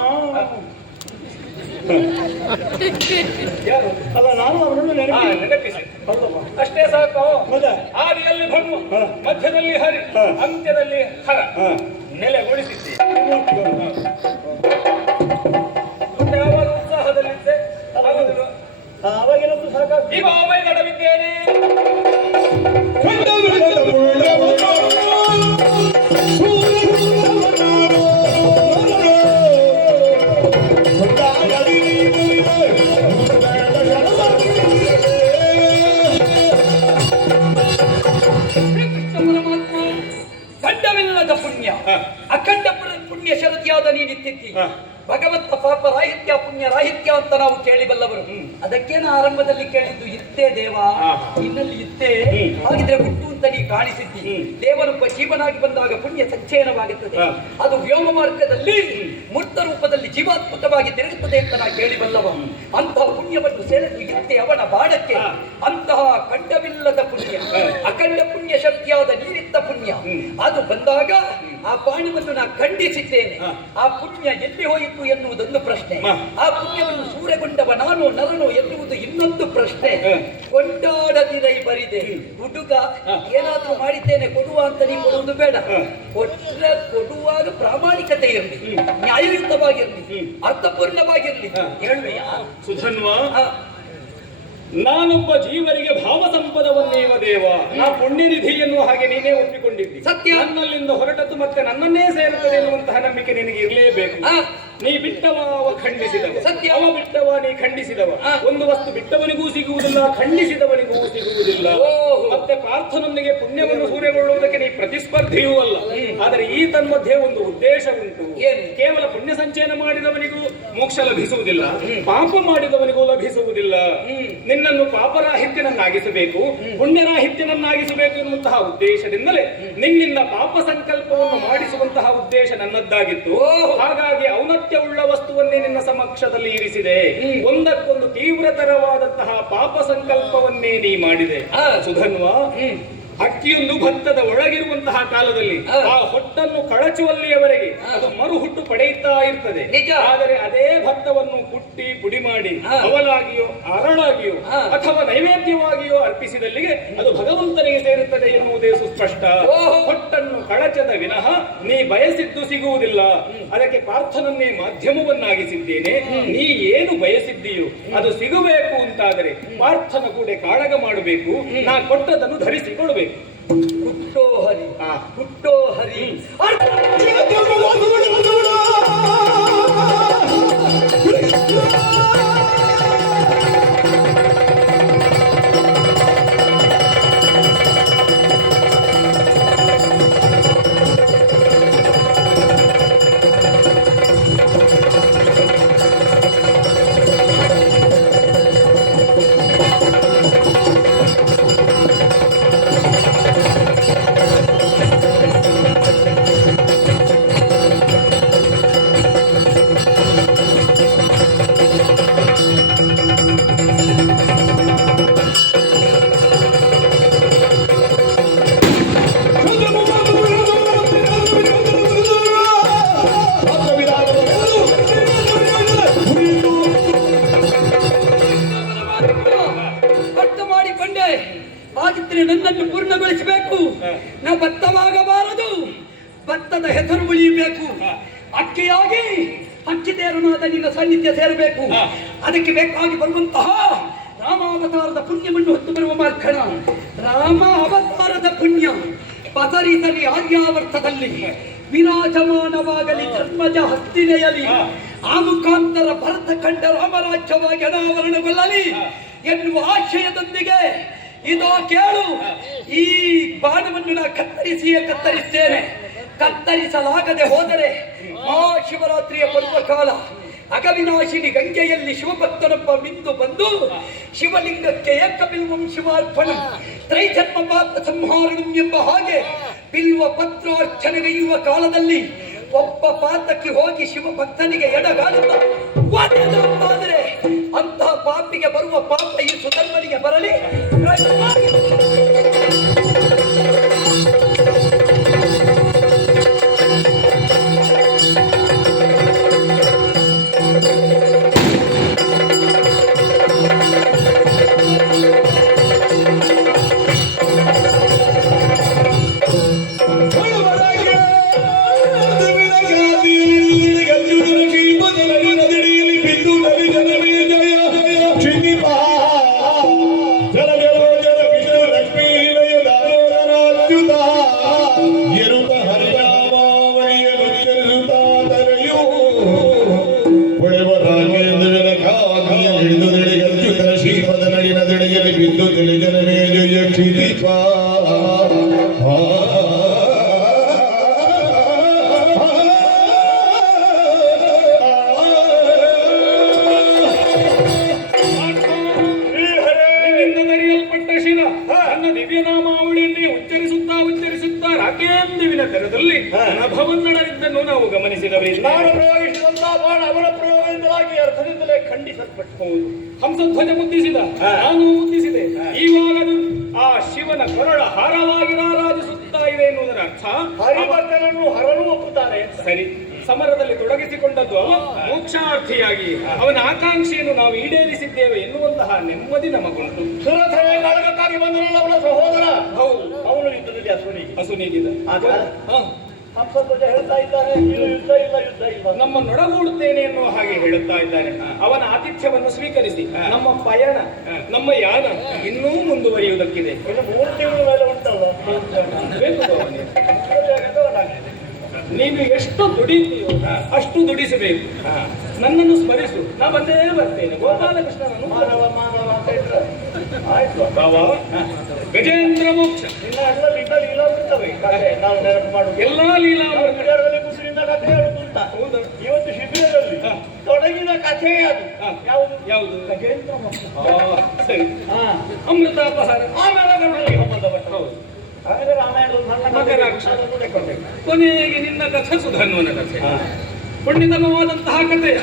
ಯಾರು? ಅಲ್ಲ, ನಾನು ಅವರನ್ನು ನೆನಪಿಸಿ. ಹೌದಮ್ಮ, ಅಷ್ಟೇ ಸಾಕು. ಮತ್ತೆ ಆದಿಯಲ್ಲಿ ಭನ್ಮ, ಮಧ್ಯದಲ್ಲಿ ಹರಿ, ಅಂತ್ಯದಲ್ಲಿ ಹರ ನೆಲೆಗೊಳಿಸಿದ್ದೆ. ಮತ್ತೆ ಯಾವಾಗ ಉತ್ಸಾಹದಲ್ಲಿದ್ದೆ ಆಗುದಿಲ್ಲ. ಅವಾಗೇನಂತೂ ಸಾಕಾಗ್ತದೆ. ಈಗ ಒಮ್ಮೆ ನಡವಿದ್ದೇನೆ. ಖಂಡವಿಲ್ಲದ ಪುಣ್ಯ, ಅಖಂಡ ಪುಣ್ಯ ಶರತಿಯಾದ ನೀನಿತ್ತಿದ್ದಿ. ಭಗವಂತ ಪಾಪ ರಾಹಿತ್ಯ ಪುಣ್ಯ ರಾಹಿತ್ಯ ಅಂತ ನಾವು ಕೇಳಿಬಲ್ಲವರು. ಅದಕ್ಕೆ ನಾ ಆರಂಭದಲ್ಲಿ ಕೇಳಿದ್ದು ಇತ್ತೇ ದೇವ, ನಿನ್ನಲ್ಲಿ ಇತ್ತೇ, ಹಾಗಿದ್ರೆ ಹುಟ್ಟು ಅಂತ ನೀ ಕಾಣಿಸಿದ್ದಿ. ದೇವರೊಬ್ಬ ಜೀವನಾಗಿ ಬಂದಾಗ ಪುಣ್ಯ ಸಂಚಯನವಾಗುತ್ತದೆ, ಅದು ವ್ಯೋಮ ಮಾರ್ಗದಲ್ಲಿ ಮೂರ್ತ ರೂಪದಲ್ಲಿ ಜೀವಾತ್ಮಕವಾಗಿ ತಿರುಗುತ್ತದೆ ಅಂತ ನಾ ಕೇಳಿಬಲ್ಲವ. ಅಂತಹ ಪುಣ್ಯವನ್ನು ಸೆಳೆದು ಇತ್ತೆ ಅವನ ಬಾಣಕ್ಕೆ. ಅಂತಹ ಖಂಡವಿಲ್ಲದ ಪುಣ್ಯ, ಅಖಂಡ ಪುಣ್ಯ ಶಕ್ತಿಯಾದ ನೀರಿತ್ತ ಪುಣ್ಯ ಅದು ಬಂದಾಗ ಆ ಬಾಣವನ್ನು ನಾ ಖಂಡಿಸಿದ್ದೇನೆ. ಆ ಪುಣ್ಯ ಎಲ್ಲಿ ಹೋಯಿತು ಎನ್ನುವುದೊಂದು ಪ್ರಶ್ನೆ. ಆ ಪುಣ್ಯವನ್ನು ಸೂರೆಗೊಂಡವ ನಾನು ನರನು ಎನ್ನುವುದು ಇನ್ನೊಂದು ಪ್ರಶ್ನೆ. ಕೊಂಡಾಡದಿರೈ ಬರಿದೆ ಹುಡುಗ, ಏನಾದ್ರೂ ಮಾಡಿದ್ದೇನೆ ಕೊಡುವ ಅಂತ ನೀವು ಕೊಡುವುದು ಬೇಡ. ಕೊಟ್ರೆ ಕೊಡುವಾಗ ಪ್ರಾಮಾಣಿಕತೆ ಇರಲಿ, ನ್ಯಾಯಯುತವಾಗಿರ್ಲಿ, ಅರ್ಥಪೂರ್ಣವಾಗಿರ್ಲಿ. ಹೇಳುವೆಯಾ ಸುಧನ್ವ? ನಾನೊಬ್ಬ ಜೀವರಿಗೆ ಭಾವ ಸಂಪದವನ್ನೇವ ದೇವ, ನಾ ಪುಣ್ಯನಿಧಿ ಎನ್ನುವ ಹಾಗೆ ನೀನೇ ಒಪ್ಪಿಕೊಂಡಿದ್ದಿ. ಸತ್ಯ. ನನ್ನಲ್ಲಿಂದ ಹೊರಟದ್ದು ಮತ್ತೆ ನನ್ನನ್ನೇ ಸೇರುತ್ತದೆ ಎನ್ನುವಂತಹ ನಂಬಿಕೆ ನಿನಗೆ ಇರಲೇಬೇಕು. ನೀ ಬಿಟ್ಟವ ಅವ ಖಂಡಿಸಿದವ, ಸತ್ಯ. ಅವ ಬಿಟ್ಟವ ನೀ ಖಂಡಿಸಿದವ. ಒಂದು ವಸ್ತು ಬಿಟ್ಟವನಿಗೂ ಸಿಗುವುದಿಲ್ಲ, ಖಂಡಿಸಿದವನಿಗೂ ಸಿಗುವುದಿಲ್ಲ. ಮತ್ತೆ ಪಾರ್ಥನೊಂದಿಗೆ ಪುಣ್ಯವನ್ನು ಸೂರೆಗೊಳ್ಳುವುದಕ್ಕೆ ನೀ ಪ್ರತಿಸ್ಪರ್ಧಿಯೂ ಅಲ್ಲ. ಆದರೆ ಈ ತನ್ಮಧ್ಯೆ ಒಂದು ಉದ್ದೇಶ ಉಂಟು. ಕೇವಲ ಪುಣ್ಯ ಸಂಚಯನ ಮಾಡಿದವನಿಗೂ ಮೋಕ್ಷ ಲಭಿಸುವುದಿಲ್ಲ, ಪಾಪ ಮಾಡಿದವನಿಗೂ ಲಭಿಸುವುದಿಲ್ಲ. ನಿನ್ನನ್ನು ಪಾಪರಾಹಿತ್ಯನನ್ನಾಗಿಸಬೇಕು, ಪುಣ್ಯರಾಹಿತ್ಯನನ್ನಾಗಿಸಬೇಕು ಎನ್ನುವಂತಹ ಉದ್ದೇಶದಿಂದಲೇ ನಿನ್ನಿಂದ ಪಾಪ ಸಂಕಲ್ಪವನ್ನು ಮಾಡಿಸುವಂತಹ ಉದ್ದೇಶ ನನ್ನದ್ದಾಗಿತ್ತು. ಹಾಗಾಗಿ ಔನ್ನತ್ಯವುಳ್ಳ ವಸ್ತುವನ್ನೇ ನಿನ್ನ ಸಮಕ್ಷದಲ್ಲಿ ಇರಿಸಿದೆ. ಒಂದಕ್ಕೊಂದು ತೀವ್ರತರವಾದಂತಹ ಪಾಪ ಸಂಕಲ್ಪವನ್ನೇ ನೀ ಮಾಡಿದೆ. ಸುಧನ್ವ, ಅಕ್ಕಿಯೊಂದು ಭತ್ತದ ಒಳಗಿರುವಂತಹ ಕಾಲದಲ್ಲಿ ಆ ಹೊಟ್ಟನ್ನು ಕಳಚುವಲ್ಲಿಯವರೆಗೆ ಅದು ಮರುಹುಟ್ಟು ಪಡೆಯುತ್ತಾ ಇರ್ತದೆ. ಆದರೆ ಅದೇ ಭತ್ತವನ್ನು ಕುಟ್ಟಿ ಪುಡಿ ಮಾಡಿ ಅವಲಾಗಿಯೋ ಅರಳಾಗಿಯೋ ಅಥವಾ ನೈವೇದ್ಯವಾಗಿಯೋ ಅರ್ಪಿಸಿದಲ್ಲಿಗೆ ಅದು ಭಗವಂತನಿಗೆ ಸೇರುತ್ತದೆ ಎನ್ನುವುದೇ ಸುಸ್ಪಷ್ಟ. ಹೊಟ್ಟನ್ನು ಕಳಚದ ವಿನಃ ನೀ ಬಯಸಿದ್ದು ಸಿಗುವುದಿಲ್ಲ. ಅದಕ್ಕೆ ಪಾರ್ಥನನ್ನೇ ಮಾಧ್ಯಮವನ್ನಾಗಿಸಿದ್ದೇನೆ. ನೀ ಏನು ಬಯಸಿದ್ದೀಯೋ ಅದು ಸಿಗಬೇಕು ಅಂತಾದರೆ ಪಾರ್ಥನ ಕೂಡ ಕಾಳಗ ಮಾಡಬೇಕು. ನಾ ಕೊಟ್ಟದನ್ನು ಧರಿಸಿಕೊಳ್ಬೇಕು. ಹುಟ್ಟೋ ಹರಿ, ಹುಟ್ಟೋ ಹರಿ. ಹಾಗಿದ್ರೆ ನನ್ನನ್ನು ಪೂರ್ಣಗೊಳಿಸಬೇಕು. ನಾ ಭತ್ತವಾಗಬಾರದು, ಭತ್ತದ ಹೆಸರು ಉಳಿಯಬೇಕು. ಅಕ್ಕಿಯಾಗಿ ಹಕ್ಕಿದೇರನಾದ ನಿನ್ನ ಸಾನ್ನಿಧ್ಯ ಸೇರಬೇಕು. ಅದಕ್ಕೆ ಬೇಕಾಗಿ ಬರುವಂತಹ ರಾಮಾವತಾರದ ಪುಣ್ಯವನ್ನು ಹೊತ್ತು ಬರುವ ಮಾರ್ಕಣ. ರಾಮ ಅವತಾರದ ಪುಣ್ಯ ಪಸರಿಸಲಿ ಆರ್ಯಾವರ್ತದಲ್ಲಿ, ವಿರಾಜಮಾನವಾಗಲಿ ಧರ್ಮಜ ಹಸ್ತಿನೆಯಲಿ, ಆ ಮುಖಾಂತರ ಭರತ ಕಂಡ ರಾಮರಾಜ್ಯವಾಗಿ ಅನಾವರಣಗೊಳ್ಳಲಿ ಎನ್ನುವ ಆಶಯದೊಂದಿಗೆ ಇದೋ ಕೇಳು, ಈ ಬಾಣವನ್ನು ನಾ ಕತ್ತರಿಸ್ತೇನೆ. ಕತ್ತರಿಸಲಾಗದೆ ಹೋದರೆ ಮಹಾಶಿವರಾತ್ರಿಯ ಪರ್ವಕಾಲ ಅಗವಿನಾಶಿನಿ ಗಂಗೆಯಲ್ಲಿ ಶಿವಭಕ್ತನೊಬ್ಬ ಮಿಂದು ಬಂದು ಶಿವಲಿಂಗಕ್ಕೆ ಏಕಬಿಲ್ವಂ ಶಿವಾರ್ಪಣ ತ್ರೈಜನ್ಮ ಪಾಪ ಸಂಹಾರಣಂ ಎಂಬ ಹಾಗೆ ಬಿಲ್ವ ಪತ್ರಾರ್ಚನೆಗೈಯುವ ಕಾಲದಲ್ಲಿ ಒಬ್ಬ ಪಾತಕ್ಕೆ ಹೋಗಿ ಶಿವಭಕ್ತನಿಗೆ ಎಡಗಾಡುತ್ತಾದರೆ ಅಂತಹ ಪಾಪಿಗೆ ಬರುವ ಪಾಪ ಈ ಸುಧರ್ಮನಿಗೆ ಬರಲಿ. ಜನ ಎಂಬುದನ್ನು ನಾವು ಗಮನಿಸಿದವರಿಲ್ಲ. ನಾನು ಪ್ರಯೋಗಿಸಿದಂತಹ ಬಾಣ ಅವರ ಪ್ರಯೋಗದಿಂದಾಗಿ ಅರ್ಥದಿಂದಲೇ ಖಂಡಿಸಲ್ಪಟ್ಟು. ಹೌದು, ಹಂಸಧ್ವಜ ಮುದ್ದಿಸಿದ, ನಾನು ಮುದ್ದಿಸಿದೆ. ಇವಾಗ ಅದು ಆ ಶಿವನ ಕೊರಳ ಹಾರವಾಗಿ ರಾರಾಜಿಸುತ್ತಾ ಇದೆ ಎನ್ನುವುದರ ಅರ್ಥ ಹರಿಭಕ್ತರನ್ನು ಹರನು ಒಪ್ಪುತ್ತಾರೆ. ಸರಿ. ಸಮರದಲ್ಲಿ ತೊಡಗಿಸಿಕೊಂಡದ್ದು ಅವ ಮೋಕ್ಷಾರ್ಥಿಯಾಗಿ ಅವನ ಆಕಾಂಕ್ಷೆಯನ್ನು ನಾವು ಈಡೇರಿಸಿದ್ದೇವೆ ಎನ್ನುವಂತಹ ನೆಮ್ಮದಿ ನಮಗುಂಟು. ಸುರಥನೇ ಕಾಳಗಕ್ಕಾಗಿ ಬಂದನಲ್ಲ ಅವನ ಸಹೋದರ. ಹೌದು, ಅವನು ಯುದ್ಧದಲ್ಲಿ ಅಸುನೀಗಿದ. ಹಂಸಧ್ವಜ ಹೇಳ್ತಾ ಇದ್ದಾನೆ, ನೀನು ಯುದ್ಧ ಇಲ್ಲ, ಯುದ್ಧ ಇಲ್ಲ, ನಮ್ಮನ್ನೊಡಗೂಡುತ್ತೇನೆ ಎನ್ನುವ ಹಾಗೆ ಹೇಳುತ್ತಾ ಇದ್ದಾನೆ. ಅವನ ಆತಿಥ್ಯವನ್ನು ಸ್ವೀಕರಿಸಿ ನಮ್ಮ ಪಯಣ, ನಮ್ಮ ಯಾನ ಇನ್ನೂ ಮುಂದುವರಿಯುವುದಕ್ಕಿದೆ. ಇನ್ನು 3 ತಿಂಗಳ ಮೇಲೆ ಉಂಟಲ್ಲ. ಬೇಕು ಭವಾನಿ. ನೀನು ಎಷ್ಟು ದುಡಿತೀಯೋ ಅಷ್ಟು ದುಡಿಸಬೇಕು. ನನ್ನನ್ನು ಸ್ಮರಿಸು, ನಾ ಬಂದೇ ಬರ್ತೇನೆ. ಗೋಪಾಲಕೃಷ್ಣನನ್ನು ಮಾನವ ಮಾನವ ಅಂತ ಇದ್ರೆ ಆಯ್ತು. ಬಾವ, ಗಜೇಂದ್ರ ಮೋಕ್ಷ ನಿನ್ನ ಎಲ್ಲ ಲೀಲಾ ಉಂಟವೆ ಕಥೆ ನಾನು ನೆನಪು ಮಾಡುದು. ಎಲ್ಲಾ ಲೀಲಾ ಶಿಬಿರದಲ್ಲಿ ಕುಸಿರಿಂದ ಕಥೆ ಹೇಳುದು ಅಂತ. ಹೌದಾ? ಇವತ್ತು ಶಿಬಿರದಲ್ಲಿ ತೊಡಗಿದ ಕಥೆ ಅದು. ಯಾವುದು ಯಾವುದು? ಗಜೇಂದ್ರ ಮೋಕ್ಷ. ಸರಿ. ಅಮೃತಾಪಹಾರ, ಆಮೇಲೆ ಗರುಡನಿಗೆ ಹೋಮದ ಭಟ್ಟ. ಹೌದು. ಆಮೇಲೆ ರಾಮಾಯಣದ ನನ್ನ ಮಕರಾಕ್ಷ. ಅದನ್ನು ತೆಕ್ಕೊಂಡೆ. ಕೊನೆಗೆ ನಿನ್ನ ಕಥೆ ಸುಧನ್ವನ ಕಥೆ. ಪುಣ್ಯತಮವಾದಂತಹ ಕಥೆಯ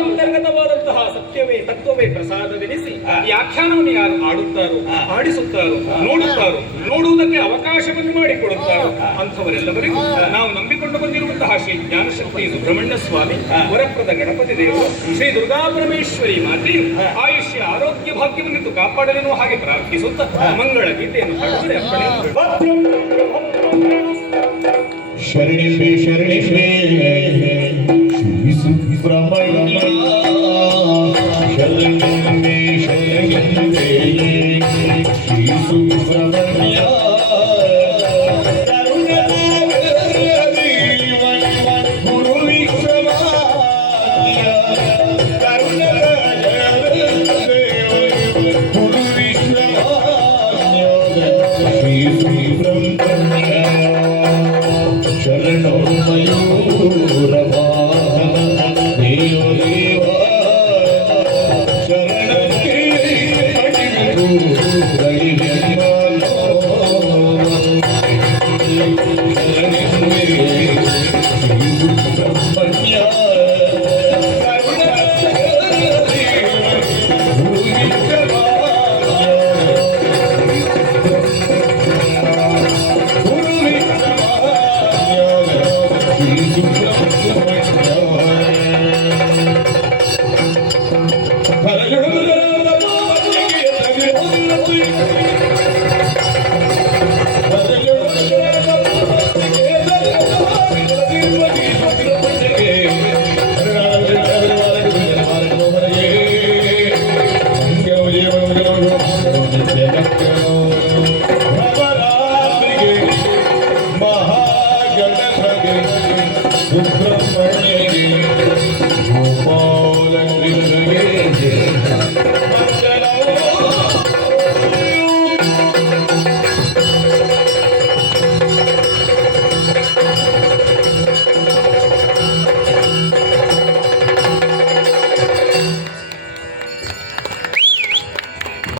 ಅಂತರ್ಗತವಾದಂತಹ ಸತ್ಯವೇ ತತ್ವವೇ ಪ್ರಸಾದವೆನಿಸಿ ಈ ಆಖ್ಯಾನವನ್ನು ಯಾರು ಆಡುತ್ತಾರೋ, ಆಡಿಸುತ್ತಾರೋ, ನೋಡುತ್ತಾರೋ, ನೋಡುವುದಕ್ಕೆ ಅವಕಾಶವನ್ನು ಮಾಡಿಕೊಡುತ್ತಾರೋ ಅಂಥವರೆಲ್ಲವರಿಗೂ ನಾವು ನಂಬಿಕೊಂಡು ಬಂದಿರುವಂತಹ ಶ್ರೀ ಜ್ಞಾನಶಕ್ತಿ ಸುಬ್ರಹ್ಮಣ್ಯ ಸ್ವಾಮಿ, ವರಪ್ರದ ಗಣಪತಿ ದೇವರು, ಶ್ರೀ ದುರ್ಗಾ ಪರಮೇಶ್ವರಿ ಮಾತೆಯು ಆಯುಷ್ಯ ಆರೋಗ್ಯ ಭಾಗ್ಯವನ್ನಿತ್ತು ಕಾಪಾಡಲೆನ್ನುವ ಹಾಗೆ ಪ್ರಾರ್ಥಿಸುತ್ತಾ ಮಂಗಳ ಗೀತೆಯನ್ನು ಹಾಡುವುದೇ ಅಪ್ಪಣೆ. ಶರಣಿಷೆ ಶರಣಿಷೆ ಶ್ರೀ ಸುಬ್ರಹ್ಮಣ್ಯ ಶರಣೆ ಶರಣೆ ಶ್ರೀ ಸುಬ್ರಹ್ಮಣ್ಯ ಗುರು ವಿಶ್ವಮಾನ್ಯ ಗುರು ವಿಶ್ವಮಾನ್ಯ ಶ್ರೀ ಸುಬ್ರಹ್ಮಣ್ಯ ಶರಣೋ ಮಯೂರವಾಹನ ದೇವ ದೇವ ಶರಣಕ್ಕೆ ಅಡಿಗರು ರೈಲ್ಯಾನೋ ಶರಣೆ ಶ್ರೀ ಸುಬ್ರಹ್ಮಣ್ಯ Hallelujah.